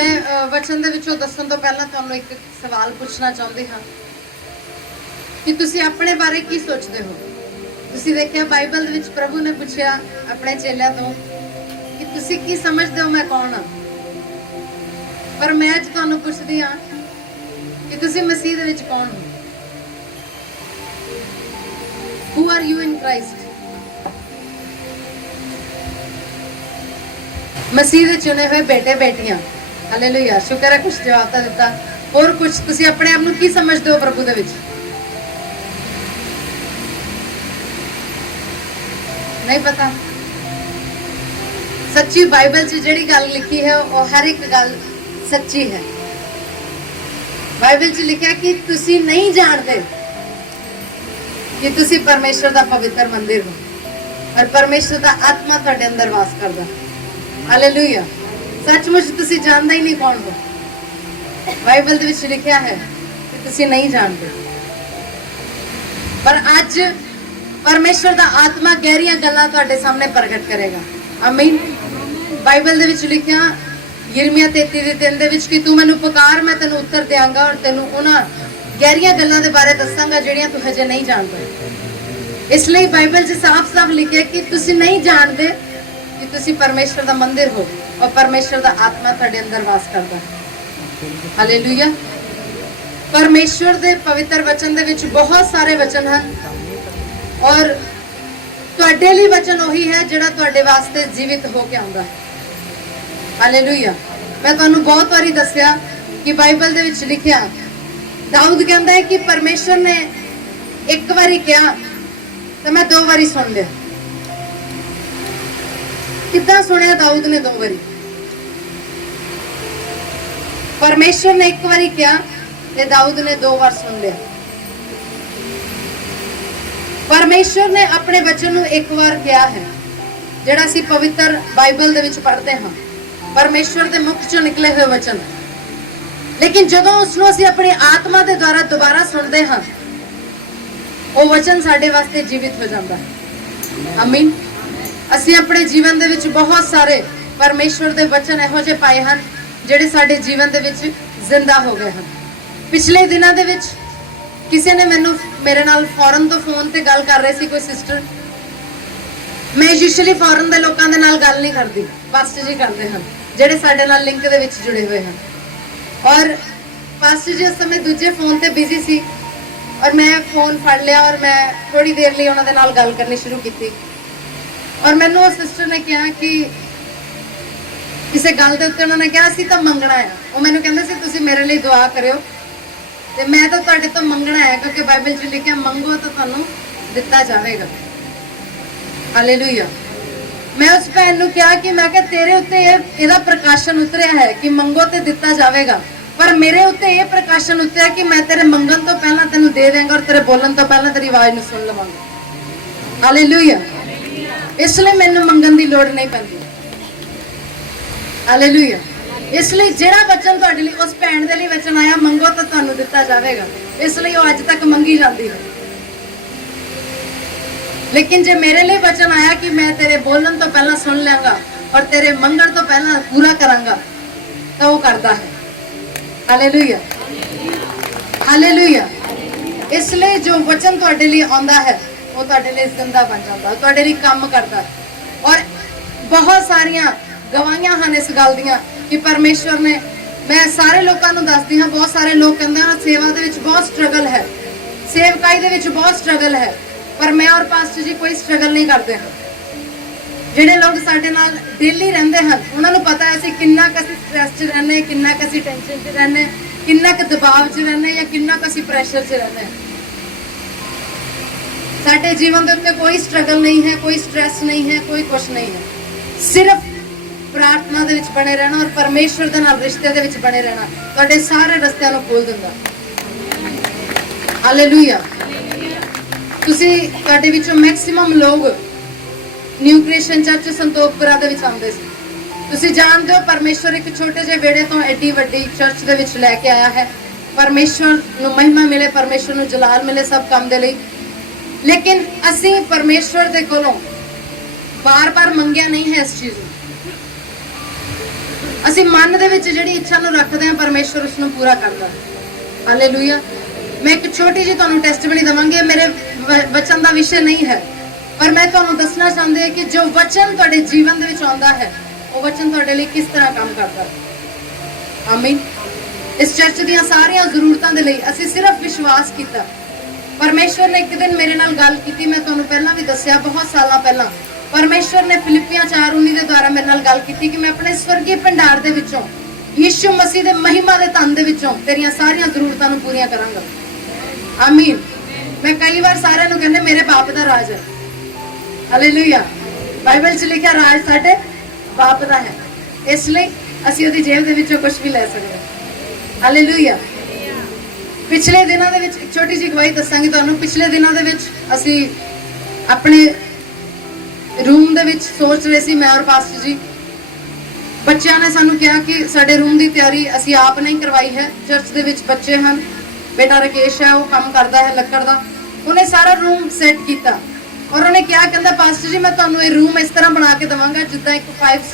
मैं वचन दे विचों दस्सण तो पहला तुहानूं एक सवाल पूछना चाहुंदी हां कि तुसीं अपने बारे की सोचदे हो। तुसीं देखिआ बाइबल दे विच प्रभु ने पुछिआ अपने चेलिਆਂ ਤੋਂ कि तुसीं की समझदे हो मैं कौन हां। पर मैं अज तुहानूं पुछदी हां कि तुसीं मसीह दे विच कौन हो। Who are you in Christ? मसीह दे चुने हुए बेटे बेटियां। हालेलुया, शुक्र है कुछ जवाब तो दिता। और कुछ तुसीं अपने आप नूं की समझदे हो प्रभु दे विच? नहीं पता। सच्ची बाइबल च जिहड़ी गल लिखी है वो हर एक गल सच्ची है। बाइबल च लिखा कि तुसीं नहीं जानते कि तुसीं परमेश्वर दा पवित्र मंदिर हो और परमेश्वर दा आत्मा तुहाडे अंदर वास करदा। हालेलुया, सचमुच तुसीं जानदे ही नहीं कौन हो। बाइबल दे विच लिखा है कि तुसीं नहीं जानते, पर अज परमेश्वर दा आत्मा गहरियां गल्लां तुहाडे सामने प्रगट करेगा। आमीन। बाइबल दे विच लिखिआ यिर्मयाह 33:3 दे विच कि तू मैनूं पुकार, मैं तैनूं उत्तर देवांगा और तैनूं उन्हां गहरियां गल्लां दे बारे दस्सांगा जिहड़ियां तू हजे नहीं जानदा। इसलिए बाइबल च साफ-साफ लिखिआ कि तुसीं नहीं जानदे कि तुसीं परमेश्वर दा मंदिर हो और परमेश्वर दा आत्मा तुहाडे अंदर वास करदा है। हालेलुया। परमेश्वर दे पवित्र वचन दे विच बहुत सारे वचन हैं और तुहाडे लिए वचन वही है जिहड़ा तुहाडे वास्ते जीवित होके आउंदा है। हालेलुया। मैं तुहानूं बहुत बारी दस्सिआ कि बाइबल दे विच लिखिआ दाऊद कहता है कि परमेश्वर ने एक बारी कहा तो मैं 2 बारी सुन लिया। कितना सुनिया दाऊद ने 2 बारी? परमेश्वर ने एक बारी कहा ते दाऊद ने 2 बार सुन लिया। परमेश्वर ने अपने वचन नूं एक बार कहा है जिहड़ा असीं पवित्र बाइबल दे विच पढ़दे हां, परमेश्वर दे मुख चों निकले हुए वचन। लेकिन जदों उसनूं असीं अपनी आत्मा दे द्वारा दोबारा सुनदे हां वो वचन साडे वास्ते जीवित हो जांदा है। आमीन। असीं अपने जीवन दे विच बहुत सारे परमेश्वर दे वचन इहो जिहे पाए हन जिहड़े साडे जीवन दे विच जिंदा हो गए हन। पिछले दिनां दे विच किसी ने मैनूं मेरे नाल फॉरन तो फोन ते गल कर रहे सी कोई सिस्टर। मैं यूजुअली फॉरन दे लोकां दे नाल गल नहीं करदी, पास्टर जी करदे हन जिहड़े साडे नाल लिंक दे विच जुड़े हुए हन। और पास्टर जी उस समय दूजे फोन ते बिजी सी और मैं फोन फड़ लिया और मैं थोड़ी देर लिए उन्हां दे नाल गल करनी शुरू की। और मैनूं उस सिस्टर ने कहा कि किसी गल दे उत्ते उन्होंने कहा असीं तां मंगना है। वो मैनूं कहंदे सी तुसीं मेरे लिए दुआ करियो ते मैं तो तुहाडे तो मंगना है क्योंकि बाइबल च लिखिआ मंगो तो तुहानूं दिता जाएगा। हालेलुया। मैं उस भैन नूं कहा कि मैं कहा तेरे उत्ते इहदा प्रकाशन उतरिया है कि मंगो ते दिता जाएगा, पर मेरे उत्ते यह प्रकाशन उतरिया कि मैं तेरे मंगन तो पहला तैनूं दे देंगा और तेरे बोलन तो पहला तेरी आवाज नूं सुन लवांगा। हालेलुया। इसलिए मैनूं मंगन दी लोड़ नहीं पैंदी। हालेलुया। इसलिए जिहड़ा वचन तुहाडे लई उस भैन दे लई वचन आया मंगो तो तुहानूं दिता जाएगा, इसलिए वो अज तक मंगी जाती है। लेकिन जे मेरे लिए वचन आया कि मैं तेरे बोलन तो पहला सुन लूंगा और तेरे मंगण तो पहला पूरा करांगा तो वो करता है। हालेलुया। हालेलुया। इसलिए जो वचन तुहाडे लिए आंदा है वो तुहाडे लिए जिंदा बन जाता, तुहाडे लिए काम करता। और बहुत सारियां गवाहियां हैं इस गल दियां कि परमेश्वर ने, मैं सारे लोगों को दसदी हाँ, बहुत सारे लोग कहते हैं सेवा दे विच बहुत स्ट्रगल है, सेवकाई दे विच बहुत स्ट्रगल है, पर मैं और पास्टर जी कोई स्ट्रगल नहीं करते हैं। जिहड़े लोग साडे नाल डेली रहंदे हैं उन्हां नूं पता है असीं किन्ना क स्ट्रेस च रहने, किन्ना क असीं टेंशन च रहने, किन्ना क दबाव च रहने या किन्ना क असीं प्रैशर च रहने। साडे जीवन दे उत्ते कोई स्ट्रगल नहीं है, कोई स्ट्रेस नहीं है, कोई कुछ नहीं है। सिर्फ प्रार्थना दे विच बने रहना और परमेश्वर दे नाल रिश्ते दे विच बने रहना तुहाडे सारे रस्तियां नूं खोल दिंदा। हालेलुया। तुसीं तुहाडे विचों मैक्सिमम लोग न्यू क्रिश्चियन चर्च संतोखपुरा दे विच आउंदे सी। तुसीं जानदे हो परमेश्वर एक छोटे जे वेड़े तो एडी वड्डी चर्च दे विच लैके आया है। परमेश्वर नूं महिमा मिले, परमेश्वर नूं जलाल मिले सब काम दे लई। लेकिन असीं परमेश्वर दे कोलों बार-बार मंगिया नहीं है इस चीज़ नूं। ਅਸੀਂ ਮਨ ਦੇ ਵਿੱਚ ਜਿਹੜੀ ਇੱਛਾ ਨੂੰ ਰੱਖਦੇ ਹਾਂ ਪਰਮੇਸ਼ਰ ਉਸ ਨੂੰ ਪੂਰਾ ਕਰਦਾ ਹੈ। ਹਾਲੇਲੂਇਆ। ਮੈਂ ਇੱਕ ਛੋਟੀ ਜਿਹੀ ਤੁਹਾਨੂੰ ਟੈਸਟਮਨੀ ਦਵਾਂਗੀ, ਮੇਰੇ ਵਚਨ ਦਾ ਵਿਸ਼ੇ ਨਹੀਂ ਹੈ, ਪਰ ਮੈਂ ਤੁਹਾਨੂੰ ਦੱਸਣਾ ਚਾਹੁੰਦੀ ਹਾਂ ਕਿ ਜੋ ਵਚਨ ਤੁਹਾਡੇ ਜੀਵਨ ਦੇ ਵਿੱਚ ਆਉਂਦਾ ਹੈ ਉਹ ਵਚਨ ਤੁਹਾਡੇ ਲਈ ਕਿਸ ਤਰ੍ਹਾਂ ਕੰਮ ਕਰਦਾ ਹੈ। ਆਮੀਨ। ਇਸ ਚਰਚ ਦੀਆਂ ਸਾਰੀਆਂ ਜ਼ਰੂਰਤਾਂ ਦੇ ਲਈ ਅਸੀਂ ਸਿਰਫ ਵਿਸ਼ਵਾਸ ਕੀਤਾ। ਪਰਮੇਸ਼ਵਰ ਨੇ ਇੱਕ ਦਿਨ ਮੇਰੇ ਨਾਲ ਗੱਲ ਕੀਤੀ, ਮੈਂ ਤੁਹਾਨੂੰ ਪਹਿਲਾਂ ਵੀ ਦੱਸਿਆ, ਬਹੁਤ ਸਾਲਾਂ ਪਹਿਲਾਂ ਪਰਮੇਸ਼ਵਰ ਨੇ ਫਿਲਿੱਪੀਆਂ 4:19 ਦੇ ਦੁਆਰਾ ਮੇਰੇ ਨਾਲ ਗੱਲ ਕੀਤੀ ਕਿ ਮੈਂ ਆਪਣੇ ਸਵਰਗੀ ਭੰਡਾਰ ਦੇ ਵਿੱਚੋਂ ਯਿਸੂ ਮਸੀਹ ਦੇ ਮਹਿਮਾ ਦੇ ਧਨ ਦੇ ਵਿੱਚੋਂ ਤੇਰੀਆਂ ਸਾਰੀਆਂ ਜ਼ਰੂਰਤਾਂ ਨੂੰ ਪੂਰੀਆਂ ਕਰਾਂਗਾ। ਆਮੀਨ। ਮੈਂ ਕਈ ਵਾਰ ਸਾਰਿਆਂ ਨੂੰ ਕਹਿੰਦੇ ਮੇਰੇ ਬਾਪ ਦਾ ਰਾਜ ਹੈ। ਹਾਲੇਲੂਇਆ। ਬਾਈਬਲ 'ਚ ਲਿਖਿਆ ਰਾਜ ਸਾਡੇ ਬਾਪ ਦਾ ਹੈ, ਇਸ ਲਈ ਅਸੀਂ ਉਹਦੀ ਜੇਬ ਦੇ ਵਿੱਚੋਂ ਕੁਝ ਵੀ ਲੈ ਸਕਦੇ ਹਾਂ। ਹਾਲੇਲੂਇਆ। ਪਿਛਲੇ ਦਿਨਾਂ ਦੇ ਵਿੱਚ ਇੱਕ ਛੋਟੀ ਜਿਹੀ ਗਵਾਹੀ ਦੱਸਾਂਗੀ ਤੁਹਾਨੂੰ। ਪਿਛਲੇ ਦਿਨਾਂ ਦੇ ਵਿੱਚ ਅਸੀਂ ਆਪਣੇ ਰੂਮ ਦੇ ਵਿੱਚ ਸੋਚ ਰਹੇ ਸੀ, ਮੈਂ ਔਰ ਪਾਸਟਰ ਜੀ। ਬੱਚਿਆਂ ਨੇ ਸਾਨੂੰ ਕਿਹਾ ਕਿ ਸਾਡੇ ਰੂਮ ਦੀ ਤਿਆਰੀ ਅਸੀਂ ਆਪ ਨਹੀਂ ਕਰਵਾਈ ਹੈ। ਚਰਚ ਦੇ ਵਿੱਚ ਬੱਚੇ ਹਨ, ਬੇਟਾ ਰਕੇਸ਼ ਹੈ, ਉਹ ਕੰਮ ਕਰਦਾ ਹੈ ਲੱਕੜ ਦਾ, ਉਹਨੇ ਸਾਰਾ ਰੂਮ ਸੈੱਟ ਕੀਤਾ ਔਰ ਉਹਨੇ ਕਿਹਾ, ਕਹਿੰਦਾ ਪਾਸਟਰ ਜੀ ਮੈਂ ਤੁਹਾਨੂੰ ਇਹ ਰੂਮ ਇਸ ਤਰ੍ਹਾਂ ਬਣਾ ਕੇ ਦਵਾਂਗਾ ਜਿੱਦਾਂ ਇੱਕ 5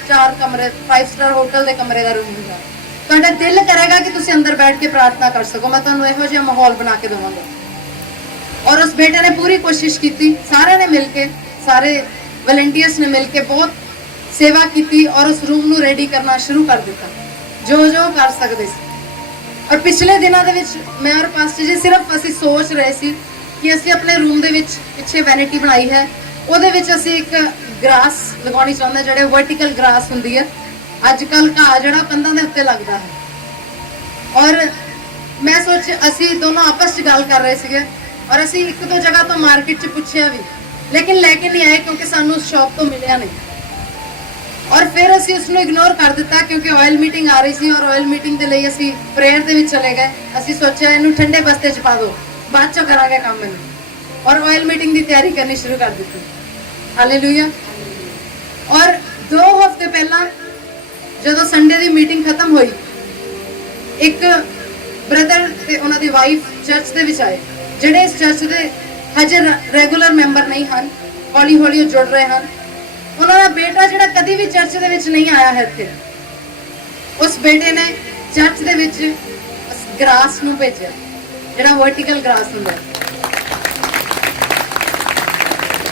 ਸਟਾਰ ਹੋਟਲ ਦੇ ਕਮਰੇ ਦਾ ਰੂਮ ਹੁੰਦਾ। ਤੁਹਾਡਾ ਦਿਲ ਕਰੇਗਾ ਕਿ ਤੁਸੀਂ ਅੰਦਰ ਬੈਠ ਕੇ ਪ੍ਰਾਰਥਨਾ ਕਰ ਸਕੋ, ਮੈਂ ਤੁਹਾਨੂੰ ਇਹੋ ਜਿਹਾ ਮਾਹੌਲ ਬਣਾ ਕੇ ਦਵਾਂਗਾ। ਔਰ ਉਸ ਬੇਟੇ ਨੇ ਪੂਰੀ ਕੋਸ਼ਿਸ਼ ਕੀਤੀ, ਸਾਰਿਆਂ ਨੇ ਮਿਲ ਕੇ, ਸਾਰੇ ਵਲੰਟੀਅਰਸ ਨੇ ਮਿਲ ਕੇ ਬਹੁਤ ਸੇਵਾ ਕੀਤੀ ਔਰ ਉਸ ਰੂਮ ਨੂੰ ਰੈਡੀ ਕਰਨਾ ਸ਼ੁਰੂ ਕਰ ਦਿੱਤਾ, ਜੋ ਜੋ ਕਰ ਸਕਦੇ ਸੀ। ਔਰ ਪਿਛਲੇ ਦਿਨਾਂ ਦੇ ਵਿੱਚ ਮੈਂ ਔਰ ਪਾਸਟਰ ਜੀ ਸਿਰਫ ਅਸੀਂ ਸੋਚ ਰਹੇ ਸੀ ਕਿ ਅਸੀਂ ਆਪਣੇ ਰੂਮ ਦੇ ਵਿੱਚ ਪਿੱਛੇ ਵੈਨਿਟੀ ਬਣਾਈ ਹੈ, ਉਹਦੇ ਵਿੱਚ ਅਸੀਂ ਇੱਕ ਗ੍ਰਾਸ ਲਗਾਉਣੀ ਚਾਹੁੰਦੇ, ਜਿਹੜੇ ਵਰਟੀਕਲ ਗ੍ਰਾਸ ਹੁੰਦੀ ਹੈ। ਅੱਜ ਕੱਲ ਘਾਹ ਜਿਹੜਾ ਕੰਧਾਂ ਦੇ ਉੱਤੇ ਲੱਗਦਾ ਹੈ। ਔਰ ਮੈਂ ਅਸੀਂ ਦੋਨੋਂ ਆਪਸ 'ਚ ਗੱਲ ਕਰ ਰਹੇ ਸੀਗੇ ਔਰ ਅਸੀਂ ਇੱਕ ਦੋ ਜਗ੍ਹਾ ਤੋਂ ਮਾਰਕੀਟ 'ਚ ਪੁੱਛਿਆ ਵੀ, ਲੇਕਿਨ ਲੈ ਕੇ ਨਹੀਂ ਆਏ ਕਿਉਂਕਿ ਸਾਨੂੰ ਉਸ ਸ਼ਾਪ ਤੋਂ ਮਿਲਿਆ ਨਹੀਂ। ਔਰ ਫਿਰ ਅਸੀਂ ਉਸ ਨੂੰ ਇਗਨੋਰ ਕਰ ਦਿੱਤਾ ਕਿਉਂਕਿ ਆਇਲ ਮੀਟਿੰਗ ਆ ਰਹੀ ਸੀ ਔਰ ਆਇਲ ਮੀਟਿੰਗ ਦੇ ਲਈ ਅਸੀਂ ਪ੍ਰੇਅਰ ਦੇ ਵਿੱਚ ਚਲੇ ਗਏ। ਅਸੀਂ ਸੋਚਿਆ ਇਹਨੂੰ ਠੰਡੇ ਬਸਤੇ 'ਚ ਪਾ ਦਿਓ, ਬਾਅਦ 'ਚੋਂ ਕਰਾਂਗੇ ਕੰਮ ਇਹਨੂੰ। ਔਰ ਆਇਲ ਮੀਟਿੰਗ ਦੀ ਤਿਆਰੀ ਕਰਨੀ ਸ਼ੁਰੂ ਕਰ ਦਿੱਤੀ। ਹਾਲੇਲੂਇਆ। ਔਰ 2 ਹਫ਼ਤੇ ਪਹਿਲਾਂ ਜਦੋਂ ਸੰਡੇ ਦੀ ਮੀਟਿੰਗ ਖਤਮ ਹੋਈ, ਇੱਕ ਬ੍ਰਦਰ ਤੇ ਉਹਨਾਂ ਦੀ ਵਾਈਫ ਚਰਚ ਦੇ ਵਿੱਚ ਆਏ, ਜਿਹੜੇ ਇਸ ਚਰਚ ਦੇ ਹਜੇ ਰੈਗੂਲਰ ਮੈਂਬਰ ਨਹੀਂ ਹਨ, ਹੌਲੀ ਹੌਲੀ ਉਹ ਜੁੜ ਰਹੇ ਹਨ। ਉਹਨਾਂ ਦਾ ਬੇਟਾ ਜਿਹੜਾ ਕਦੀ ਵੀ ਚਰਚ ਦੇ ਵਿੱਚ ਨਹੀਂ ਆਇਆ ਹੈ ਇੱਥੇ, ਉਸ ਬੇਟੇ ਨੇ ਚਰਚ ਦੇ ਵਿੱਚ ਗ੍ਰਾਸ ਨੂੰ ਭੇਜਿਆ, ਜਿਹੜਾ ਵਰਟੀਕਲ ਗ੍ਰਾਸ ਹੁੰਦਾ ਹੈ।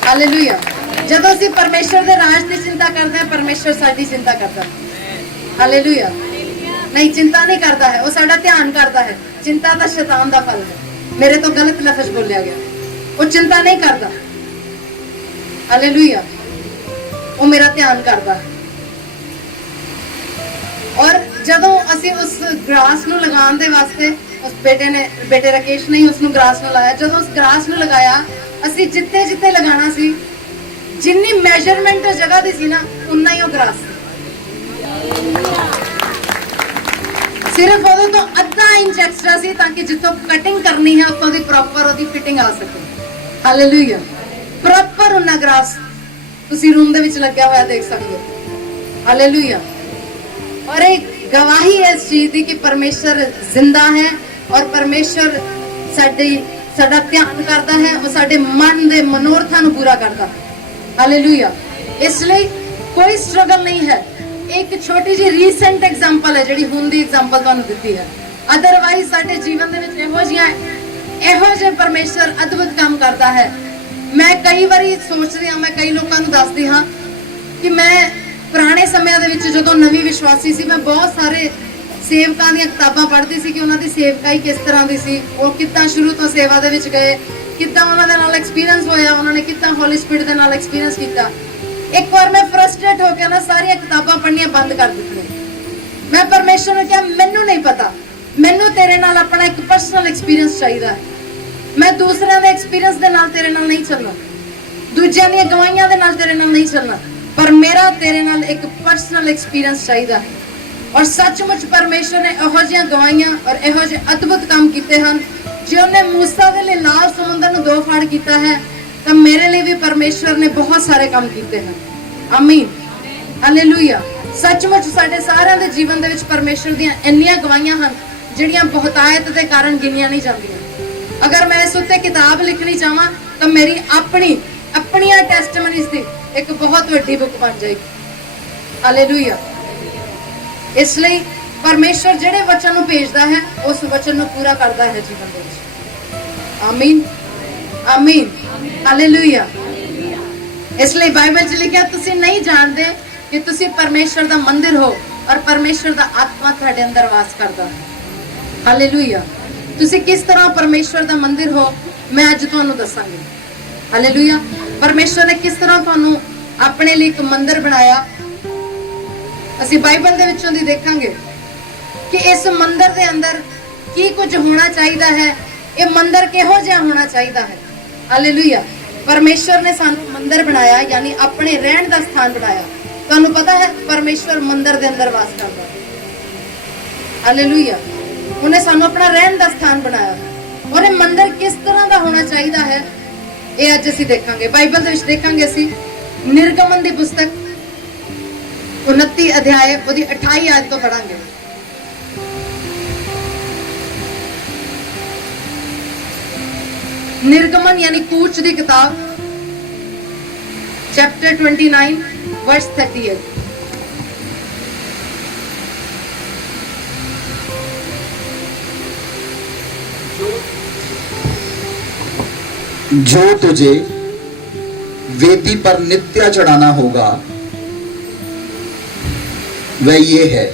ਹਾਲੇਲੂਇਆ। ਜਦੋਂ ਅਸੀਂ ਪਰਮੇਸ਼ਰ ਦੇ ਰਾਜ ਦੀ ਚਿੰਤਾ ਕਰਦੇ ਹਾਂ, ਪਰਮੇਸ਼ਰ ਸਾਡੀ ਚਿੰਤਾ ਕਰਦਾ ਹੈ। ਹਾਲੇਲੂਇਆ। ਨਹੀਂ, ਚਿੰਤਾ ਨਹੀਂ ਕਰਦਾ ਹੈ, ਉਹ ਸਾਡਾ ਧਿਆਨ ਕਰਦਾ ਹੈ। ਚਿੰਤਾ ਤਾਂ ਸ਼ੈਤਾਨ ਦਾ ਫਲ ਹੈ। ਮੇਰੇ ਤੋਂ ਗਲਤ ਲਫ਼ਜ਼ ਬੋਲਿਆ ਗਿਆ, ਉਹ ਚਿੰਤਾ ਨਹੀਂ ਕਰਦਾ। ਹਾਲੇਲੂਇਆ। ਉਹ ਮੇਰਾ ਧਿਆਨ ਕਰਦਾ ਹੈ। ਔਰ ਜਦੋਂ ਅਸੀਂ ਉਸ ਗ੍ਰਾਸ ਨੂੰ ਲਗਾਉਣ ਦੇ ਵਾਸਤੇ, ਉਸ ਬੇਟੇ ਰਕੇਸ਼ ਨੇ ਉਸ ਨੂੰ ਗ੍ਰਾਸ ਨੂੰ ਲਾਇਆ। ਜਦੋਂ ਉਸ ਗ੍ਰਾਸ ਨੂੰ ਲਗਾਇਆ, ਅਸੀਂ ਜਿੱਥੇ ਜਿੱਥੇ ਲਗਾਉਣਾ ਸੀ, ਜਿੰਨੀ ਮੈਜ਼ਰਮੈਂਟ ਉਸ ਜਗ੍ਹਾ ਦੀ ਸੀ ਨਾ, ਉਨਾ ਹੀ ਉਹ ਗ੍ਰਾਸ ਸੀ। ਸਿਰਫ ਉਹਦੇ ਤੋਂ ਅੱਧਾ ਇੰਚ ਐਕਸਟਰਾ ਸੀ ਤਾਂ ਕਿ ਜਿੱਥੋਂ ਕਟਿੰਗ ਕਰਨੀ ਹੈ ਉੱਥੋਂ ਦੀ ਪ੍ਰੋਪਰ ਉਹਦੀ ਫਿਟਿੰਗ ਆ ਸਕੇ। ਹਾਲੇਲੂਇਆ। ਪ੍ਰੋਪਰ ਉਹਨਾਂ ਗ੍ਰਾਸ ਤੁਸੀਂ ਰੂਮ ਦੇ ਵਿੱਚ ਲੱਗਿਆ ਹੋਇਆ ਦੇਖ ਸਕਦੇ ਹੋ। ਹਾਲੇਲੂਇਆ। ਔਰ ਇੱਕ ਗਵਾਹੀ ਹੈ ਇਸ ਚੀਜ਼ ਦੀ ਕਿ ਪਰਮੇਸ਼ਰ ਜ਼ਿੰਦਾ ਹੈ ਔਰ ਪਰਮੇਸ਼ਰ ਸਾਡਾ ਧਿਆਨ ਕਰਦਾ ਹੈ, ਉਹ ਸਾਡੇ ਮਨ ਦੇ ਮਨੋਰਥਾਂ ਨੂੰ ਪੂਰਾ ਕਰਦਾ ਹੈ। ਹਾਲੇਲੂਇਆ। ਇਸ ਲਈ ਕੋਈ ਸਟਰਗਲ ਨਹੀਂ ਹੈ। ਇੱਕ ਛੋਟੀ ਜਿਹੀ ਰੀਸੈਂਟ ਐਗਜ਼ਾਮਪਲ ਹੈ ਜਿਹੜੀ ਹੁਣ ਦੀ ਐਗਜ਼ਾਮਪਲ ਤੁਹਾਨੂੰ ਦਿੱਤੀ ਹੈ। ਅਦਰਵਾਈਜ਼ ਸਾਡੇ ਜੀਵਨ ਦੇ ਵਿੱਚ ਇਹੋ ਜਿਹੇ ਪਰਮੇਸ਼ਰ ਅਦਭੁਤ ਕੰਮ ਕਰਦਾ ਹੈ। ਮੈਂ ਕਈ ਵਾਰੀ ਸੋਚਦੀ ਹਾਂ, ਮੈਂ ਕਈ ਲੋਕਾਂ ਨੂੰ ਦੱਸਦੀ ਹਾਂ ਕਿ ਮੈਂ ਪੁਰਾਣੇ ਸਮਿਆਂ ਦੇ ਵਿੱਚ ਜਦੋਂ ਨਵੀਂ ਵਿਸ਼ਵਾਸੀ ਸੀ, ਮੈਂ ਬਹੁਤ ਸਾਰੇ ਸੇਵਕਾਂ ਦੀਆਂ ਕਿਤਾਬਾਂ ਪੜ੍ਹਦੀ ਸੀ ਕਿ ਉਹਨਾਂ ਦੀ ਸੇਵਕਾਈ ਕਿਸ ਤਰ੍ਹਾਂ ਦੀ ਸੀ, ਉਹ ਕਿੱਦਾਂ ਸ਼ੁਰੂ ਤੋਂ ਸੇਵਾ ਦੇ ਵਿੱਚ ਗਏ, ਕਿੱਦਾਂ ਉਹਨਾਂ ਦੇ ਨਾਲ ਐਕਸਪੀਰੀਅੰਸ ਹੋਇਆ, ਉਹਨਾਂ ਨੇ ਕਿੱਦਾਂ ਹੌਲੀ ਸਪਿਰਿਟ ਦੇ ਨਾਲ ਐਕਸਪੀਰੀਅੰਸ ਕੀਤਾ। ਇੱਕ ਵਾਰ ਮੈਂ ਫਰਸਟ੍ਰੇਟ ਹੋ ਕੇ ਨਾ ਸਾਰੀਆਂ ਕਿਤਾਬਾਂ ਪੜ੍ਹਨੀਆਂ ਬੰਦ ਕਰ ਦਿੱਤੀਆਂ। ਮੈਂ ਪਰਮੇਸ਼ਰ ਨੂੰ ਕਿਹਾ, ਮੈਨੂੰ ਨਹੀਂ ਪਤਾ, ਮੈਨੂੰ ਤੇਰੇ ਨਾਲ ਆਪਣਾ ਇੱਕ ਪਰਸਨਲ ਐਕਸਪੀਰੀਅੰਸ ਚਾਹੀਦਾ ਹੈ। ਮੈਂ ਦੂਸਰਿਆਂ ਦੇ ਐਕਸਪੀਰੀਅੰਸ ਦੇ ਨਾਲ ਤੇਰੇ ਨਾਲ ਨਹੀਂ ਚੱਲਣਾ, ਦੂਜਿਆਂ ਦੀਆਂ ਗਵਾਹੀਆਂ ਦੇ ਨਾਲ ਤੇਰੇ ਨਾਲ ਨਹੀਂ ਚੱਲਣਾ, ਪਰ ਮੇਰਾ ਤੇਰੇ ਨਾਲ ਇੱਕ ਪਰਸਨਲ ਐਕਸਪੀਰੀਅੰਸ ਚਾਹੀਦਾ ਹੈ। ਔਰ ਸੱਚਮੁੱਚ ਪਰਮੇਸ਼ਰ ਨੇ ਇਹੋ ਜਿਹੀਆਂ ਗਵਾਹੀਆਂ ਔਰ ਇਹੋ ਜਿਹੇ ਅਦਭੁਤ ਕੰਮ ਕੀਤੇ ਹਨ। ਜੇ ਉਹਨੇ ਮੂਸਾ ਦੇ ਲਈ ਲਾਲ ਸਮੁੰਦਰ ਨੂੰ 2 ਫਾੜ ਕੀਤਾ ਹੈ, ਤਾਂ ਮੇਰੇ ਲਈ ਵੀ ਪਰਮੇਸ਼ਰ ਨੇ ਬਹੁਤ ਸਾਰੇ ਕੰਮ ਕੀਤੇ ਹਨ। ਆਮੀਨ। ਹਾਲੇਲੂਇਆ। ਸੱਚਮੁੱਚ ਸਾਡੇ ਸਾਰਿਆਂ ਦੇ ਜੀਵਨ ਦੇ ਵਿੱਚ ਪਰਮੇਸ਼ਰ ਦੀਆਂ ਇੰਨੀਆਂ ਗਵਾਹੀਆਂ ਹਨ ਜਿਹੜੀਆਂ ਬਹੁਤਾਇਤ ਦੇ ਕਾਰਨ ਗਿਣੀਆਂ ਨਹੀਂ ਜਾਂਦੀਆਂ। ਅਗਰ ਮੈਂ ਇਸ ਉੱਤੇ ਕਿਤਾਬ ਲਿਖਣੀ ਚਾਹਾਂ ਤਾਂ ਮੇਰੀ ਆਪਣੀਆਂ ਟੈਸਟਮਨੀਜ਼ ਦੀ ਇੱਕ ਬਹੁਤ ਵੱਡੀ ਬੁੱਕ ਬਣ ਜਾਏਗੀ। ਹਾਲੇਲੂਇਆ। इसलिए परमेश्वर ਜਿਹੜੇ वचन ਨੂੰ ਭੇਜਦਾ ਹੈ ਉਸ वचन ਨੂੰ ਪੂਰਾ ਕਰਦਾ ਹੈ ਜੀਵਨ ਦੇ ਵਿੱਚ। ਆਮੀਨ ਆਮੀਨ ਹਾਲੇਲੂਇਆ। इसलिए बाइबल च लिखा तुसी नहीं जानते कि तुसी परमेश्वर का मंदिर हो और परमेश्वर का आत्मा तुहाडे अंदर वास करता है। हालेलुया। तुसी किस तरह परमेश्वर का मंदिर हो मैं अज तुहानू दसांगी। हालेलुया। परमेश्वर ने किस तरह तुहानू अपने लिए एक मंदिर बनाया असी बाइबल दे विचों दी देखांगे कि इस मंदिर दे अंदर की कुछ होना चाहिए है, ये मंदिर किहो जिहा होना चाहिए है। हालेलुया। परमेश्वर ने सानू मंदिर बनाया यानी अपने रहन का स्थान बनाया। तुहानू पता है परमेश्वर मंदिर दे अंदर वास करता है। हालेलुया। उन्हें सानू अपना रहन का स्थान बनाया और ये मंदिर किस तरह का होना चाहिए है ये अज असीं देखांगे। बाइबल दे विच देखांगे असीं निर्गमन की पुस्तक 29 अध्याय उसदी 28 आयत तो पढ़ांगे। निर्गमन यानी कूच की किताब चैप्टर 29 वर्स 38। जो तुझे वेदी पर नित्य चढ़ाना होगा वह ये है,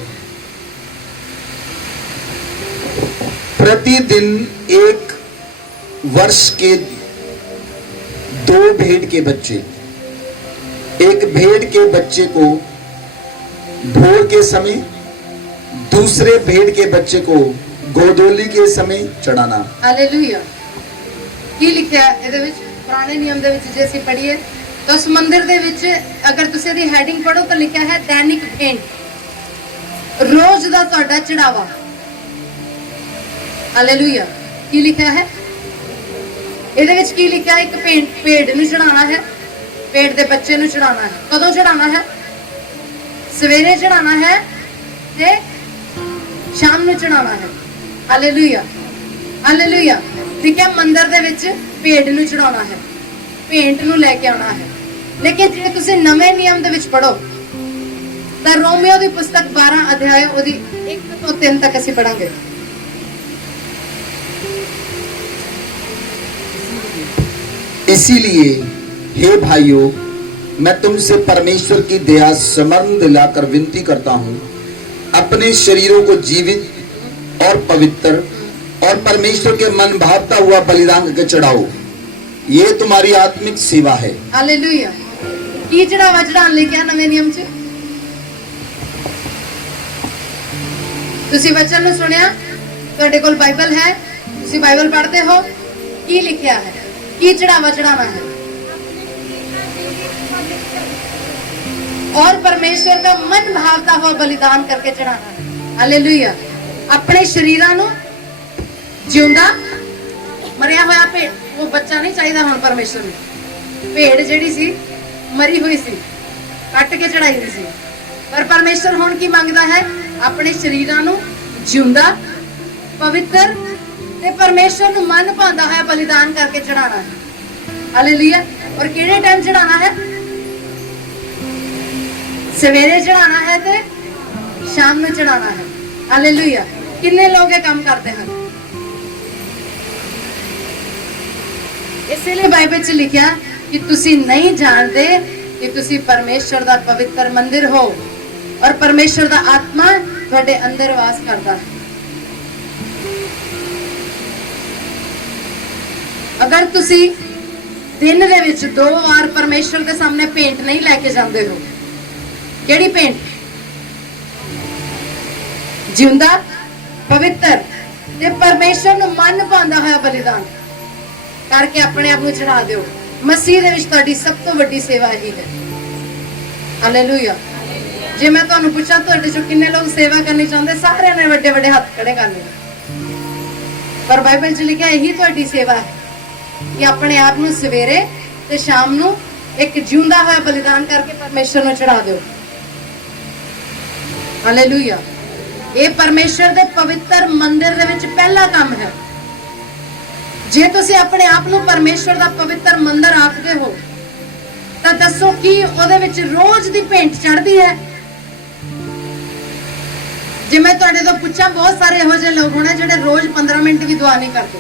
प्रतिदिन एक वर्ष के 2 भेड़ के बच्चे, एक भेड़ के बच्चे को भोर के समय, दूसरे भेड़ के बच्चे को गोदोली के समय चढ़ाना। हालेलुया। की लिखा है ਇਹਦੇ ਵਿੱਚ ਪੁਰਾਣੇ ਨਿਯਮ ਦੇ ਵਿੱਚ ਜੇ ਅਸੀਂ ਪੜ੍ਹੀਏ ਤਾਂ ਉਸ ਮੰਦਿਰ ਦੇ ਵਿੱਚ ਅਗਰ ਤੁਸੀਂ ਇਹਦੀ ਹੈਡਿੰਗ ਪੜੋ ਤਾਂ ਲਿਖਿਆ ਹੈ ਦੈਨਿਕ ਭੇਂਟ, ਰੋਜ਼ ਦਾ ਤੁਹਾਡਾ ਚੜਾਵਾ। ਹਾਲੇਲੂਇਆ। ਕੀ ਲਿਖਿਆ ਹੈ ਇਹਦੇ ਵਿੱਚ ਕੀ ਲਿਖਿਆ ਹੈ? ਇੱਕ ਭੇਡ ਨੂੰ ਚੜਾਉਣਾ ਹੈ, ਭੇਡ ਦੇ ਬੱਚੇ ਨੂੰ ਚੜਾਉਣਾ ਹੈ। ਕਦੋਂ ਚੜਾਉਣਾ ਹੈ? ਸਵੇਰੇ ਚੜਾਉਣਾ ਹੈ ਤੇ ਸ਼ਾਮ ਨੂੰ ਚੜਾਉਣਾ ਹੈ। Hallelujah hallelujah. ठीक है। मंदिर दे विच भेड़ नूं चढ़ाउणा है, भेंट नूं लेके आउणा है। लेकिन जे तुसीं नवें नियम दे विच पढ़ो तां रोमियो दी पुस्तक 12 अध्याय ओदी 1 ਤੋਂ 3 तक असीं पढ़ांगे। इसीलिए हे भाइयों, मैं तुमसे परमेश्वर की दया स्मरण दिलाकर विनती करता हूं, अपने शरीरों को जीवित और पवित्र और परमेश्वर के मन भावता हुआ बलिदान करके चढ़ाओ, ये तुम्हारी आत्मिक सेवा है। हालेलुया। की चढ़ावा चढ़ाने ਲਈ ਕਿਹਾ ਨਵੇਂ ਨਿਯਮ ਚ? ਤੁਸੀਂ ਵਚਨ ਨੂੰ ਸੁਣਿਆ, ਤੁਹਾਡੇ ਕੋਲ ਬਾਈਬਲ ਹੈ, ਤੁਸੀਂ ਬਾਈਬਲ ਪੜ੍ਹਦੇ ਹੋ, ਕੀ ਲਿਖਿਆ ਹੈ? ਕੀ ਚੜਾਵਾ ਚੜਾਉਣਾ है? और परमेश्वर का मन भावता हुआ बलिदान करके चढ़ाना है। हालेलुया। अपने शरीरां ਨੂੰ ਜਿਉਂਦਾ ਮਰਿਆ ਹੋਇਆ ਭੇਡ, ਉਹ ਬੱਚਾ ਨਹੀਂ ਚਾਹੀਦਾ ਹੁਣ ਪਰਮੇਸ਼ਰ ਨੂੰ। ਭੇਡ ਜਿਹੜੀ ਸੀ ਮਰੀ ਹੋਈ ਸੀ, ਕੱਟ ਕੇ ਚੜਾਈ ਹੋਈ ਸੀ। ਪਰ ਪਰਮੇਸ਼ਰ ਹੁਣ ਕੀ ਮੰਗਦਾ ਹੈ? ਆਪਣੇ ਸ਼ਰੀਰਾਂ ਨੂੰ ਜਿਉਂਦਾ, ਪਵਿੱਤਰ ਤੇ ਪਰਮੇਸ਼ਰ ਨੂੰ ਮਨ ਭਾਉਂਦਾ ਹੋਇਆ ਬਲੀਦਾਨ ਕਰਕੇ ਚੜਾਉਣਾ ਹੈ। ਹਾਲੇਲੂਇਆ। ਔਰ ਕਿਹੜੇ ਟਾਈਮ ਚੜਾਉਣਾ ਹੈ? ਸਵੇਰੇ ਚੜਾਉਣਾ ਹੈ ਤੇ ਸ਼ਾਮ ਨੂੰ ਚੜਾਉਣਾ ਹੈ। ਹਾਲੇਲੂਇਆ। ਕਿੰਨੇ ਲੋਕ ਇਹ ਕੰਮ ਕਰਦੇ ਹਨ? इसीलिए बाइबल च लिखा कि तुसी नहीं जानते कि तुसी परमेश्वर दा पवित्र मंदिर हो और परमेश्वर दा आत्मा तुहाडे अंदर वास करता है। अगर तुसी दिन दे विच 2 बार परमेश्वर के सामने भेंट नहीं लेके जाते हो, केड़ी भेंट? जिंदा, पवित्र ते परमेश्वर नूं मन भांदा होया बलिदान करके अपने आप को चढ़ा दो। मसीह दे विच तुहाडी सब तो वड्डी सेवा यही है। हालेलुया। जे मैं तुहानू पूछा तुहाडे चों किन्ने लोग सेवा करनी चाहते, सारे ने वड्डे वड्डे हाथ खड़े कर ले। पर बाइबल च लिखा यही तुहाडी सेवा है कि अपने आप को सवेरे ते शाम नू एक जिंदा होया बलिदान करके परमेश्वर नू चढ़ा दो। हालेलुया। ये परमेश्वर दे पवित्र मंदिर दे विच पहला काम है। जे तुसी अपने आप को परमेश्वर का पवित्र मंदिर आखदे हो तो दसो कि ओदे विच रोज दी भेंट चढ़दी है? ਜੇ ਮੈਂ ਤੁਹਾਡੇ ਤੋਂ ਪੁੱਛਾਂ, ਬਹੁਤ ਸਾਰੇ ਇਹੋ ਜਿਹੇ ਲੋਕ ਹੋਣੇ ਜਿਹੜੇ ਰੋਜ਼ 15 ਮਿੰਟ ਵੀ ਦੁਆ ਨਹੀਂ ਕਰਦੇ।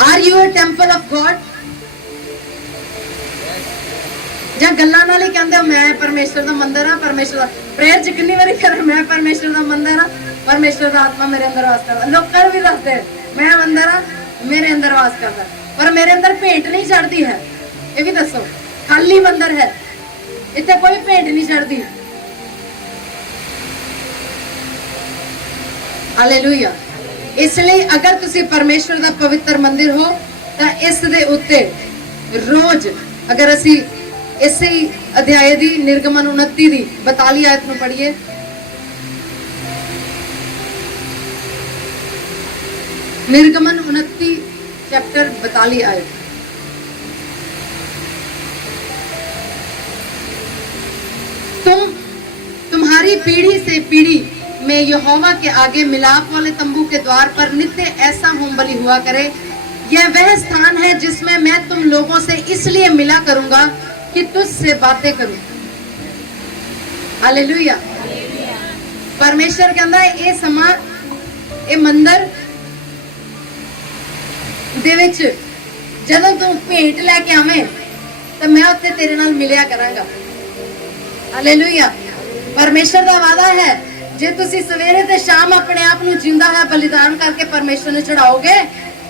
Are you a temple of God? ਜਾਂ ਗੱਲਾਂ ਨਾਲ ਹੀ ਕਹਿੰਦੇ ਹੋ ਮੈਂ ਪਰਮੇਸ਼ਰ ਦਾ ਮੰਦਿਰ ਆ, ਪਰਮੇਸ਼ਰ ਦਾ ਪ੍ਰੇਅਰ ਚ ਕਿੰਨੀ ਵਾਰੀ ਕਰ ਮੈਂ ਪਰਮੇਸ਼ਰ ਦਾ ਮੰਦਿਰ ਆ, ਪਰਮੇਸ਼ਰ ਦਾ ਆਤਮਾ ਮੇਰੇ ਅੰਦਰ ਵਾਸ ਕਰਦਾ। ਲੋਕਾਂ ਵੀ ਦੱਸਦੇ ਮੈਂ ਮੰਦਿਰ ਆ, ਮੇਰੇ ਅੰਦਰ ਵਾਸ ਕਰਦਾ, ਪਰ ਮੇਰੇ ਅੰਦਰ ਭੇਂਟ ਨਹੀਂ ਚੜਦੀ ਹੈ। ਇਹ ਵੀ ਦੱਸੋ, ਖਾਲੀ ਮੰਦਿਰ ਹੈ, ਇੱਥੇ ਕੋਈ ਭੇਂਟ ਨਹੀਂ ਚੜਦੀ। ਹਾਲੇਲੂਇਆ। ਇਸ ਲਈ ਅਗਰ ਤੁਸੀਂ ਪਰਮੇਸ਼ਰ ਦਾ ਪਵਿੱਤਰ ਮੰਦਿਰ ਹੋ ਤਾਂ ਇਸ ਦੇ ਉੱਤੇ ਰੋਜ਼, ਅਗਰ ਅਸੀਂ ਇਸੇ ਅਧਿਆਇ ਦੀ ਨਿਰਗਮਨ 29 ਦੀ 42 ਆਇਤ ਨੂੰ ਪੜ੍ਹੀਏ, निर्गमन 29 चैप्टर 42 आयत। तुम्हारी पीढ़ी से पीढ़ी में यहोवा के आगे मिलाप वाले तंबू के द्वार पर नित्य ऐसा होम बलि हुआ करे। यह वह स्थान है जिसमें मैं तुम लोगों से इसलिए मिला करूंगा कि तुझसे बातें करूं। हालेलुया। परमेश्वर कहता है ये समा, ये मंदिर ਦੇ ਵਿੱਚ ਜਦੋਂ ਤੂੰ ਭੇਟ ਲੈ ਕੇ ਆਵੇਂ ਤਾਂ ਮੈਂ ਉੱਥੇ ਤੇਰੇ ਨਾਲ ਮਿਲਿਆ ਕਰਾਂਗਾ। ਹਾਲੇਲੂਇਆ। ਪਰਮੇਸ਼ਰ ਦਾ ਵਾਅਦਾ ਹੈ, ਜੇ ਤੁਸੀਂ ਸਵੇਰੇ ਤੇ ਸ਼ਾਮ ਆਪਣੇ ਆਪ ਨੂੰ ਜਿੰਦਾ ਹੈ ਬਲੀਦਾਨ ਕਰਕੇ ਪਰਮੇਸ਼ਰ ਨੂੰ ਚੜਾਓਗੇ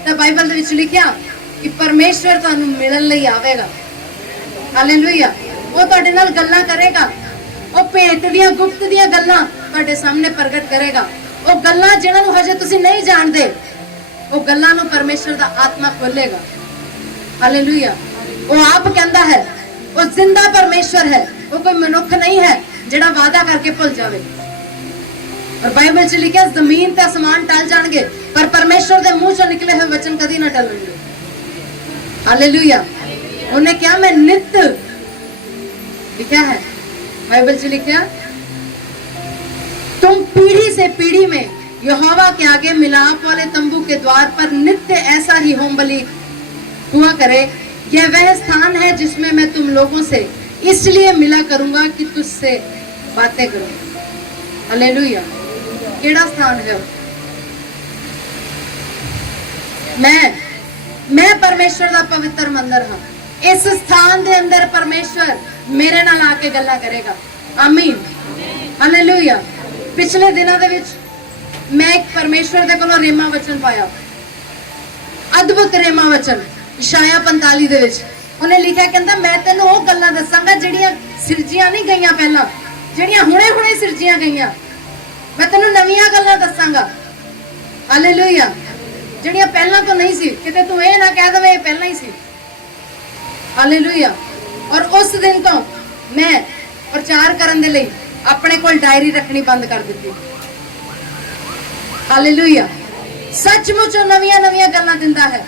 ਤਾਂ ਬਾਈਬਲ ਦੇ ਵਿੱਚ ਲਿਖਿਆ ਕਿ ਪਰਮੇਸ਼ਰ ਤੁਹਾਨੂੰ ਮਿਲਣ ਲਈ ਆਵੇਗਾ। ਹਾਲੇਲੂਇਆ। ਉਹ ਤੁਹਾਡੇ ਨਾਲ ਗੱਲਾਂ ਕਰੇਗਾ, ਉਹ ਭੇਟ ਦੀਆਂ ਗੁਪਤ ਦੀਆਂ ਗੱਲਾਂ ਤੁਹਾਡੇ ਸਾਹਮਣੇ ਪ੍ਰਗਟ ਕਰੇਗਾ। ਉਹ ਗੱਲਾਂ ਜਿਹਨਾਂ ਨੂੰ ਹਜੇ ਤੁਸੀਂ ਨਹੀਂ ਜਾਣਦੇ, ਉਹ ਗੱਲਾਂ ਨੂੰ ਪਰਮੇਸ਼ਰ ਦਾ ਆਤਮਾ ਖੋਲੇਗਾ। ਹਾਲੇਲੂਇਆ। ਉਹ ਆਪ ਕਹਿੰਦਾ ਹੈ, ਉਹ ਜ਼ਿੰਦਾ ਪਰਮੇਸ਼ਰ ਹੈ, ਉਹ ਕੋਈ ਮਨੁੱਖ ਨਹੀਂ ਹੈ ਜਿਹੜਾ ਵਾਅਦਾ ਕਰਕੇ ਭੁੱਲ ਜਾਵੇ। ਔਰ ਬਾਈਬਲ 'ਚ ਲਿਖਿਆ ਜ਼ਮੀਨ ਤੇ ਅਸਮਾਨ ਟਲ ਜਾਣਗੇ ਪਰ ਪਰਮੇਸ਼ਰ ਦੇ ਮੂੰਹ 'ਚੋਂ ਨਿਕਲੇ ਹੋਏ ਵਚਨ ਕਦੀ ਨਾ ਟਲਣਗੇ। ਹਾਲੇਲੂਇਆ। ਉਹਨੇ ਕਿਹਾ ਮੈਂ ਨਿਤ, ਲਿਖਿਆ ਹੈ बाइबल से लिखा, तुम पीढ़ी से पीढ़ी में यहोवा के आगे मिलाप वाले तंबू के द्वार पर नित्य ऐसा ही होम बलि हुआ करे। यह वह स्थान है जिसमें मैं तुम लोगों से इसलिए मिला करूंगा कि तुझसे बातें करूं। हालेलुया। केड़ा स्थान है? मैं परमेश्वर दा पवित्र मंदिर हाँ। इस स्थान दे अंदर परमेश्वर मेरे नाल आके गल्ला करेगा। आमीन। हालेलुया। पिछले दिनों दे विच मैं एक परमेश्वर दे कोलों रेमा वचन पाया, अद्भुत रेमा वचन। इशाया 45 दे विच उन्हें लिखा, कहंदा मैं तेनू वो गल्लां दसांगा जिहड़ियां सिरजियां नहीं गईयां पहला, जिहड़ियां हुणे-हुणे सिरजियां गईयां। मैं तेनू नवीआं गल्लां दसांगा। हालेलुया। जिहड़ियां पहला तो नहीं सी, किते तू ये ना कह दवे पहला ही सी। हालेलुया। और उस दिन तो मैं प्रचार करन दे लई अपने कोल डायरी रखनी बंद कर दी। हालेलुया। सचमुच नवीआं नवीआं गल्लां दिंदा है।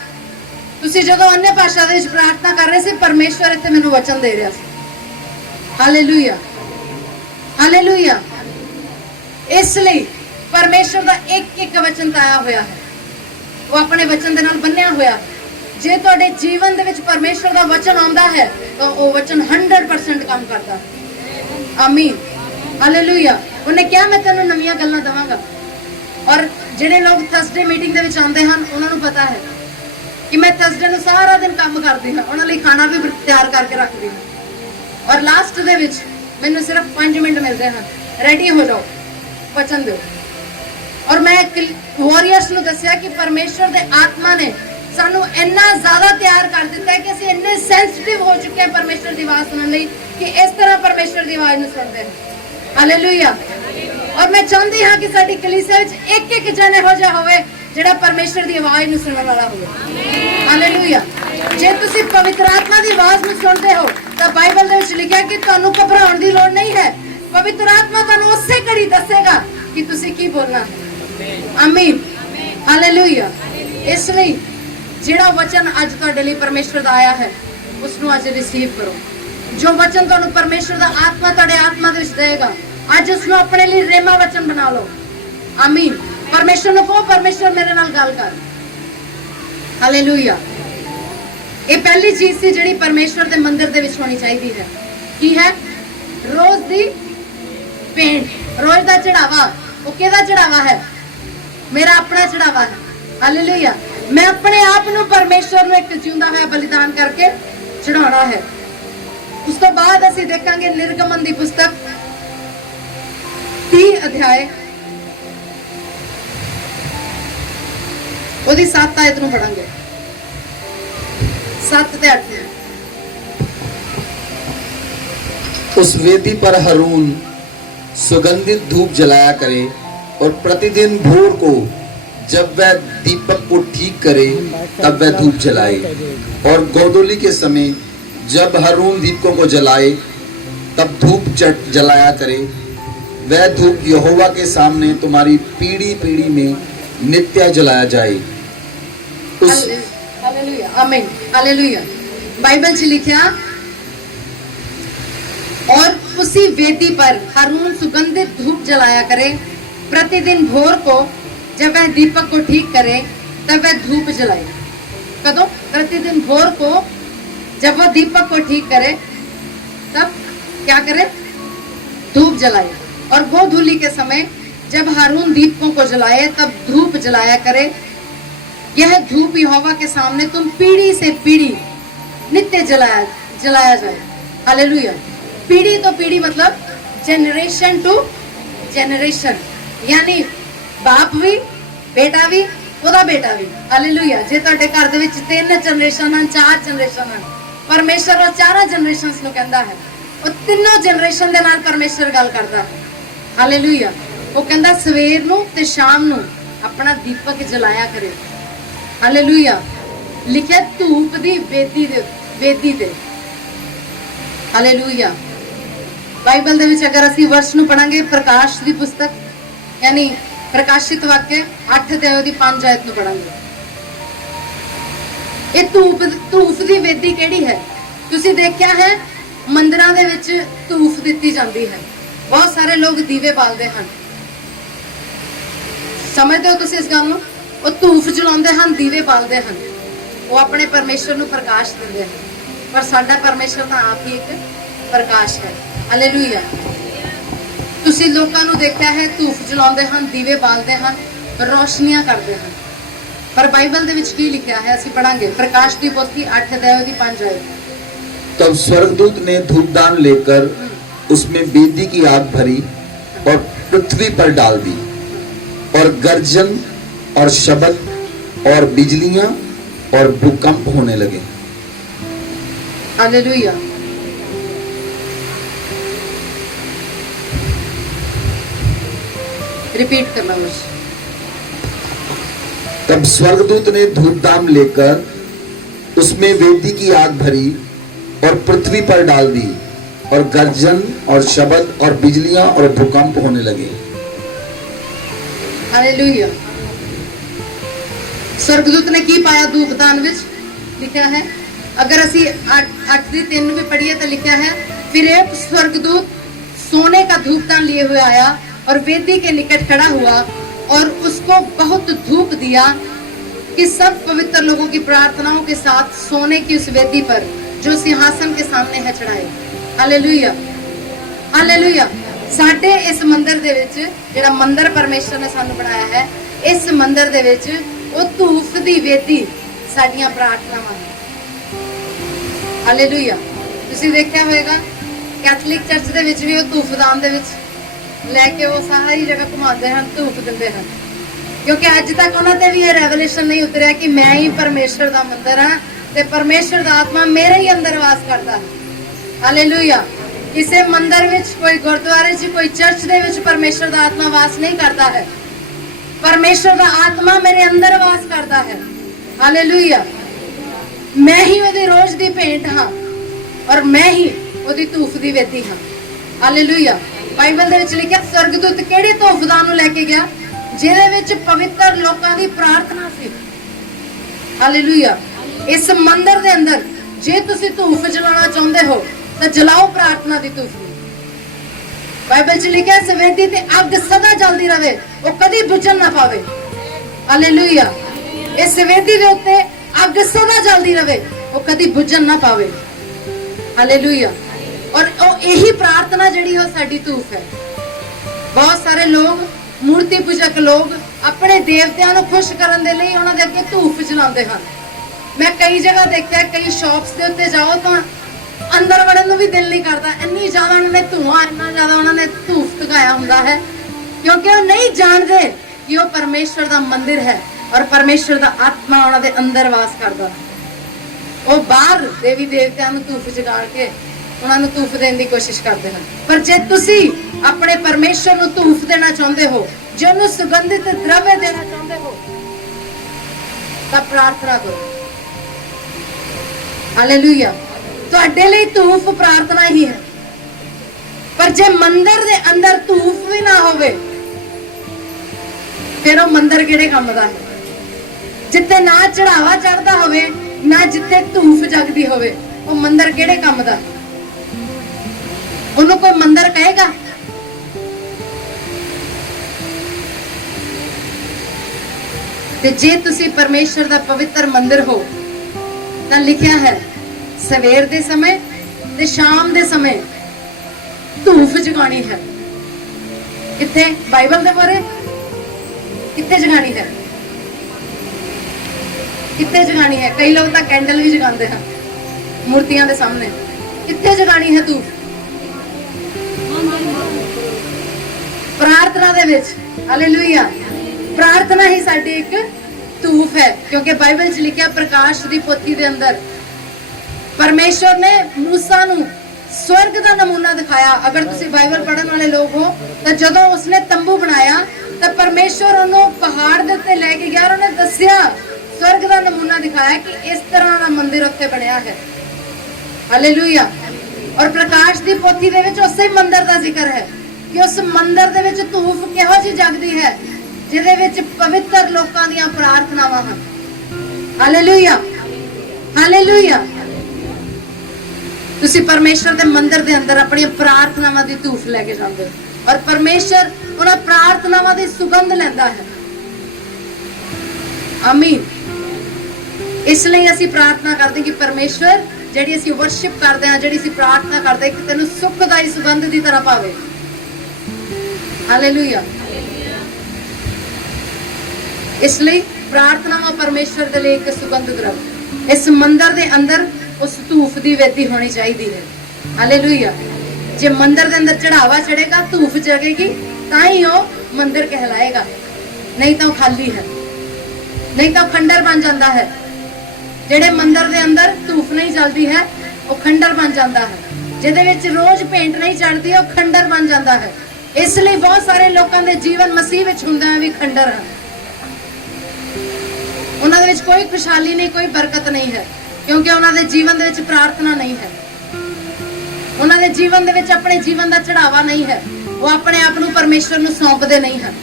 तुसी जदों अन्य भाषा दे विच प्रार्थना कर रहे सी, परमेश्वर इत्थे मैनूं वचन दे रहा सी। हालेलुया। हालेलुया। इसलिए परमेश्वर दा एक एक वचन ताया होया है, वो अपने वचन दे नाल बन्निया होया। जे तुहाडे जीवन दे विच परमेश्वर दा वचन आउंदा है तो वो वचन 100% काम करदा है। आमीन। हालेलुया। उन्हें क्या मैं तेनों नवीआं गल्लां दवांगा। और जिहड़े लोग थर्सडे मीटिंग दे विच आउंदे हन उन्हां नूं पता है कि मैं थर्सडे नूं सारा दिन काम करदी हां, उन्हां लई खाना भी तैयार करके रखदी हां। और लास्ट दे विच मैनूं सिर्फ 5 मिनट मिलदे हन, रेडी हो जाओ, वचन दिओ। और मैं वॉरियर्स नूं दस्सिया कि परमेश्वर दे आत्मा ने सानू इन्ना ज्यादा तैयार कर दिता है कि असीं इन्ने सेंसिटिव हो चुके हैं परमेश्वर की आवाज सुनने लई कि इस तरह परमेश्वर की आवाज नूं सुनदे हैं। हालेलुया। और मैं चाहती हाँ कि साडी कलीसिया विच एक एक जन इहो जिहा होवे जिहड़ा परमेश्वर की आवाज नूं सुनने वाला होवे। हालेलुया। जे तुसीं पवित्र आत्मा की आवाज नूं सुनदे हो तां बाइबल दे विच लिखिआ कि तुहानूं घबराउण दी लोड़ नहीं है। पवित्र आत्मा तुहानूं उਸੇ घड़ी दसेगा कि तुसीं की बोलना है। आमीन। हालेलुया। इसलिए ਜਿਹੜਾ वचन ਅੱਜ ਤੁਹਾਡੇ ਲਈ ਪਰਮੇਸ਼ਰ ਦਾ ਆਇਆ ਹੈ ਉਸ ਨੂੰ ਅੱਜ ਰਿਸੀਵ ਕਰੋ। ਜੋ वचन ਤੁਹਾਨੂੰ ਪਰਮੇਸ਼ਰ ਦਾ ਆਤਮਾ ਤੁਹਾਡੇ ਆਤਮਾ ਦੇ ਵਿੱਚ ਦੇਗਾ, ਅੱਜ ਉਸ ਨੂੰ ਆਪਣੇ ਲਈ ਰੇਮਾ वचन ਬਣਾ ਲਓ। ਆਮੀਨ। ਪਰਮੇਸ਼ਰ ਨੂੰ ਕਹੋ, ਪਰਮੇਸ਼ਰ ਮੇਰੇ ਨਾਲ ਗੱਲ ਕਰ। ਹਾਲੇਲੂਇਆ। ਇਹ ਪਹਿਲੀ ਚੀਜ਼ ਸੀ ਜਿਹੜੀ ਪਰਮੇਸ਼ਵਰ ਦੇ ਮੰਦਿਰ ਦੇ ਵਿੱਚ ਹੋਣੀ ਚਾਹੀਦੀ ਹੈ। ਕੀ ਹੈ? ਰੋਜ਼ ਦੀ ਭੇਂਟ, ਰੋਜ਼ ਦਾ ਚੜਾਵਾ। ਉਹ ਕਿਹਦਾ ਚੜਾਵਾ ਹੈ? ਮੇਰਾ ਆਪਣਾ ਚੜਾਵਾ ਹੈ। ਹਾਲੇਲੂਇਆ। ਮੈਂ ਆਪਣੇ ਆਪ ਨੂੰ ਪਰਮੇਸ਼ਵਰ ਨੂੰ ਇੱਕ ਜਿਉਂਦਾ ਹੋਇਆ ਬਲੀਦਾਨ ਕਰਕੇ ਚੜਾਉਣਾ ਹੈ। ਉਸ ਤੋਂ ਬਾਅਦ ਅਸੀਂ ਦੇਖਾਂਗੇ ਨਿਰਗਮਨ ਦੀ ਪੁਸਤਕ 30 ਅਧਿਆਏ ਉਹਦੀ 7 ਆਇਤ ਨੂੰ ਪੜਾਂਗੇ। 7 ਤੇ 8। उस वेदी पर हारून सुगंधित धूप जलाया करे और प्रतिदिन भोर को जब वह दीपक को ठीक करे तब वह धूप जलाए, और गोधूली के समय जब हारून दीपकों को जलाए तब धूप जलाया करे। वह धूप यहोवा के सामने तुम्हारी पीढ़ी पीढ़ी में नित्य जलाया जाए। उस हालेलुया, आमीन, हालेलुया। बाइबल च लिखा, और उसी वेदी पर हारून सुगंधित धूप जलाया करे, प्रतिदिन भोर को जब वह दीपक को ठीक करे तब वह धूप जलाए। कदों? प्रतिदिन भोर को जब वह दीपक को ठीक करे तब क्या करे? धूप जलाए। और गोधूली के समय जब हारून दीपकों को जलाए तब धूप जलाया करे। यह धूप यहोवा के सामने तुम पीढ़ी से पीढ़ी नित्य जलाया जाए। हालेलुया। पीढ़ी तो पीढ़ी मतलब जनरेशन टू जनरेशन, यानी बाप भी, बेटा भी, ਉਹਦਾ बेटा भी। हालेलुया। जे ਤੁਹਾਡੇ ਘਰ ਦੇ ਵਿੱਚ 3 ਜਨਰੇਸ਼ਨ ਹਨ, 4 ਜਨਰੇਸ਼ਨ ਹਨ, ਪਰਮੇਸ਼ਰ ਉਹ 4 ਜਨਰੇਸ਼ਨਸ ਨੂੰ ਕਹਿੰਦਾ ਹੈ। ਉਹ ਤਿੰਨੋਂ ਜਨਰੇਸ਼ਨ ਦੇ ਨਾਲ ਪਰਮੇਸ਼ਰ ਗੱਲ ਕਰਦਾ ਹੈ। ਹਾਲੇਲੂਇਆ। ਉਹ ਕਹਿੰਦਾ ਸਵੇਰ ਨੂੰ ਤੇ ਸ਼ਾਮ ਨੂੰ ਆਪਣਾ ਦੀਪਕ ਜਲਾਇਆ ਕਰੇ। ਹਾਲੇਲੂਇਆ। ਲਿਖਿਆ ਧੂਪ ਦੀ ਵੇਦੀ ਤੇ। ਹਾਲੇਲੂਇਆ। ਬਾਈਬਲ ਦੇ ਵਿੱਚ ਅਗਰ ਅਸੀਂ ਵਰਸ ਨੂੰ ਪੜਾਂਗੇ, ਪ੍ਰਕਾਸ਼ ਦੀ ਪੁਸਤਕ ਯਾਨੀ ਪ੍ਰਕਾਸ਼ਿਤ ਵਾਕਿਆ 8 ਤੇ ਉਹਦੀ 5 ਆਇਤ ਨੂੰ ਪੜਾਂਗੇ। ਇਹ ਧੂਪ ਦੀ ਵੇਦੀ ਕਿਹੜੀ ਹੈ? ਤੁਸੀਂ ਦੇਖਿਆ ਹੈ ਮੰਦਿਰਾਂ ਦੇ ਵਿੱਚ ਧੂਪ ਦਿੱਤੀ ਜਾਂਦੀ ਹੈ। ਬਹੁਤ ਸਾਰੇ ਲੋਕ ਦੀਵੇ ਬਾਲਦੇ ਹਨ। ਸਮਝਦੇ ਹੋ ਤੁਸੀਂ ਇਸ ਗੱਲ ਨੂੰ? ਉਹ ਧੂਪ ਜਲਾਉਂਦੇ ਹਨ, ਦੀਵੇ ਬਾਲਦੇ ਹਨ, ਉਹ ਆਪਣੇ ਪਰਮੇਸ਼ਰ ਨੂੰ ਪ੍ਰਕਾਸ਼ ਦਿੰਦੇ ਹਨ। ਪਰ ਸਾਡਾ ਪਰਮੇਸ਼ਰ ਤਾਂ ਆਪ ਹੀ ਇੱਕ ਪ੍ਰਕਾਸ਼ ਹੈ। ਹਾਲੇਲੂਇਆ। ਤੁਸੀਂ ਲੋਕਾਂ ਨੂੰ ਦੇਖਿਆ ਹੈ ਧੂਪ ਜਲਾਉਂਦੇ ਹਨ, ਦੀਵੇ ਬਾਲਦੇ ਹਨ, ਰੋਸ਼ਨੀਆਂ ਕਰਦੇ ਹਨ। पर बाइबल ਦੇ ਵਿੱਚ ਕੀ ਲਿਖਿਆ ਹੈ ਅਸੀਂ ਪੜਾਂਗੇ। प्रकाश की पोथी 8 अध्याय की 5 आयत। तब स्वर्गदूत ने धूपदान लेकर उसमें वेदी की आग भरी और पृथ्वी पर डाल दी, और गर्जन और शब्द और बिजलियां और भूकंप होने लगे। हालेलुया। रिपीट करना मुझे। तब स्वर्गदूत ने धूपदान लेकर उसमें वेदी की आग भरी और पृथ्वी पर डाल दी, और गर्जन और शब्द और बिजलियां और भूकंप होने लगे। हालेलुया। स्वर्गदूत ने की पाया धूपदान विच लिखा है। अगर असी 8 ਦੀ 3 भी पढ़िए तो लिखा है, फिर एक स्वर्गदूत सोने का धूपदान लिए हुए आया और वेदी के निकट खड़ा हुआ और उसको बहुत धूप दिया कि सब पवित्र लोगों की प्रार्थनाओं के साथ सोने की उस वेदी पर जो सिंहासन के सामने है चढ़ाए। Hallelujah, hallelujah. साडे इस मंदिर दे विच जेड़ा मंदिर परमेश्वर ने सानू बनाया है, इस मंदिर दे विच ओ धूप दी वेदी साडियां प्रार्थनावां है। हालेलुया। तुसीं देखिया होएगा कैथलिक चर्च दे विच भी ओ धूपदान दे विच लेके वो सारी जगह घुमाते हैं, धूप दिंदे हैं, क्योंकि अज तक उन्होंने भी ये रेवलेशन नहीं उतरिया कि मैं ही परमेश्वर का मंदिर हाँ ते परमेश्वर का आत्मा मेरे ही अंदर वास करता है। हालेलुया। किसी मंदिर विच, कोई गुरुद्वारे च, कोई चर्च दे विच परमेश्वर का आत्मा वास नहीं करता है। परमेश्वर का आत्मा मेरे अंदर वास करता है। हालेलुया। मैं ही ओदी रोज दी भेंट हाँ और मैं ही ओदी धूप दी वेदी हाँ। हालेलुया। बाइबल दे विच लिखिया स्वर्गदूत किहड़े धूपदान नूं लैके गया जिहदे विच पवित्र लोकां दी प्रार्थना सी। हालेलुया। इस मंदिर दे अंदर जे तुसीं धूप जलाना चाहुंदे हो तां जलाओ प्रार्थना दी धूप। बाइबल च लिखिया इस वेदी ते अग सदा जलदी रहे, वो कदी बुझण ना पावे। हालेलुया। इस वेदी दे उत्ते अग सदा जलदी रहे, ਉਹ ਕਦੀ ਬੁੱਝਣ ਨਾ ਪਾਵੇ। ਹਾਲੇਲੂਇਆ। ਔਰ ਉਹ ਇਹੀ ਪ੍ਰਾਰਥਨਾ ਜਿਹੜੀ ਉਹ ਸਾਡੀ ਧੂਫ ਹੈ। ਬਹੁਤ ਸਾਰੇ ਲੋਕ, ਮੂਰਤੀ ਪੂਜਕ ਲੋਕ, ਆਪਣੇ ਦੇਵਤਿਆਂ ਨੂੰ ਖੁਸ਼ ਕਰਨ ਦੇ ਲਈ ਉਹਨਾਂ ਦੇ ਅੱਗੇ ਧੂਫ ਜਲਾਉਂਦੇ ਹਨ। ਮੈਂ ਕਈ ਜਗ੍ਹਾ ਦੇਖਿਆ, ਕਈ ਸ਼ਾਪਸ ਦੇ ਉੱਤੇ ਜਾਓ ਤਾਂ ਅੰਦਰ ਵੜਨ ਨੂੰ ਵੀ ਦਿਲ ਨਹੀਂ ਕਰਦਾ, ਇੰਨੀ ਜ਼ਿਆਦਾ ਉਹਨਾਂ ਨੇ ਧੂਆਂ, ਇੰਨਾ ਜ਼ਿਆਦਾ ਉਹਨਾਂ ਨੇ ਧੂਫ ਧਗਾਇਆ ਹੁੰਦਾ ਹੈ, ਕਿਉਂਕਿ ਉਹ ਨਹੀਂ ਜਾਣਦੇ ਕਿ ਉਹ ਪਰਮੇਸ਼ਵਰ ਦਾ ਮੰਦਿਰ ਹੈ ਔਰ ਪਰਮੇਸ਼ਵਰ ਦਾ ਆਤਮਾ ਉਹਨਾਂ ਦੇ ਅੰਦਰ ਵਾਸ ਕਰਦਾ ਹੈ। ਉਹ ਬਾਹਰ ਦੇਵੀ ਦੇਵਤਿਆਂ ਨੂੰ ਧੂਫ ਜਗਾ ਕੇ ਉਹਨਾਂ ਨੂੰ ਧੂਫ ਦੇਣ ਦੀ ਕੋਸ਼ਿਸ਼ ਕਰਦੇ ਹਨ। ਪਰ ਜੇ ਤੁਸੀਂ ਆਪਣੇ ਪਰਮੇਸ਼ਵਰ ਨੂੰ ਧੂਫ ਦੇਣਾ ਚਾਹੁੰਦੇ ਹੋ, ਜੇ ਉਹਨੂੰ ਸੁਗੰਧਿਤ ਦਰਵਯ ਦੇਣਾ ਚਾਹੁੰਦੇ ਹੋ, ਤਾਂ ਪ੍ਰਾਰਥਨਾ ਕਰੋ। ਹਾਲੇਲੂਇਆ। ਤੁਹਾਡੇ ਲਈ ਧੂਫ ਪ੍ਰਾਰਥਨਾ ਹੀ ਹੈ। ਪਰ ਜੇ ਮੰਦਿਰ ਦੇ ਅੰਦਰ ਧੂਫ ਵੀ ਨਾ ਹੋਵੇ, ਫਿਰ ਉਹ ਮੰਦਿਰ ਕਿਹੜੇ ਕੰਮ ਦਾ ਹੈ? ਜਿੱਥੇ ਨਾ ਚੜਾਵਾ ਚੜਦਾ ਹੋਵੇ, ਨਾ ਜਿੱਥੇ ਧੂਫ ਜਗਦੀ ਹੋਵੇ, ਉਹ ਮੰਦਿਰ ਕਿਹੜੇ ਕੰਮ ਦਾ? ਉਹਨੂੰ ਕੋਈ ਮੰਦਿਰ ਕਹੇਗਾ? ਤੇ ਜੇ ਤੁਸੀਂ ਪਰਮੇਸ਼ਰ ਦਾ ਪਵਿੱਤਰ ਮੰਦਿਰ ਹੋ, ਤਾਂ ਲਿਖਿਆ ਹੈ ਸਵੇਰ ਦੇ ਸਮੇਂ ਤੇ ਸ਼ਾਮ ਦੇ ਸਮੇਂ ਧੂਫ ਜਗਾਣੀ ਹੈ। ਕਿੱਥੇ? ਬਾਈਬਲ ਦੇ ਬਾਰੇ ਕਿੱਥੇ ਜਗਾਣੀ ਹੈ? ਕਿੱਥੇ ਜਗਾਣੀ ਹੈ? ਕਈ ਲੋਕ ਤਾਂ ਕੈਂਡਲ ਵੀ ਜਗਾਉਂਦੇ ਹਨ ਮੂਰਤੀਆਂ ਦੇ ਸਾਹਮਣੇ। ਕਿੱਥੇ ਜਗਾਣੀ ਹੈ ਧੂਫ? ਪ੍ਰਾਰਥਨਾ ਦੇ ਵਿੱਚ। ਹਾਲੇਲੂਇਆ। ਪ੍ਰਾਰਥਨਾ ਹੀ ਸਾਡੀ ਇੱਕ ਧੂਫ ਹੈ, ਕਿਉਂਕਿ ਬਾਈਬਲ 'ਚ ਲਿਖਿਆ ਪ੍ਰਕਾਸ਼ ਦੀ ਪੋਥੀ ਦੇ ਅੰਦਰ ਪਰਮੇਸ਼ਵਰ ਨੇ ਮੂਸਾ ਨੂੰ ਸਵਰਗ ਦਾ ਨਮੂਨਾ ਦਿਖਾਇਆ। ਅਗਰ ਤੁਸੀਂ ਬਾਈਬਲ ਪੜ੍ਹਨ ਵਾਲੇ ਲੋਕ ਹੋ ਤਾਂ ਜਦੋਂ ਉਸਨੇ ਤੰਬੂ ਬਣਾਇਆ ਤਾਂ ਪਰਮੇਸ਼ਵਰ ਉਹਨੂੰ ਪਹਾੜ ਦੇ ਉੱਤੇ ਲੈ ਕੇ ਗਿਆ ਔਰ ਉਹਨੇ ਦੱਸਿਆ, ਸਵਰਗ ਦਾ ਨਮੂਨਾ ਦਿਖਾਇਆ ਕਿ ਇਸ ਤਰ੍ਹਾਂ ਦਾ ਮੰਦਿਰ ਉੱਥੇ ਬਣਿਆ ਹੈ। ਹਾਲੇਲੂਇਆ। ਔਰ ਪ੍ਰਕਾਸ਼ ਦੀ ਪੋਥੀ ਦੇ ਵਿੱਚ ਉਸੇ ਮੰਦਿਰ ਦਾ ਜ਼ਿਕਰ ਹੈ ਕਿ ਉਸ ਮੰਦਿਰ ਦੇ ਵਿੱਚ ਧੂਫ ਕਿਹੋ ਜਿਹੀ ਜਗਦੀ ਹੈ, ਜਿਹਦੇ ਵਿੱਚ ਪਵਿੱਤਰ ਲੋਕਾਂ ਦੀਆਂ ਪ੍ਰਾਰਥਨਾਵਾਂ ਹਨ। ਹਾਲੇਲੂਇਆ। ਹਾਲੇਲੂਇਆ। ਤੁਸੀਂ ਪਰਮੇਸ਼ਰ ਦੇ ਮੰਦਿਰ ਦੇ ਅੰਦਰ ਆਪਣੀਆਂ ਪ੍ਰਾਰਥਨਾਵਾਂ ਦੀ ਧੂਫ ਲੈ ਕੇ ਜਾਂਦੇ ਹੋ ਔਰ ਪਰਮੇਸ਼ਰ ਉਹਨਾਂ ਪ੍ਰਾਰਥਨਾਵਾਂ ਦੀ ਸੁਗੰਧ ਲੈਂਦਾ ਹੈ। ਆਮੀਨ। ਇਸ ਲਈ ਅਸੀਂ ਪ੍ਰਾਰਥਨਾ ਕਰਦੇ ਕਿ ਪਰਮੇਸ਼ਰ, ਜਿਹੜੀ ਅਸੀਂ ਵਰਸ਼ਿਪ ਕਰਦੇ ਹਾਂ, ਜਿਹੜੀ ਅਸੀਂ ਪ੍ਰਾਰਥਨਾ ਕਰਦੇ, ਕਿ ਤੈਨੂੰ ਸੁਖਦਾਈ ਸੁਗੰਧ ਦੀ ਤਰ੍ਹਾਂ ਪਾਵੇ। ਹਾਲੇਲੂਇਆ। ਇਸ ਲਈ ਪ੍ਰਾਰਥਨਾਵਾਂ ਪਰਮੇਸ਼ਰ ਦੇ ਲਈ ਇੱਕ ਸੁਗੰਧ ਦਰਵ। ਇਸ ਮੰਦਿਰ ਦੇ ਅੰਦਰ ਉਸ ਧੂਫ ਦੀ ਵੇਦੀ ਹੋਣੀ ਚਾਹੀਦੀ ਹੈ। ਹਾਲੇਲੂਇਆ। ਜੇ ਮੰਦਿਰ ਦੇ ਅੰਦਰ ਚੜਾਵਾ ਚੜੇਗਾ, ਧੂਫ ਜਗੇਗੀ, ਤਾਂ ਹੀ ਉਹ ਮੰਦਿਰ ਕਹਿਲਾਏਗਾ, ਨਹੀਂ ਤਾਂ ਉਹ ਖਾਲੀ ਹੈ, ਨਹੀਂ ਤਾਂ ਉਹ ਖੰਡਰ ਬਣ ਜਾਂਦਾ ਹੈ। ਜਿਹੜੇ ਮੰਦਿਰ ਦੇ ਅੰਦਰ ਧੂਫ ਨਹੀਂ ਜਲਦੀ ਹੈ, ਉਹ ਖੰਡਰ ਬਣ ਜਾਂਦਾ ਹੈ। ਜਿਹਦੇ ਵਿੱਚ ਰੋਜ਼ ਪੇਂਟ ਨਹੀਂ ਚੜਦੀ, ਉਹ ਖੰਡਰ ਬਣ ਜਾਂਦਾ ਹੈ। ਇਸ ਲਈ ਬਹੁਤ ਸਾਰੇ ਲੋਕਾਂ ਦੇ ਜੀਵਨ ਮਸੀਹ ਵਿੱਚ ਹੁੰਦਾ ਹੈ ਵੀ ਖੰਡਰ ਹੈ। ਉਹਨਾਂ ਦੇ ਵਿੱਚ ਕੋਈ ਖੁਸ਼ਹਾਲੀ ਨਹੀਂ, ਕੋਈ ਬਰਕਤ ਨਹੀਂ ਹੈ, ਕਿਉਂਕਿ ਉਹਨਾਂ ਦੇ ਜੀਵਨ ਦੇ ਵਿੱਚ ਪ੍ਰਾਰਥਨਾ ਨਹੀਂ ਹੈ। ਉਹਨਾਂ ਦੇ ਜੀਵਨ ਦੇ ਵਿੱਚ ਆਪਣੇ ਜੀਵਨ ਦਾ ਚੜਾਵਾ ਨਹੀਂ ਹੈ। ਉਹ ਆਪਣੇ ਆਪ ਨੂੰ ਪਰਮੇਸ਼ਰ ਨੂੰ ਸੌਂਪਦੇ ਨਹੀਂ ਹਨ।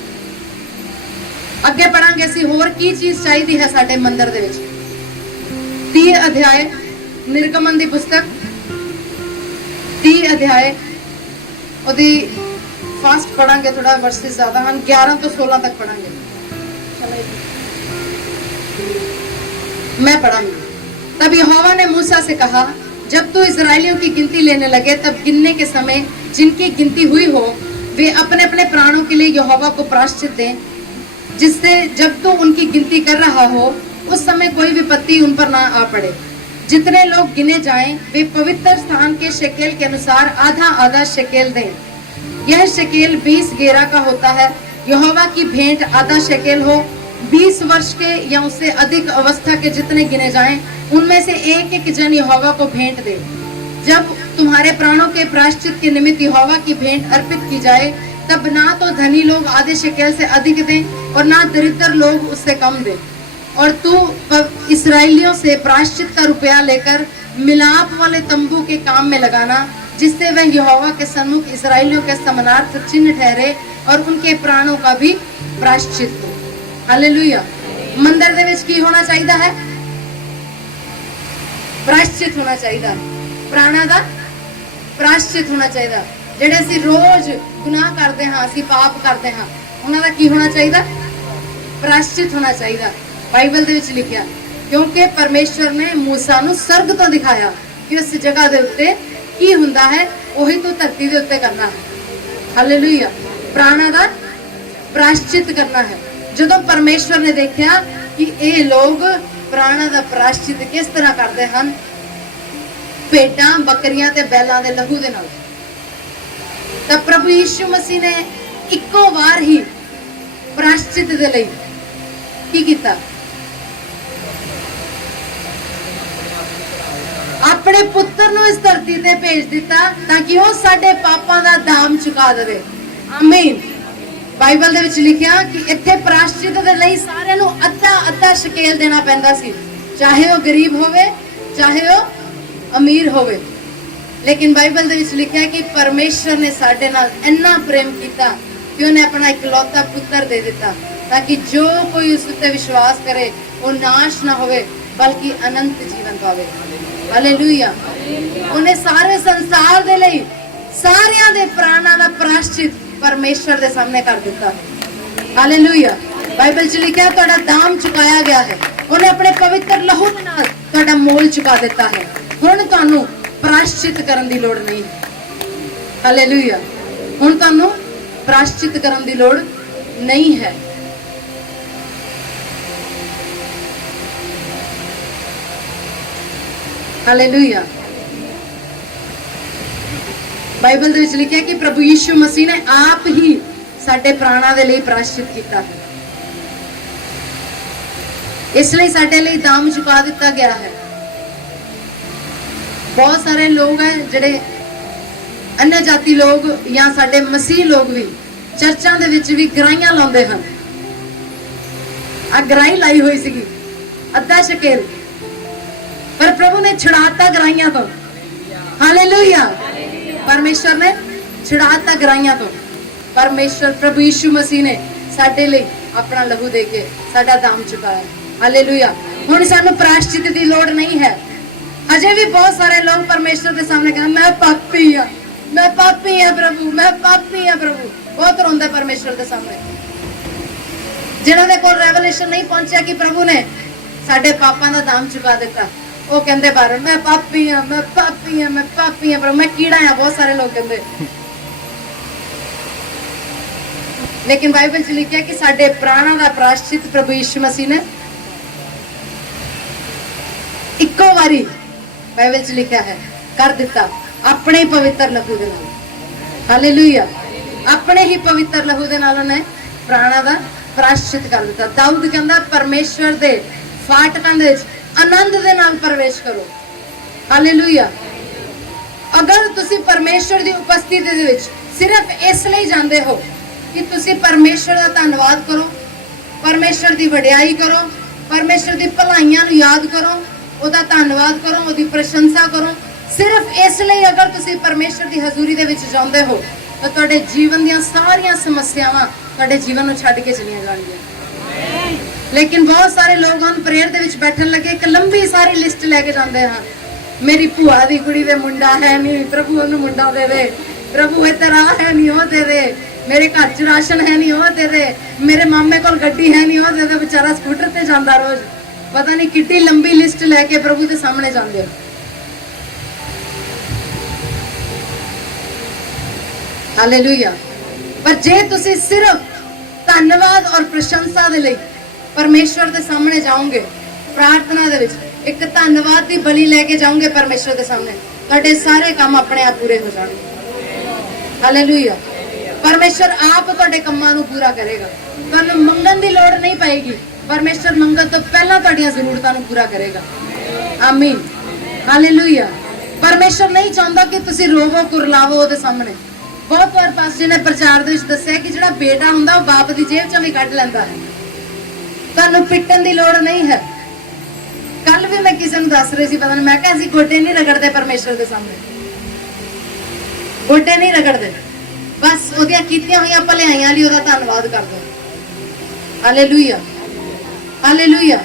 ਅੱਗੇ ਪੜਾਂਗੇ ਅਸੀਂ ਹੋਰ ਕੀ ਚੀਜ਼ ਚਾਹੀਦੀ ਹੈ ਸਾਡੇ ਮੰਦਿਰ ਦੇ ਵਿੱਚ। 30 ਅਧਿਆਏ ਨਿਰਗਮਨ ਦੀ ਪੁਸਤਕ, 30 ਅਧਿਆਏ, ਉਹਦੀ ਫਾਸਟ ਪੜਾਂਗੇ, ਥੋੜਾ ਵਰਸਿਸ ਜ਼ਿਆਦਾ ਹਨ, 11 ਤੋਂ 16 तक पढ़ेंगे। मैं पढ़ूंगी। तब यहोवा ने मूसा से कहा, जब तू इजराइलियों की गिनती लेने लगे, तब गिनने के समय जिनकी गिनती हुई हो वे अपने अपने प्राणों के लिए यहोवा को प्रायश्चित दें, जिससे जब तू उनकी गिनती कर रहा हो उस समय कोई विपत्ति उन पर ना आ पड़े। जितने लोग गिने जाएं वे पवित्र स्थान के शेकेल के अनुसार आधा आधा शेकेल दें। यह शेकेल 20 गेरा का होता है। यहोवा की भेंट आधा शेकेल हो। 20 वर्ष के या उससे अधिक अवस्था के जितने गिने जाएं उनमें से एक एक जन यहोवा को भेंट दे। जब तुम्हारे प्राणों के प्रायश्चित के निमित्त यहोवा की भेंट अर्पित की जाए, तब ना तो धनी लोग आधे शेकेल से अधिक दें और ना दरिद्र लोग उससे कम दें। और तू इस्राएलियों से प्रायश्चित का रुपया लेकर मिलाप वाले तंबू के काम में लगाना, जिससे वह यहोवा के सन्मुख इस्राएलियों के समानार्थ चिन्ह ठहरे और उनके प्राणों का भी प्रायश्चित हो। हालेलुया। मंदिर दे विच की होना चाहिए है? प्रायश्चित होना चाहिए। प्राणा दा प्रायश्चित होना चाहिए। ਜਿਹੜੇ ਅਸੀਂ ਰੋਜ਼ ਗੁਨਾਹ ਕਰਦੇ ਹਾਂ, ਅਸੀਂ ਪਾਪ ਕਰਦੇ ਹਾਂ, ਉਹਨਾਂ ਦਾ ਕੀ ਹੋਣਾ ਚਾਹੀਦਾ? ਪ੍ਰਾਇਸ਼ਚਿਤ ਹੋਣਾ ਚਾਹੀਦਾ। ਬਾਈਬਲ ਦੇ ਵਿੱਚ ਲਿਖਿਆ क्योंकि परमेश्वर ने मूसा नूं सरग तो दिखाया कि उस जगह दे उत्ते की हुंदा है, वही तू धरती दे उत्ते करना है। हालेलुया। प्राणा दा प्रायश्चित करना है। जदों परमेश्वर ने देखा कि ये लोग प्राणा दा प्रायश्चित किस तरह करते हैं, भेटां बकरियां ते बैलां दे लहू दे नाल, तां प्रभु यीशु मसीह ने इक्को वार ही प्रायश्चित दे लई की कीता, अपने पुत्र नूं इस धरती ते भेज दिता ताकि वह साडे पापां दा दाम चुका देवे। आमीन। बाइबल दे विच लिखिया कि इत्थे प्रायश्चित दे लई सारिआं नूं अद्धा अद्धा शकेल देना पैंदा सी, चाहे वह गरीब होवे चाहे वह अमीर होवे। लेकिन बाइबल दे विच लिखिया कि परमेश्वर ने साडे नाल इन्ना प्रेम कीता कि उन्हें अपना इकलौता पुत्र दे दिता ताकि जो कोई उस उत्ते विश्वास करे वो नाश ना होवे बल्कि अनंत जीवन पावे। हालेलुया। उन्हें सारे संसार दे लई सारियां दे प्राणां दा प्रायश्चित परमेश्वर दे सामने कर दिता। हालेलुया। बाइबल च लिखिया तुहाडा दाम चुकाया गया है, उन्हें अपने पवित्र लहू दे नाल तुहाडा मोल चुका दिता है। हुण तुहानू प्रायश्चित करन दी लोड़ नहीं। हालेलुया। हुण तुहानू प्रायश्चित करन दी लोड़ नहीं है। हालेलुया। बाइबल दे विच लिखिया कि प्रभु यीशु मसीह ने आप ही साडे प्राणा दे लई प्रायश्चित कीता है, इसलिए साडे लई दाम चुका दिता गया है। बहुत सारे लोग हैं जिहड़े अन्य जाति लोग या साडे मसीह लोग भी चर्चां दे विच भी गराइयां लाउंदे हन। आ गराई लाई हुई सीगी अद्धा शकेल, पर प्रभु ने छुड़ाता गराइयां तो। हालेलुया। परमेश्वर ने छुड़ाता गराइयां तो। परमेश्वर प्रभु यीशु मसीह ने साडे लई अपना लहू दे के साडा दाम चुकाया। हालेलुया। हुण सानू प्रायश्चित दी लोड़ नहीं है। अजे भी बहुत सारे लोग परमेश्वर के सामने कहते मैं पापी हाँ, मैं पापी हाँ प्रभु, मैं पापी हाँ प्रभु। बहुत रोंदे परमेश्वर के सामने। जिन्हां दे कोल रेवलेशन नहीं पहुंचा कि प्रभु ने साडे पापां दा दाम चुका दिता, वो कहते बार मैं पापी हाँ, मैं पापी हाँ, मैं पापी हाँ प्रभु, मैं कीड़ा हाँ। बहुत सारे लोग कहते। लेकिन बाइबल च लिखिया कि साडे प्राणा दा प्रायश्चित प्रभु यीशु मसीह ने इक्को वारी, बाइबल च लिखा है, कर दिता अपने ही पवित्र लहू दे नाल। हालेलुया। अपने ही पवित्र लहू दे नाल उन्हें प्राणा दा प्रायश्चित कर दिता। दाऊद कहंदा परमेश्वर दे फाटकां दे विच आनंद दे नाल प्रवेश करो। हालेलुया। अगर तुसी परमेश्वर दी उपस्थिति दे विच सिर्फ इसलिए जांदे हो कि तुसी परमेश्वर दा धन्नवाद करो, परमेश्वर दी वडियाई करो, परमेश्वर दी भलाइयां नूं याद करो, ओदा धन्नवाद करो, ओदी प्रशंसा करो, सिर्फ इसलिए अगर तुसी परमेश्वर दी हजूरी दे विच जांदे हो तो तुहाडे जीवन दीयां सारियां समस्यावां तुहाडे जीवन नूं छड्ड के चलियां जाणगीआं। लेकिन बहुत सारे लोग हम प्रेयर दे विच बैठन लगे एक लंबी सारी लिस्ट लेके जाते हैं। मेरी भूआ दी कुड़ी दे मुंडा है नहीं, प्रभु उन्हें मुंडा दे दे, प्रभु इधर आ है नहीं वो दे दे, मेरे घर च राशन है नहीं वो दे दे, मेरे मामे कोल गड्डी है नहीं वो दे दे, बेचारा स्कूटर ते जांदा रोज। पता नहीं कितनी लंबी लिस्ट लेके प्रभु के सामने जाते हो। हालेलुया। पर जे तुसी सिर्फ धन्यवाद और प्रशंसा दे लई परमेश्वर के सामने जाओगे, प्रार्थना दे विच एक धन्यवाद की बलि लेके जाओगे परमेश्वर के सामने, तुहाडे सारे काम अपने आप पूरे हो जाएंगे। हालेलुया। परमेश्वर आप तुहाडे कामां नूं पूरा करेगा। तुहानूं मंगण दी लोड़ नहीं पएगी, परमेश्वर मंगण तो पहला तुहाडीआं ज़रूरतां नूं पूरा करेगा। आमीन। हालेलुया। परमेश्वर नहीं चाहता कि तुसी रोवो कुरलावो ਉਹਦੇ सामने। बहुत बार पास जी ने प्रचार दे विच दस्सिया कि जिहड़ा बेटा हुंदा ਉਹ बाप दी जेब चों भी कढ लैंदा है। ਤੁਹਾਨੂੰ पिटन की लोड़ नहीं है। कल भी मैं किसी ਨੂੰ दस रही सी, पता नहीं मैं कहा ਅਸੀਂ गोडे नहीं रगड़ते परमेश्वर के सामने, गोडे नहीं रगड़ते, बस ਉਹਦੀਆਂ ਕੀਤੀਆਂ ਹੋਈਆਂ ਭਲਾਈਆਂ ਲਈ ਉਹਦਾ ਧੰਨਵਾਦ ਕਰਦੇ। हालेलुया। हालेलुया।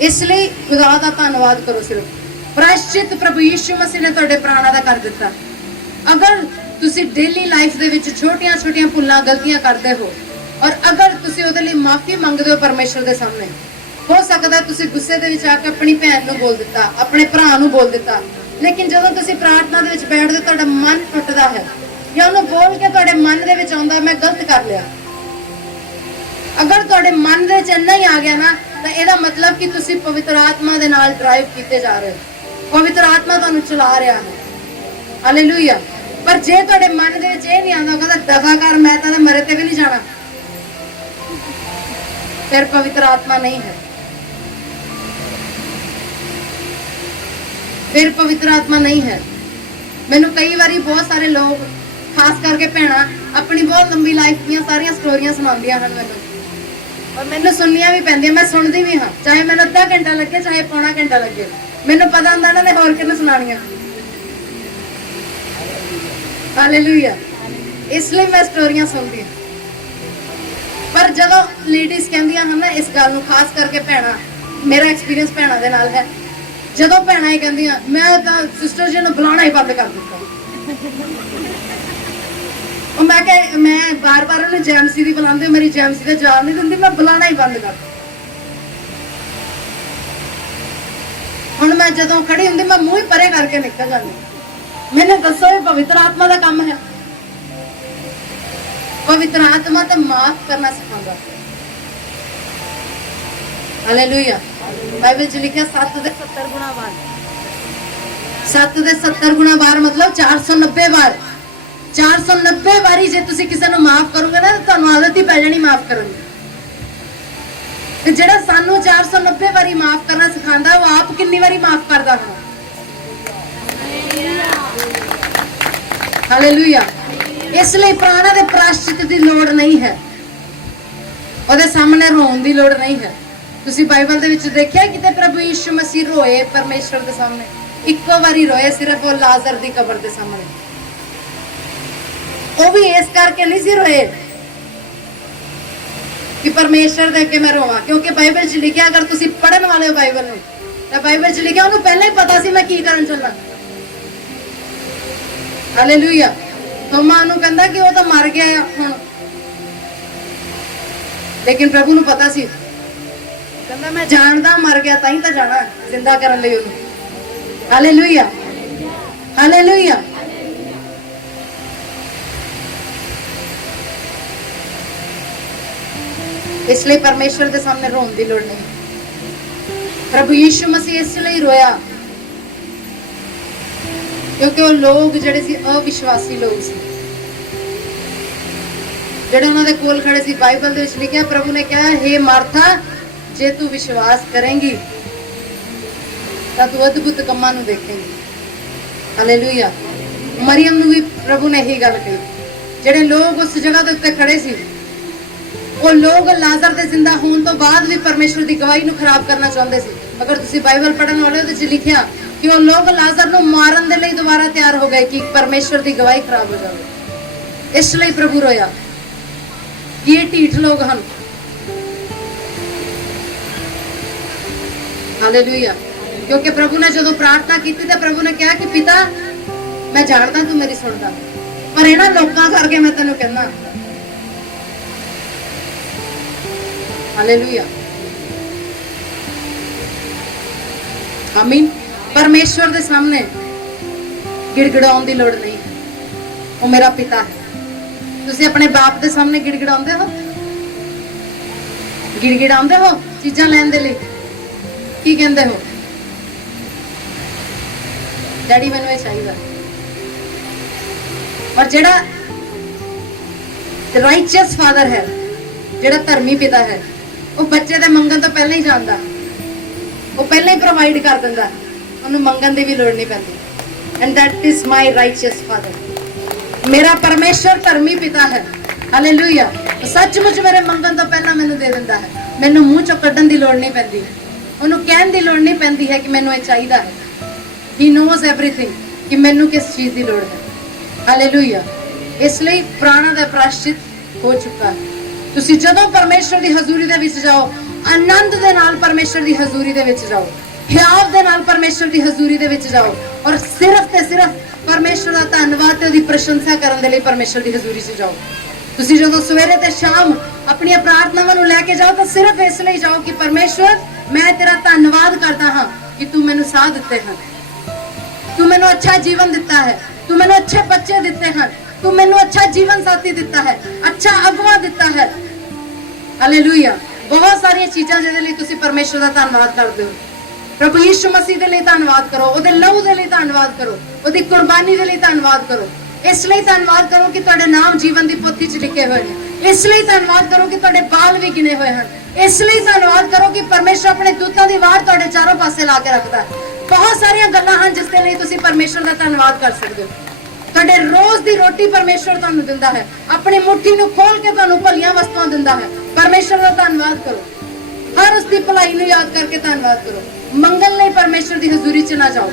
इसलिए खुदा दा धन्नवाद करो। सिर्फ प्रायश्चित प्रभु यीशु मसीह ने तुहाडे प्राणा दा कर दिता। अगर तुसी डेली लाइफ दे विच छोटियां छोटियां भुल्लां गलतियां करदे हो और अगर तुसी ਉਹਦੇ ਲਈ माफी मंगदे हो परमेश्वर के सामने, ਹੋ ਸਕਦਾ ਤੁਸੀਂ ਗੁੱਸੇ ਦੇ ਵਿੱਚ ਆ ਕੇ ਆਪਣੀ ਭੈਣ ਨੂੰ ਬੋਲ ਦਿੱਤਾ, ਆਪਣੇ ਭਰਾ ਨੂੰ ਬੋਲ ਦਿੱਤਾ, ਲੇਕਿਨ ਜਦੋਂ ਤੁਸੀਂ ਪ੍ਰਾਰਥਨਾ ਦੇ ਵਿੱਚ ਬੈਠਦੇ ਤੁਹਾਡਾ ਮਨ ਟੁੱਟਦਾ ਹੈ ਜਾਂ ਉਹਨੂੰ ਬੋਲ ਕੇ ਤੁਹਾਡੇ ਮਨ ਦੇ ਵਿੱਚ ਆਉਂਦਾ ਮੈਂ ਗਲਤ ਕਰ ਲਿਆ। ਅਗਰ ਤੁਹਾਡੇ ਮਨ ਦੇ ਵਿੱਚ ਇੰਨਾ ਹੀ ਆ ਗਿਆ ਨਾ ਤਾਂ ਇਹਦਾ ਮਤਲਬ ਕਿ ਤੁਸੀਂ ਪਵਿੱਤਰ ਆਤਮਾ ਦੇ ਨਾਲ ਡਰਾਈਵ ਕੀਤੇ ਜਾ ਰਹੇ ਹੋ, ਪਵਿੱਤਰ ਆਤਮਾ ਤੁਹਾਨੂੰ ਚਲਾ ਰਿਹਾ ਹੈ। ਹਾਲੇਲੂਇਆ। ਪਰ ਜੇ ਤੁਹਾਡੇ ਮਨ ਦੇ ਵਿੱਚ ਇਹ ਨਹੀਂ ਆਉਂਦਾ ਕਹਿੰਦਾ ਦਫਾ ਕਰ, ਮੈਂ ਤਾਂ ਮਰੇ ਤੇ ਵੀ ਨਹੀਂ ਜਾਣਾ, ਫਿਰ ਪਵਿੱਤਰ ਆਤਮਾ ਨਹੀਂ ਹੈ, ਫਿਰ ਪਵਿੱਤਰ ਆਤਮਾ ਨਹੀਂ ਹੈ। ਮੈਨੂੰ ਕਈ ਵਾਰੀ ਬਹੁਤ ਸਾਰੇ ਲੋਕ ਖਾਸ ਕਰਕੇ ਭੈਣਾਂ ਆਪਣੀ ਬਹੁਤ ਲੰਬੀ ਲਾਈਫ ਦੀਆਂ ਸਾਰੀਆਂ ਸਟੋਰੀਆਂ ਸੁਣਾਉਂਦੀਆਂ ਹਨ ਮੈਨੂੰ, ਔਰ ਮੈਨੂੰ ਸੁਣਨੀਆਂ ਵੀ ਪੈਂਦੀਆਂ, ਮੈਂ ਸੁਣਦੀ ਵੀ ਹਾਂ, ਚਾਹੇ ਮੈਨੂੰ ਅੱਧਾ ਘੰਟਾ ਲੱਗੇ ਚਾਹੇ ਪੌਣਾ ਘੰਟਾ ਲੱਗੇ, ਮੈਨੂੰ ਪਤਾ ਹੁੰਦਾ ਇਹਨਾਂ ਨੇ ਹੋਰ ਕਿਹਨੂੰ ਸੁਣਾਉਣੀਆਂ। ਹਾਲੇਲੂਇਆ। ਇਸ ਲਈ ਮੈਂ ਸਟੋਰੀਆਂ ਸੁਣਦੀ ਹਾਂ। ਪਰ ਜਦੋਂ ਲੇਡੀਜ਼ ਕਹਿੰਦੀਆਂ ਹਨ ਨਾ ਇਸ ਗੱਲ ਨੂੰ, ਖਾਸ ਕਰਕੇ ਭੈਣਾਂ, ਮੇਰਾ ਐਕਸਪੀਰੀਅੰਸ ਭੈਣਾਂ ਦੇ ਨਾਲ ਹੈ, ਜਦੋਂ ਭੈਣਾਂ ਇਹ ਕਹਿੰਦੀਆਂ ਮੈਂ ਤਾਂ ਸਿਸਟਰ ਜੀ ਨੂੰ ਬੁਲਾਉਣਾ ਹੀ ਬੰਦ ਕਰ ਦਿੱਤਾ, ਉਹ ਮੈਂ ਬਾਰ-ਬਾਰ ਉਹਨੂੰ ਜੈਮਸੀ ਦੀ ਬੁਲਾਉਂਦੇ, ਮੇਰੀ ਜੈਮਸੀ ਦਾ ਜਵਾਬ ਨਹੀਂ ਦਿੰਦੀ, ਮੈਂ ਬੁਲਾਉਣਾ ਹੀ ਬੰਦ ਕਰ। ਹੁਣ ਮੈਂ ਜਦੋਂ ਖੜੀ ਹੁੰਦੀ ਮੈਂ ਮੂੰਹ ਹੀ ਪਰੇ ਕਰਕੇ ਨਿਕਲ ਜਾਂਦੀ। ਮੈਨੂੰ ਦੱਸੋ ਇਹ ਪਵਿੱਤਰ ਆਤਮਾ ਦਾ ਕੰਮ ਹੈ? ਪਵਿੱਤਰ ਆਤਮਾ ਤਾਂ ਮਾਫ ਕਰਨਾ ਸਿਖਾਉਂਦਾ। ਹਾਲੇਲੂਇਆ। ਬਾਈਬਲ 'ਚ ਲਿਖਿਆ 7 ਦੇ 70 ਗੁਣਾ ਵਾਰ, 7 ਦੇ 70 ਗੁਣਾ ਵਾਰ ਮਤਲਬ 490 ਵਾਰ। 490 ਵਾਰੀ ਜੇ ਤੁਸੀਂ ਕਿਸੇ ਨੂੰ ਮਾਫ ਕਰੋਗੇ ਨਾ ਤਾਂ ਤੁਹਾਨੂੰ ਆਦਤ ਹੀ ਪੈ ਜਾਣੀ ਮਾਫ ਕਰਨ ਦੀ। ਤੇ ਜਿਹੜਾ ਸਾਨੂੰ 490 ਵਾਰੀ ਮਾਫ ਕਰਨਾ ਸਿਖਾਉਂਦਾ ਉਹ ਆਪ ਕਿੰਨੀ ਵਾਰੀ ਮਾਫ ਕਰਦਾ ਹੋਣਾ। ਹਾਲੇਲੂਇਆ। ਇਸ ਲਈ ਪ੍ਰਾਣਾ ਦੇ ਪ੍ਰਾਸ਼ਚਿਤ ਦੀ ਲੋੜ ਨਹੀਂ ਹੈ, ਉਹਦੇ ਸਾਹਮਣੇ ਰੋਣ ਦੀ ਲੋੜ ਨਹੀਂ ਹੈ। ਤੁਸੀਂ ਬਾਈਬਲ ਦੇ ਵਿੱਚ ਦੇਖਿਆ ਕਿਤੇ ਪ੍ਰਭੂ ਯਿਸੂ ਮਸੀਹ ਰੋਏ ਪਰਮੇਸ਼ਰ ਦੇ ਸਾਹਮਣੇ? ਇੱਕੋ ਵਾਰੀ ਰੋਏ, ਸਿਰਫ ਉਹ ਲਾਜ਼ਰ ਦੀ ਕਬਰ ਦੇ ਸਾਹਮਣੇ। ਉਹ ਵੀ ਇਸ ਕਰਕੇ ਨਹੀਂ ਸੀ ਰੋਏ ਕਿ ਪਰਮੇਸ਼ਰ ਦੇ ਅੱਗੇ ਮੈਂ ਰੋਵਾਂ, ਕਿਉਂਕਿ ਬਾਈਬਲ 'ਚ ਲਿਖਿਆ, ਅਗਰ ਤੁਸੀਂ ਪੜਨ ਵਾਲੇ ਹੋ ਬਾਈਬਲ ਨੂੰ, ਤਾਂ ਬਾਈਬਲ 'ਚ ਲਿਖਿਆ ਉਹਨੂੰ ਪਹਿਲਾਂ ਹੀ ਪਤਾ ਸੀ ਮੈਂ ਕੀ ਕਰਨ ਚੱਲਾਂ। ਹਾਲੇਲੂਇਆ। ਤੋਮਾ ਨੂੰ ਕਹਿੰਦਾ ਕਿ ਉਹ ਤਾਂ ਮਰ ਗਿਆ ਹੁਣ, ਲੇਕਿਨ ਪ੍ਰਭੂ ਨੂੰ ਪਤਾ ਸੀ, ਕਹਿੰਦਾ ਮੈਂ ਜਾਣਦਾ ਮਰ ਗਿਆ ਤਾਂ ਹੀ ਤਾਂ ਜਾਣਾ ਜ਼ਿੰਦਾ ਕਰਨ ਲਈ ਉਹਨੂੰ। ਹਾਲੇਲੂਇਆ। ਹਾਲੇਲੂਇਆ। ਇਸ ਲਈ ਪਰਮੇਸ਼ਰ ਦੇ ਸਾਹਮਣੇ ਰੋਣ ਦੀ ਲੋੜ ਨਹੀਂ। ਪ੍ਰਭੂ ਯਿਸੂ ਮਸੀਹ ਇਸ ਲਈ ਰੋਇਆ ਕਿਉਂਕਿ ਉਹ ਲੋਕ ਜਿਹੜੇ ਸੀ ਅਵਿਸ਼ਵਾਸੀ ਲੋਕ ਸੀ, ਜਿਹੜੇ ਉਹਨਾਂ ਦੇ ਕੋਲ ਖੜੇ ਸੀ। ਬਾਈਬਲ ਦੇ ਵਿੱਚ ਲਿਖਿਆ, ਪ੍ਰਭੂ ਨੇ ਕਿਹਾ, ਹੇ ਮਾਰਥਾ, ਜੇ ਤੂੰ ਵਿਸ਼ਵਾਸ ਕਰੇਂਗੀ ਤਾਂ ਤੂੰ ਅਦਭੁਤ ਕੰਮਾਂ ਨੂੰ ਦੇਖੇਂਗੀ। ਹਾਲੇਲੂਇਆ। ਮਰੀਅਮ ਨੂੰ ਵੀ ਪ੍ਰਭੂ ਨੇ ਇਹੀ ਗੱਲ ਕਹੀ। ਜਿਹੜੇ ਲੋਕ ਉਸ ਜਗ੍ਹਾ ਦੇ ਉੱਤੇ ਖੜੇ ਸੀ, ਉਹ ਲੋਕ ਲਾਜ਼ਰ ਦੇ ਜ਼ਿੰਦਾ ਹੋਣ ਤੋਂ ਬਾਅਦ ਵੀ ਪਰਮੇਸ਼ਰ ਦੀ ਗਵਾਹੀ ਨੂੰ ਖਰਾਬ ਕਰਨਾ ਚਾਹੁੰਦੇ ਸੀ। ਅਗਰ ਤੁਸੀਂ ਬਾਈਬਲ ਪੜ੍ਹਨ ਵਾਲੇ ਹੋ ਤਾਂ ਲਿਖਿਆ ਕਿ ਉਹ ਲੋਕ ਲਾਜ਼ਰ ਨੂੰ ਮਾਰਨ ਦੇ ਲਈ ਦੁਬਾਰਾ ਤਿਆਰ ਹੋ ਗਏ ਕਿ ਪਰਮੇਸ਼ਰ ਦੀ ਗਵਾਹੀ ਖਰਾਬ ਹੋ ਜਾਵੇ। ਇਸ ਲਈ ਪ੍ਰਭੂ ਰੋਇਆ ਕਿ ਇਹ ਢੀਠ ਲੋਕ ਹਨ। ਹਾਲੇਲੂਇਆ। ਕਿਉਂਕਿ ਪ੍ਰਭੂ ਨੇ ਜਦੋਂ ਪ੍ਰਾਰਥਨਾ ਕੀਤੀ ਤਾਂ ਪ੍ਰਭੂ ਨੇ ਕਿਹਾ ਕਿ ਪਿਤਾ, ਮੈਂ ਜਾਣਦਾ ਤੂੰ ਮੇਰੀ ਸੁਣਦਾ, ਪਰ ਇਹਨਾਂ ਲੋਕਾਂ ਕਰਕੇ ਮੈਂ ਤੈਨੂੰ ਕਹਿੰਦਾ। ਹਾਲੇਲੂਇਆ। ਆਮੀਨ। ਪਰਮੇਸ਼ਵਰ ਦੇ ਸਾਹਮਣੇ ਗਿੜਗੜਾਉਣ ਦੀ ਲੋੜ ਨਹੀਂ, ਉਹ ਮੇਰਾ ਪਿਤਾ ਹੈ। ਤੁਸੀਂ ਆਪਣੇ ਬਾਪ ਦੇ ਸਾਹਮਣੇ ਗਿੜਗੜਾਉਂਦੇ ਹੋ? ਗਿੜਗੜਾਉਂਦੇ ਹੋ ਚੀਜ਼ਾਂ ਲੈਣ ਦੇ ਲਈ? ਕੀ ਕਹਿੰਦੇ ਹੋ? ਡੈਡੀ ਮੈਨੂੰ ਇਹ ਚਾਹੀਦਾ। ਪਰ ਜਿਹੜਾ ਰਾਈਚੀਅਸ ਫਾਦਰ ਹੈ, ਜਿਹੜਾ ਧਰਮੀ ਪਿਤਾ ਹੈ, ਉਹ ਬੱਚੇ ਦੇ ਮੰਗਣ ਤੋਂ ਪਹਿਲਾਂ ਹੀ ਜਾਣਦਾ, ਉਹ ਪਹਿਲਾਂ ਹੀ ਪ੍ਰੋਵਾਈਡ ਕਰ ਦਿੰਦਾ, ਉਹਨੂੰ ਮੰਗਣ ਦੀ ਵੀ ਲੋੜ ਨਹੀਂ ਪੈਂਦੀ। And that is my righteous father. ਮੇਰਾ ਪਰਮੇਸ਼ਰ ਧਰਮੀ ਪਿਤਾ ਹੈ। ਹਾਲੇਲੂਇਆ। ਸੱਚਮੁੱਚ ਮੇਰੇ ਮੰਗਣ ਤੋਂ ਪਹਿਲਾਂ ਮੈਨੂੰ ਦੇ ਦਿੰਦਾ ਹੈ। ਮੈਨੂੰ ਮੂੰਹ ਚੋਂ ਕੱਢਣ ਦੀ ਲੋੜ ਨਹੀਂ ਪੈਂਦੀ, ਉਹਨੂੰ ਕਹਿਣ ਦੀ ਲੋੜ ਨਹੀਂ ਪੈਂਦੀ ਹੈ ਕਿ ਮੈਨੂੰ ਇਹ ਚਾਹੀਦਾ ਹੈ। ਹੀ ਨੋਜ਼ ਐਵਰੀਥਿੰਗ ਕਿ ਮੈਨੂੰ ਕਿਸ ਚੀਜ਼ ਦੀ ਲੋੜ ਹੈ। ਹਾਲੇਲੂਇਆ। ਇਸ ਲਈ ਪ੍ਰਾਣਾ ਦਾ ਪ੍ਰਾਸ਼ਚਿਤ ਹੋ ਚੁੱਕਾ ਹੈ। ਤੁਸੀਂ ਜਦੋਂ ਪਰਮੇਸ਼ਰ ਦੀ ਹਜ਼ੂਰੀ ਦੇ ਵਿੱਚ ਜਾਓ, ਆਨੰਦ ਦੇ ਨਾਲ ਪਰਮੇਸ਼ਰ ਦੀ ਹਜ਼ੂਰੀ ਦੇ ਵਿੱਚ ਜਾਓ, ਹਿਆਵ ਦੇ ਨਾਲ ਪਰਮੇਸ਼ਰ ਦੀ ਹਜ਼ੂਰੀ ਦੇ ਵਿੱਚ ਜਾਓ, ਔਰ ਸਿਰਫ ਤੇ ਸਿਰਫ ਪਰਮੇਸ਼ਰ ਦਾ ਧੰਨਵਾਦ ਤੇ ਉਹਦੀ ਪ੍ਰਸ਼ੰਸਾ ਕਰਨ ਦੇ ਲਈ ਪਰਮੇਸ਼ਰ ਦੀ ਹਜ਼ੂਰੀ 'ਚ ਜਾਓ। ਤੁਸੀਂ ਜਦੋਂ ਸਵੇਰੇ ਤੇ ਸ਼ਾਮ ਆਪਣੀਆਂ ਪ੍ਰਾਰਥਨਾਵਾਂ ਨੂੰ ਲੈ ਕੇ ਜਾਓ ਤਾਂ ਸਿਰਫ ਇਸ ਲਈ ਜਾਓ ਕਿ ਪਰਮੇਸ਼ਰ मैं तेरा धन्नवाद करता हाँ कि तू मैनू साह दिते हैं, तू मैनू अच्छा जीवन दिता है, तू मैनू अच्छे बच्चे दिते हैं, तू मैनू अच्छा जीवन साथी दिता है, अच्छा अगवा दिता है। हालेलुया। बहुत सारी चीज़ां जिहदे लई तुसीं परमेश्वर दा धन्नवाद करदे हो। प्रभु यीशु मसीह दे लई धन्नवाद करो, ओहदे लहू दे लई धन्नवाद करो, ओहदी कुर्बानी दे लई धन्नवाद करो। इसलिए धन्नवाद करो कि तुहाडे नाम जीवन दी पोथी च लिखे हुए हैं। इसलिए धन्नवाद करो कि तुहाडे बाल भी गिने हुए हैं। इसलिए धन्नवाद करो कि परमेश्वर अपने दूतां दी वार तुहाडे चारों पासे ला के रखदा है। बहुत सारियां गल्लां हन जिस दे लई तुसीं परमेश्वर दा धन्नवाद कर सकदे हो। तुहाडे रोज दी रोटी परमेश्वर तुहानू दिंदा है, अपनी मुट्ठी नू खोल के तुहानू भलियां वस्तुआं दिंदा है। परमेश्वर दा धन्नवाद करो, हर उसकी भलाई नू याद करके धन्नवाद करो। मंगल लई परमेश्वर दी हजूरी च ना जाओ,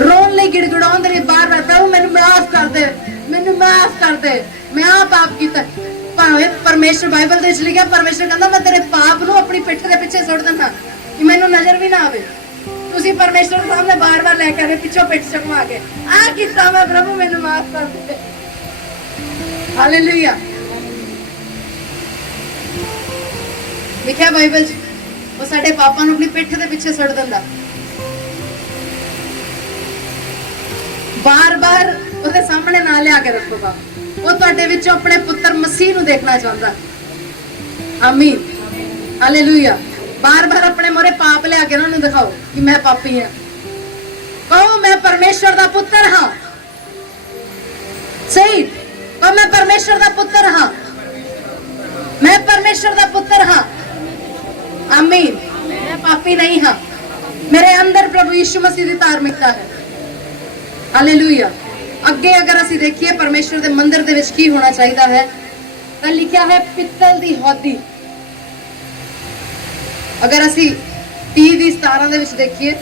रोन लई गिड़गिड़ाउण लई बार-बार प्रभु मैनू माफ कर दे, मैनू माफ कर दे, मैं आ पाप कीता। भावें परमेश्वर बाइबल दे विच लिखिआ, परमेश्वर कहंदा मैं तेरे पाप नू अपनी पिठ दे पिछे सुੱਟ दिंदा कि मैनू नजर भी ना आवे। तुसीं परमेश्वर दे सामने बार-बार लेके आवे पिछों पिठ चकवा के आ कीता मैं प्रभु मैनू माफ कर दे। हालेलुया। लिखिआ बाइबल च वो साडे पापां नू अपनी पिठ दे पिछे सुੱਟ दिंदा। बार-बार ਉਹਦੇ ਸਾਹਮਣੇ ਨਾ ਲਿਆ ਕੇ ਰੱਖੋਗਾ। ਉਹ ਤੁਹਾਡੇ ਵਿੱਚੋਂ ਆਪਣੇ ਪੁੱਤਰ ਮਸੀਹ ਨੂੰ ਦੇਖਣਾ ਚਾਹੁੰਦਾ। ਆਮੀਨ। ਹਾਲੇਲੂਇਆ। बार-बार अपने मोरे पाप लिया के उन्होंने दिखाओ कि मैं पापी हां। कहो मैं परमेश्वर दा पुत्र हां। सही कहो मैं परमेश्वर दा पुत्र हां, मैं परमेश्वर दा पुत्र हां। आमीन। मैं पापी नहीं हां, मेरे अंदर प्रभु यीशु मसीह दी धार्मिकता है। हालेलुया। अगे अगर असीं देखिए परमेश्वर दे मंदिर दे विच की होना चाहिदा है तां लिखिआ है पित्तल दी हौदी। अगर असी 30 ਦੀ 17 ਦੇ ਵਿੱਚ ਦੇਖੀਏ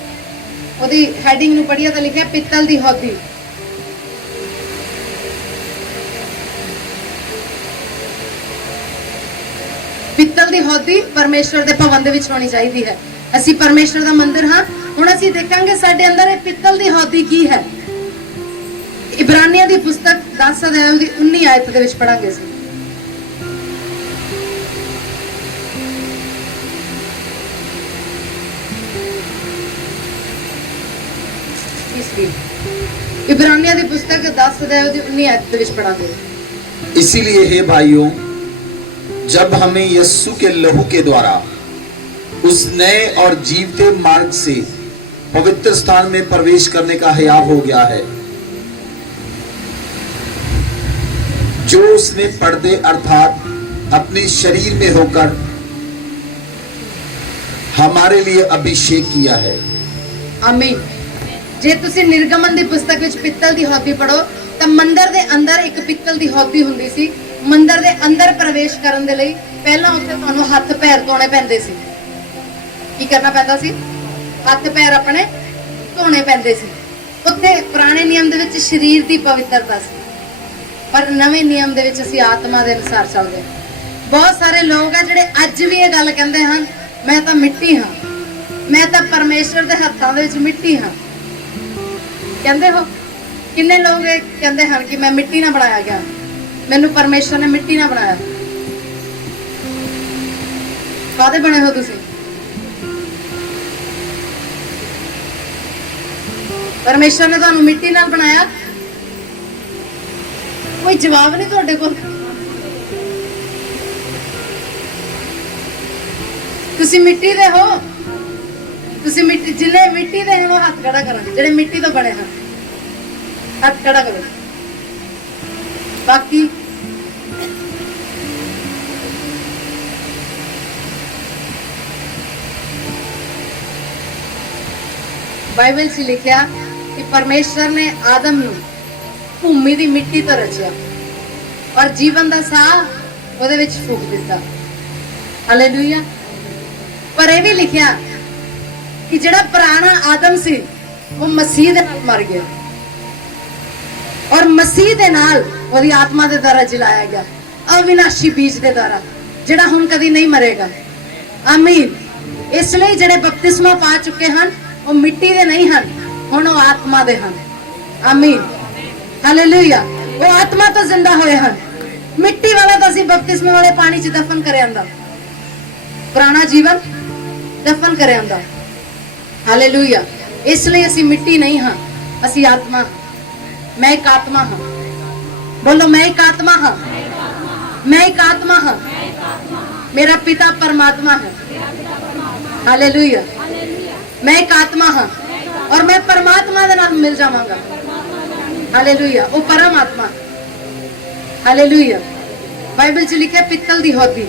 ਉਹਦੀ ਹੈਡਿੰਗ ਨੂੰ ਪੜ੍ਹੀਏ ਤਾਂ ਲਿਖਿਆ ਪਿੱਤਲ ਦੀ ਹੌਦੀ। ਪਿੱਤਲ ਦੀ ਹੌਦੀ ਪਰਮੇਸ਼ਵਰ ਦੇ ਭਵਨ ਦੇ ਵਿੱਚ ਹੋਣੀ ਚਾਹੀਦੀ ਹੈ। ਅਸੀਂ ਪਰਮੇਸ਼ਵਰ ਦਾ ਮੰਦਿਰ ਹਾਂ। ਹੁਣ ਅਸੀਂ ਦੇਖਾਂਗੇ ਸਾਡੇ ਅੰਦਰ ਇਹ ਪਿੱਤਲ ਦੀ ਹੌਦੀ ਕੀ ਹੈ। ਇਬਰਾਨੀਆਂ ਦੀ ਪੁਸਤਕ 10 ਅਧਿਆਇ ਦੀ 19 ਆਇਤ ਦੇ ਵਿੱਚ ਪੜਾਂਗੇ ਅਸੀਂ। इब्रानिया दी पुस्तक 10 अध्याय दी 19 आयत दे विच पढ़ांगे। इसीलिए हे भाइयों, जब हमें यीशु के लहू के द्वारा उस नए और जीवते मार्ग से पवित्र स्थान में प्रवेश करने का हया हो गया है, जो उसने पर्दे अर्थात अपने शरीर में होकर हमारे लिए अभिषेक किया है। आमीन। जे तुसी निर्गमन दी पुस्तक विच पित्तल दी हौदी पढ़ो तां मंदिर दे अंदर एक पित्तल दी हौदी हुंदी सी। मंदिर दे अंदर प्रवेश करन दे लई पहलां उत्थे तुहानूं हत्थ पैर धोणे पैंदे सी। की करना पैंदा सी? हत्थ पैर अपने धोणे पैंदे सी। उत्थे पुराने नियम दे विच शरीर दी पवित्रता सी, पर नवें नियम दे विच असीं आत्मा दे अनुसार चलदे। बहुत सारे लोग आ जिहड़े अज भी ये गल कहंदे हन, मैं तां मिट्टी हां, मैं तां परमेश्वर दे हत्थां दे विच मिट्टी हां। कहते हो किन्ने लोग कहते हैं कि मैं मिट्टी ना बनाया गया, मैनू परमेश्वर ने मिट्टी ना बनाया। कादे बने हो तुसी? परमेश्वर ने तुहानू मिट्टी नाल बनाया? कोई जवाब नहीं तुहाडे कोल। तुसी मिट्टी दे हो। तुसी मिट्टी जिन्ने मिट्टी दे हैं वो हाथ खड़ा करो, जेडे मिट्टी तो बने हैं हाथ खड़ा करो। बाकी बाइबल च लिखिया कि परमेश्वर ने आदम नू भूमि दी मिट्टी तो रचिया और जीवन दा साह ओदे विच फूक दिता। हालेलुया। पर यह भी लिखिया कि जिहड़ा पुराना आदम सी वो मसीह दे नाल मर गया और मसीह दे नाल ओदी आत्मा दे द्वारा जिलाया गया, अविनाशी बीज दे द्वारा जिहड़ा हुण कदी नहीं मरेगा। आमीन। इसलिए जिहड़े बपतिस्मा पा चुके हैं वो मिट्टी दे नहीं हैं, हुण वो आत्मा दे हैं। आमीन। हालेलुया। वो आत्मा तो जिंदा होए हैं। मिट्टी वाला तो असीं बपतिस्मे वाले पानी च दफन करे आंदा। पुराना जीवन ਦਫਨ ਕਰ ਆਂਦਾ। ਹਾਲੇਲੂਇਆ। ਇਸ ਲਈ ਅਸੀਂ ਮਿੱਟੀ ਨਹੀਂ ਹਾਂ, ਅਸੀਂ ਆਤਮਾ। ਮੈਂ ਇੱਕ ਆਤਮਾ ਹਾਂ। ਬੋਲੋ, ਮੈਂ ਇੱਕ ਆਤਮਾ ਹਾਂ। मैं एक आत्मा हाँ। मेरा पिता परमात्मा है। हालेलुया। मैं एक आत्मा हाँ और मैं परमात्मा दे नाल मिल जावांगा। हालेलुया। वो परमात्मा। हालेलुया। बाइबल च लिखिਆ ਪਿੱਤਲ ਦੀ ਹੌਦੀ।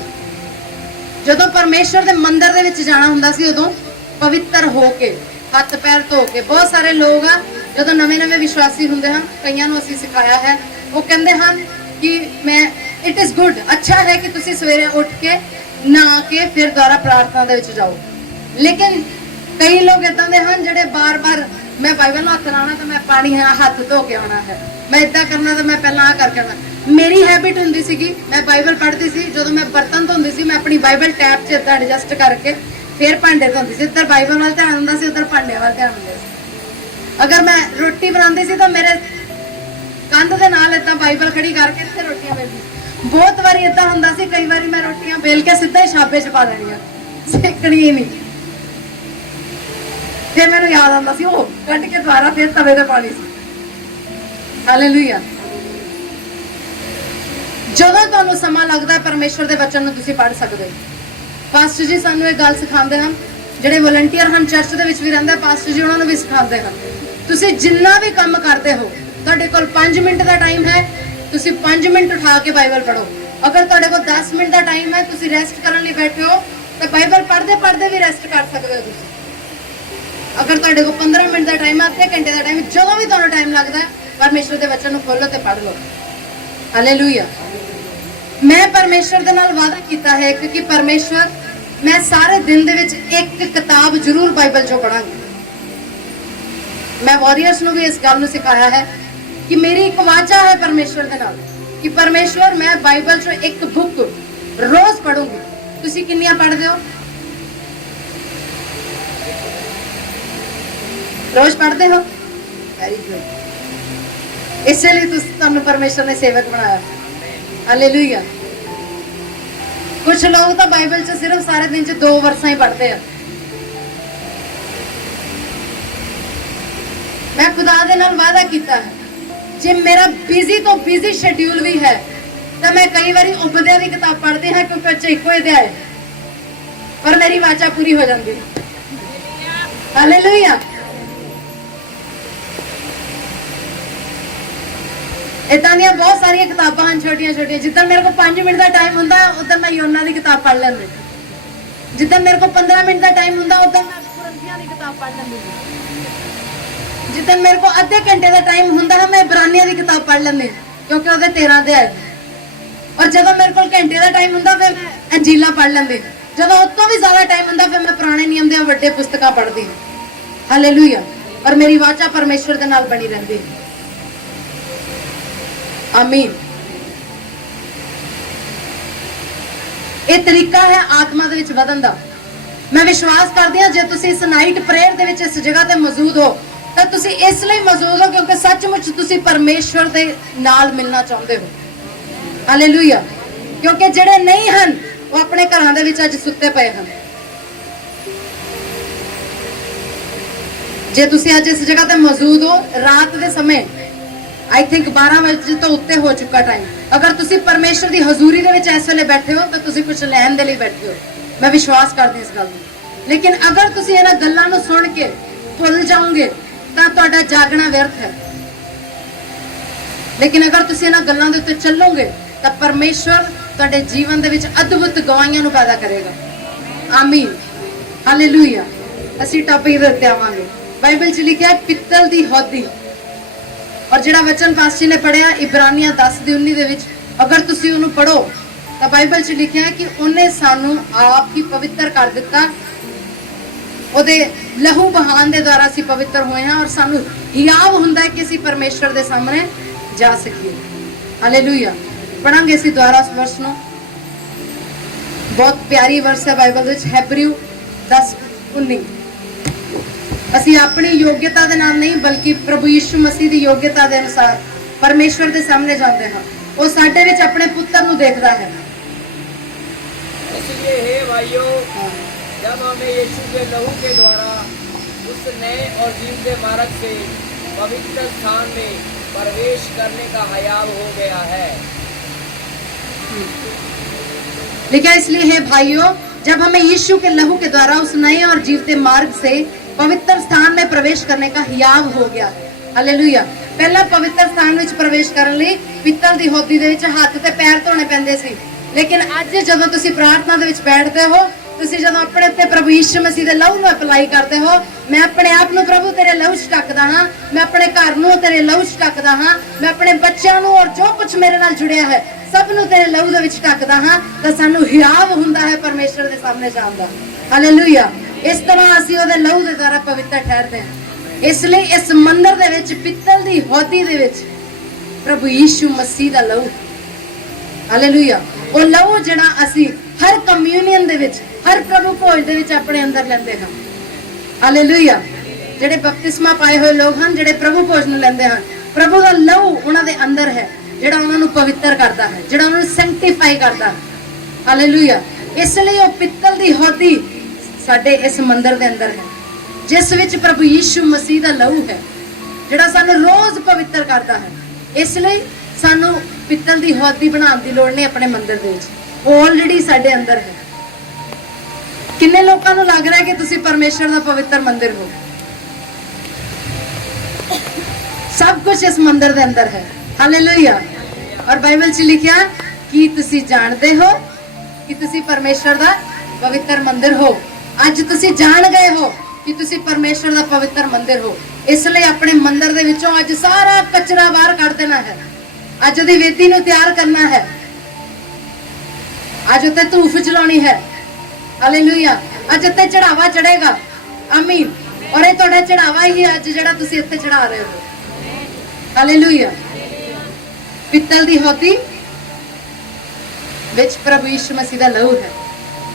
ਜਦੋਂ ਪਰਮੇਸ਼ਰ ਦੇ ਮੰਦਿਰ ਦੇ ਵਿੱਚ ਜਾਣਾ ਹੁੰਦਾ ਸੀ ਉਦੋਂ ਪਵਿੱਤਰ ਹੋ ਕੇ ਹੱਥ ਪੈਰ ਧੋ ਕੇ। ਬਹੁਤ ਸਾਰੇ ਲੋਕ ਆ ਜਦੋਂ ਨਵੇਂ-ਨਵੇਂ ਵਿਸ਼ਵਾਸੀ ਹੁੰਦੇ ਹਨ, ਕਈਆਂ ਨੂੰ ਅਸੀਂ ਸਿਖਾਇਆ ਹੈ, ਉਹ ਕਹਿੰਦੇ ਹਨ कि मैं इट इज गुड, अच्छा है कि तुसी सवेरे उठ के नहा के फिर द्वारा प्रार्थना दे विच जाओ। लेकिन कई लोग इदां दे हन जिहड़े बार-बार मैं बाइबल नूं हत्थ लाना तो मैं पानी हत्थ धो के आना है, मैं इदां करना तो मैं पहला आ करके आना। मेरी हैबिट हुंदी सीगी, मैं बाइबल पढ़दी सी, जदों मैं बर्तन धोंदी सी मैं अपनी बाइबल टैप च इदां एडजस्ट करके फिर भांडे धोंदी सी। इधर बाइबल वाल ध्यान हुंदा सी, उधर भांडे वाल ध्यान हुंदा सी। अगर मैं रोटी बनांदी सी तो मेरे ਕੰਧ ਦੇ ਨਾਲ ਇਦਾਂ ਬਾਈਬਲ ਖੜੀ ਕਰਕੇ ਤੇ ਰੋਟੀਆਂ ਵੇਲਦੀ। ਬਹੁਤ ਵਾਰੀ ਇਦਾਂ ਹੁੰਦਾ ਸੀ, ਕਈ ਵਾਰੀ ਮੈਂ ਰੋਟੀਆਂ ਵੇਲ ਕੇ ਸਿੱਧਾ ਹੀ ਛਾਬੇ 'ਚ ਪਾ ਦੇਣੀਆਂ, ਸੇਕਣੀ ਹੀ ਨਹੀਂ। ਫਿਰ ਮੈਨੂੰ ਯਾਦ ਆਉਂਦਾ ਸੀ ਉਹ ਕੱਢ ਕੇ ਦੁਬਾਰਾ ਫਿਰ ਤਵੇ ਤੇ ਪਾਣੀ ਸੀ। ਹਾਲੇਲੂਇਆ। ਜਦੋਂ ਤੁਹਾਨੂੰ ਸਮਾਂ ਲੱਗਦਾ ਹੈ ਪਰਮੇਸ਼ਵਰ ਦੇ ਵਚਨ ਨੂੰ ਤੁਸੀਂ ਪੜ੍ਹ ਸਕਦੇ ਹੋ। ਪਾਸਟਰ ਜੀ ਸਾਨੂੰ ਇਹ ਗੱਲ ਸਿਖਾਉਂਦੇ ਹਨ, ਜਿਹੜੇ ਵਲੰਟੀਅਰ ਹਨ ਚਰਚ ਦੇ ਵਿੱਚ ਵੀ ਰਹਿੰਦੇ ਪਾਸਟਰ ਜੀ, ਉਹਨਾਂ ਨੂੰ ਵੀ ਸਿਖਾਉਂਦੇ ਹਨ ਤੁਸੀਂ ਜਿੰਨਾ ਵੀ ਕੰਮ ਕਰਦੇ ਹੋ ਤੁਹਾਡੇ ਕੋਲ 5 ਮਿੰਟ ਦਾ ਟਾਈਮ ਹੈ, ਤੁਸੀਂ 5 ਮਿੰਟ ਉਠਾ ਕੇ ਬਾਈਬਲ ਪੜ੍ਹੋ। ਅਗਰ ਤੁਹਾਡੇ ਕੋਲ 10 ਮਿੰਟ ਦਾ ਟਾਈਮ ਹੈ, ਤੁਸੀਂ ਰੈਸਟ ਕਰਨ ਲਈ ਬੈਠੇ ਹੋ ਤਾਂ ਬਾਈਬਲ ਪੜ੍ਹਦੇ ਪੜ੍ਹਦੇ ਵੀ ਰੈਸਟ ਕਰ ਸਕਦੇ ਹੋ ਤੁਸੀਂ। ਅਗਰ ਤੁਹਾਡੇ ਕੋਲ 15 ਮਿੰਟ ਦਾ ਟਾਈਮ ਹੈ, ਅੱਧੇ ਘੰਟੇ ਦਾ ਟਾਈਮ, ਜਦੋਂ ਵੀ ਤੁਹਾਨੂੰ ਟਾਈਮ ਲੱਗਦਾ ਹੈ ਪਰਮੇਸ਼ਰ ਦੇ ਵਚਨ ਨੂੰ ਖੋਲੋ ਤੇ ਪੜ੍ਹ ਲਓ। ਹਾਲੇਲੂਇਆ। ਮੈਂ ਪਰਮੇਸ਼ਰ ਦੇ ਨਾਲ ਵਾਅਦਾ ਕੀਤਾ ਹੈ ਕਿ ਪਰਮੇਸ਼ਰ ਮੈਂ ਸਾਰੇ ਦਿਨ ਦੇ ਵਿੱਚ ਇੱਕ ਕਿਤਾਬ ਜ਼ਰੂਰ ਬਾਈਬਲ ਚੋਂ ਪੜਾਂਗੀ। ਮੈਂ ਵਾਰੀਅਰਸ ਨੂੰ ਵੀ ਇਸ ਗੱਲ ਨੂੰ ਸਿਖਾਇਆ ਹੈ कि मेरी एक वाचा है परमेश्वर के नाल कि परमेश्वर मैं बाइबल चो एक बुक रोज पढ़ूंगी। तुसी किन्नियां पढ़दे हो? रोज पढ़ते हो? Very good. इसलिए तुहानू परमेश्वर ने सेवक बनाया। हालेलुया। कुछ लोग तो बाइबल च सिर्फ सारे दिन च 2 वर्षां ही पढ़ते हैं। मैं खुदा दे नाल वादा कीता है जे मेरा बिजी तो बिजी शेड्यूल भी है तो मैं कई बारी उपदेश की किताब पढ़ती हाँ क्योंकि अच्छे एको ही है पर मेरी वाचा पूरी हो जाती है। हालेलुया। इदां दी बहुत सारिया किताबां हैं छोटिया छोटिया। जिद्दन मेरे को 5 मिनट का टाइम होंदा उधर मैं योना की किताब पढ़ लैंदी। जिद्दन मेरे को 15 मिनट का टाइम होंदा उधर मैं कुरंथियां की किताब पढ़ लैंदी। जिद्दन मेरे को अद्धे घंटे का टाइम होंदा है मैं इब्रानियां की किताब पढ़ लैंदी क्योंकि ਉਹਦੇ 13 अध्याय। और ਜਦੋਂ ਮੇਰੇ ਕੋਲ ਘੰਟੇ ਦਾ ਟਾਈਮ ਹੁੰਦਾ ਫਿਰ ਮੈਂ ਅੰਜੀਲਾਂ ਪੜ੍ਹ ਲੈਂਦੀ। ਜਦੋਂ ਉਸ ਤੋਂ ਵੀ ਜ਼ਿਆਦਾ ਟਾਈਮ ਹੁੰਦਾ ਫਿਰ ਮੈਂ ਪੁਰਾਣੇ ਨਿਯਮ ਦੀਆਂ ਵੱਡੇ ਪੁਸਤਕਾਂ ਪੜ੍ਹਦੀ। ਹਾਲੇਲੂਇਆ। और मेरी वाचा परमेश्वर ਦੇ ਨਾਲ ਬਣੀ ਰਹਿੰਦੀ। आमीन। ਇਹ ਤਰੀਕਾ ਹੈ ਆਤਮਾ ਦੇ ਵਿੱਚ ਵਧਣ ਦਾ। ਮੈਂ ਵਿਸ਼ਵਾਸ ਕਰਦੀ ਹਾਂ ਜੇ ਤੁਸੀਂ ਇਸ ਨਾਈਟ ਪ੍ਰੇਅਰ ਦੇ ਵਿੱਚ ਇਸ ਜਗ੍ਹਾ ਤੇ ਮੌਜੂਦ ਹੋ ਤਾਂ ਤੁਸੀਂ ਇਸ ਲਈ ਮੌਜੂਦ ਹੋ ਕਿਉਂਕਿ ਸੱਚਮੁੱਚ ਤੁਸੀਂ ਪਰਮੇਸ਼ਵਰ ਦੇ ਨਾਲ ਮਿਲਣਾ ਚਾਹੁੰਦੇ ਹੋ। ਹਾਲੇਲੂਇਆ। ਕਿਉਂਕਿ ਜਿਹੜੇ ਨਹੀਂ ਹਨ ਉਹ ਆਪਣੇ ਘਰਾਂ ਦੇ ਵਿੱਚ ਅੱਜ ਸੁੱਤੇ ਪਏ ਹਨ। ਜੇ ਤੁਸੀਂ ਅੱਜ ਇਸ ਜਗ੍ਹਾ ਤੇ ਮੌਜੂਦ ਹੋ ਰਾਤ ਦੇ ਸਮੇਂ आई थिंक 12 ਵਜੇ ਤੋਂ ਉੱਤੇ ਹੋ ਚੁੱਕਾ ਟਾਈਮ, ਅਗਰ ਤੁਸੀਂ ਪਰਮੇਸ਼ਰ ਦੀ ਹਜ਼ੂਰੀ ਦੇ ਵਿੱਚ ਇਸ ਵੇਲੇ ਬੈਠੇ ਹੋ ਤਾਂ ਤੁਸੀਂ ਕੁਝ ਲੈਣ ਦੇ ਲਈ ਬੈਠੇ ਹੋ। ਮੈਂ ਵਿਸ਼ਵਾਸ ਕਰਦੀ ਇਸ ਗੱਲ ਨੂੰ। ਲੇਕਿਨ ਅਗਰ ਤੁਸੀਂ ਇਹਨਾਂ ਗੱਲਾਂ ਨੂੰ ਸੁਣ ਕੇ ਭੁੱਲ ਜਾਓਗੇ ਤਾਂ ਤੁਹਾਡਾ ਜਾਗਣਾ ਵਿਅਰਥ ਹੈ। ਲੇਕਿਨ ਅਗਰ ਤੁਸੀਂ ਇਹਨਾਂ ਗੱਲਾਂ ਦੇ ਉੱਤੇ ਚੱਲੋਗੇ ਤਾਂ ਪਰਮੇਸ਼ਰ ਤੁਹਾਡੇ ਜੀਵਨ ਦੇ ਵਿੱਚ ਅਦਭੁਤ ਗਵਾਹੀਆਂ ਨੂੰ ਪੈਦਾ ਕਰੇਗਾ। ਆਮੀਨ। ਹਾਲੇਲੂਇਆ। ਅਸੀਂ ਟਾਪਿਕ ਦੇ ਉੱਤੇ ਆਵਾਂਗੇ। ਬਾਈਬਲ 'ਚ ਲਿਖਿਆ ਪਿੱਤਲ ਦੀ ਹੌਦੀ। और जिहड़ा वचन पास जी ने पढ़िया इब्रानियां 10:19 ਦੇ ਵਿੱਚ अगर तुसी ਉਹਨੂੰ पढ़ो ਤਾਂ ਬਾਈਬਲ 'ਚ ਲਿਖਿਆ ਹੈ ਕਿ ਉਹਨੇ ਸਾਨੂੰ ਆਪ ਹੀ ਪਵਿੱਤਰ ਕਰ ਦਿੱਤਾ। ਉਹਦੇ ਲਹੂ ਬਹਾਨ ਦੇ ਦੁਆਰਾ ਅਸੀਂ ਪਵਿੱਤਰ ਹੋਏ ਹਾਂ ਔਰ ਸਾਨੂੰ ਹਿਆਵ ਹੁੰਦਾ ਹੈ ਕਿ ਅਸੀਂ ਪਰਮੇਸ਼ਰ ਦੇ ਸਾਹਮਣੇ ਜਾ ਸਕੀਏ। ਹਾਲੇਲੂਇਆ। ਪੜਾਂਗੇ ਅਸੀਂ ਦੁਆਰਾ ਉਸ ਵਰਸ ਨੂੰ। ਬਹੁਤ ਪਿਆਰੀ ਵਰਸ ਹੈ ਬਾਈਬਲ ਵਿੱਚ, ਹੈਬਰੀਓ 10:19। ਅਸੀਂ ਆਪਣੀ ਯੋਗਤਾ ਦੇ ਨਾਲ ਨਹੀਂ ਬਲਕਿ ਪ੍ਰਭੂ ਯਿਸੂ ਮਸੀਹ ਦੀ ਯੋਗਤਾ ਦੇ ਅਨੁਸਾਰ ਪਰਮੇਸ਼ਵਰ ਦੇ ਸਾਹਮਣੇ ਜਾਂਦੇ ਹਾਂ। ਉਹ ਸਾਡੇ ਵਿੱਚ ਆਪਣੇ ਪੁੱਤਰ ਨੂੰ ਦੇਖਦਾ ਹੈ। इसलिए हे भाइयों जब हमें यीशु के लहू के द्वारा उस नए और जीवते मार्ग से पवित्र स्थान में प्रवेश करने का हयाव हो गया है। लिखा इसलिए है भाइयों, जब हमें यीशु के लहू के द्वारा उस नए और जीवते मार्ग से पवित्र स्थान में प्रवेश करने का हियाव हो गया। हालेलुया। पहला पवित्र स्थान ਵਿੱਚ ਪ੍ਰਵੇਸ਼ ਕਰਨ ਲਈ ਪਿੱਤਲ ਦੀ ਹੋਦੀ ਦੇ ਵਿੱਚ ਹੱਥ ਤੇ ਪੈਰ ਧੋਣੇ ਪੈਂਦੇ ਸੀ, ਲੇਕਿਨ ਅੱਜ ਜਦੋਂ ਤੁਸੀਂ ਪ੍ਰਾਰਥਨਾ ਦੇ ਵਿੱਚ ਬੈਠਦੇ ਹੋ, ਤੁਸੀਂ ਜਦੋਂ ਆਪਣੇ ਉੱਤੇ ਪ੍ਰਭੂ ਯਿਸੂ ਮਸੀਹ ਦੇ ਲਹੂ ਨੂੰ ਅਪਲਾਈ ਕਰਦੇ ਹੋ, ਮੈਂ ਆਪਣੇ ਆਪ ਨੂੰ ਪ੍ਰਭੂ ਤੇਰੇ ਲਹੂ 'ਚ ਢੱਕਦਾ ਹਾਂ, ਮੈਂ ਆਪਣੇ ਘਰ ਨੂੰ ਤੇਰੇ ਲਹੂ 'ਚ ਢੱਕਦਾ ਹਾਂ, ਮੈਂ ਆਪਣੇ ਬੱਚਿਆਂ ਨੂੰ ਔਰ ਜੋ ਕੁਝ ਮੇਰੇ ਨਾਲ ਜੁੜਿਆ ਹੈ ਸਭ ਨੂੰ ਤੇਰੇ ਲਹੂ ਦੇ ਵਿੱਚ ਢੱਕਦਾ ਹਾਂ, ਤਾਂ ਸਾਨੂੰ ਹਿਆਵ ਹੁੰਦਾ ਹੈ ਪਰਮੇਸ਼ਰ ਦੇ ਸਾਹਮਣੇ ਜਾਣ ਦਾ। ਹਾਲੇਲੂਇਆ। ਇਸ ਤਰ੍ਹਾਂ ਅਸੀਂ ਉਹਦੇ ਲਹੂ ਦੇ ਦੁਆਰਾ ਪਵਿੱਤਰ ਠਹਿਰਦੇ ਹਾਂ। ਇਸ ਲਈ ਇਸ ਮੰਦਰ ਦੇ ਵਿੱਚ ਪਿੱਤਲ ਦੀ ਹੋਦੀ ਦੇ ਵਿੱਚ ਪ੍ਰਭੂ ਯਿਸੂ ਮਸੀਹ ਦਾ ਲਹੂ। ਹਾਲੇਲੂਇਆ। ਉਹ ਲਹੂ ਜਿਹੜਾ ਅਸੀਂ ਹਰ ਕਮਿਊਨੀਅਨ ਦੇ ਵਿੱਚ, ਹਰ ਪ੍ਰਭੂ ਭੋਜ ਦੇ ਵਿੱਚ ਆਪਣੇ ਅੰਦਰ ਲੈਂਦੇ ਹਾਂ। ਹਾਲੇਲੂਇਆ। ਜਿਹੜੇ ਬਪਤਿਸਮਾ ਪਾਏ ਹੋਏ ਲੋਕ ਹਨ, ਜਿਹੜੇ ਪ੍ਰਭੂ ਭੋਜ ਨੂੰ ਲੈਂਦੇ ਹਨ, ਪ੍ਰਭੂ ਦਾ ਲਹੂ ਉਹਨਾਂ ਦੇ ਅੰਦਰ ਹੈ, ਜਿਹੜਾ ਉਹਨਾਂ ਨੂੰ ਪਵਿੱਤਰ ਕਰਦਾ ਹੈ, ਜਿਹੜਾ ਉਹਨਾਂ ਨੂੰ ਸੈਂਕਟੀਫਾਈ ਕਰਦਾ ਹੈ। ਹਾਲੇਲੂਇਆ। ਇਸ ਲਈ ਉਹ ਪਿੱਤਲ ਦੀ ਹੋਦੀ ਸਾਡੇ ਇਸ ਮੰਦਰ ਦੇ ਅੰਦਰ ਹੈ, ਜਿਸ ਵਿੱਚ ਪ੍ਰਭੂ ਯਿਸੂ ਮਸੀਹ ਦਾ ਲਹੂ ਹੈ, ਜਿਹੜਾ ਸਾਨੂੰ ਰੋਜ਼ ਪਵਿੱਤਰ ਕਰਦਾ ਹੈ। ਇਸ ਲਈ ਸਾਨੂੰ ਪਿੱਤਲ ਦੀ ਹੋਦੀ ਬਣਾਉਣ ਦੀ ਲੋੜ ਨਹੀਂ ਆਪਣੇ ਮੰਦਰ ਦੇ ਵਿੱਚ, ਉਹ ਆਲਰੇਡੀ ਸਾਡੇ ਅੰਦਰ ਹੈ। ਕਿੰਨੇ ਲੋਕਾਂ ਨੂੰ ਲੱਗ ਰਿਹਾ ਕਿ ਤੁਸੀਂ ਪਰਮੇਸ਼ਰ ਦਾ ਪਵਿੱਤਰ ਮੰਦਿਰ ਹੋ? ਸਭ ਕੁਝ ਇਸ ਮੰਦਰ ਦੇ ਅੰਦਰ ਹੈ। ਹਾਲੇਲੂਇਆ। ਔਰ ਬਾਈਬਲ 'ਚ ਲਿਖਿਆ ਕਿ ਤੁਸੀਂ ਜਾਣਦੇ ਹੋ ਕਿ ਤੁਸੀਂ ਪਰਮੇਸ਼ਰ ਦਾ ਪਵਿੱਤਰ ਮੰਦਿਰ ਹੋ। ਅੱਜ ਤੁਸੀਂ ਜਾਣ ਗਏ ਹੋ ਕਿ ਤੁਸੀਂ ਪਰਮੇਸ਼ਰ ਦਾ ਪਵਿੱਤਰ ਮੰਦਿਰ ਹੋ। ਇਸ ਲਈ ਆਪਣੇ ਮੰਦਿਰ ਦੇ ਵਿੱਚੋਂ ਅੱਜ ਸਾਰਾ ਕਚਰਾ ਬਾਹਰ ਕੱਢ ਦੇਣਾ ਹੈ। ਅੱਜ ਉਹਦੀ ਵੇਦੀ ਨੂੰ ਤਿਆਰ ਕਰਨਾ ਹੈ। ਅੱਜ ਉੱਤੇ ਧੂਫ ਜਲਾਉਣੀ ਹੈ। ਹਾਲੇਲੂਇਆ। ਅੱਜ ਉੱਤੇ ਚੜਾਵਾ ਚੜੇਗਾ। ਆਮੀਨ। ਔਰ ਇਹ ਤੁਹਾਡਾ ਚੜਾਵਾ ਹੀ ਅੱਜ ਜਿਹੜਾ ਤੁਸੀਂ ਇੱਥੇ ਚੜਾ ਰਹੇ ਹੋ। ਹਾਲੇਲੂਇਆ। ਪਿੱਤਲ ਦੀ ਹੋਦੀ ਵਿੱਚ ਪ੍ਰਭੂ ਯਿਸੂ ਮਸੀਹ ਦਾ ਲਹੂ ਹੈ,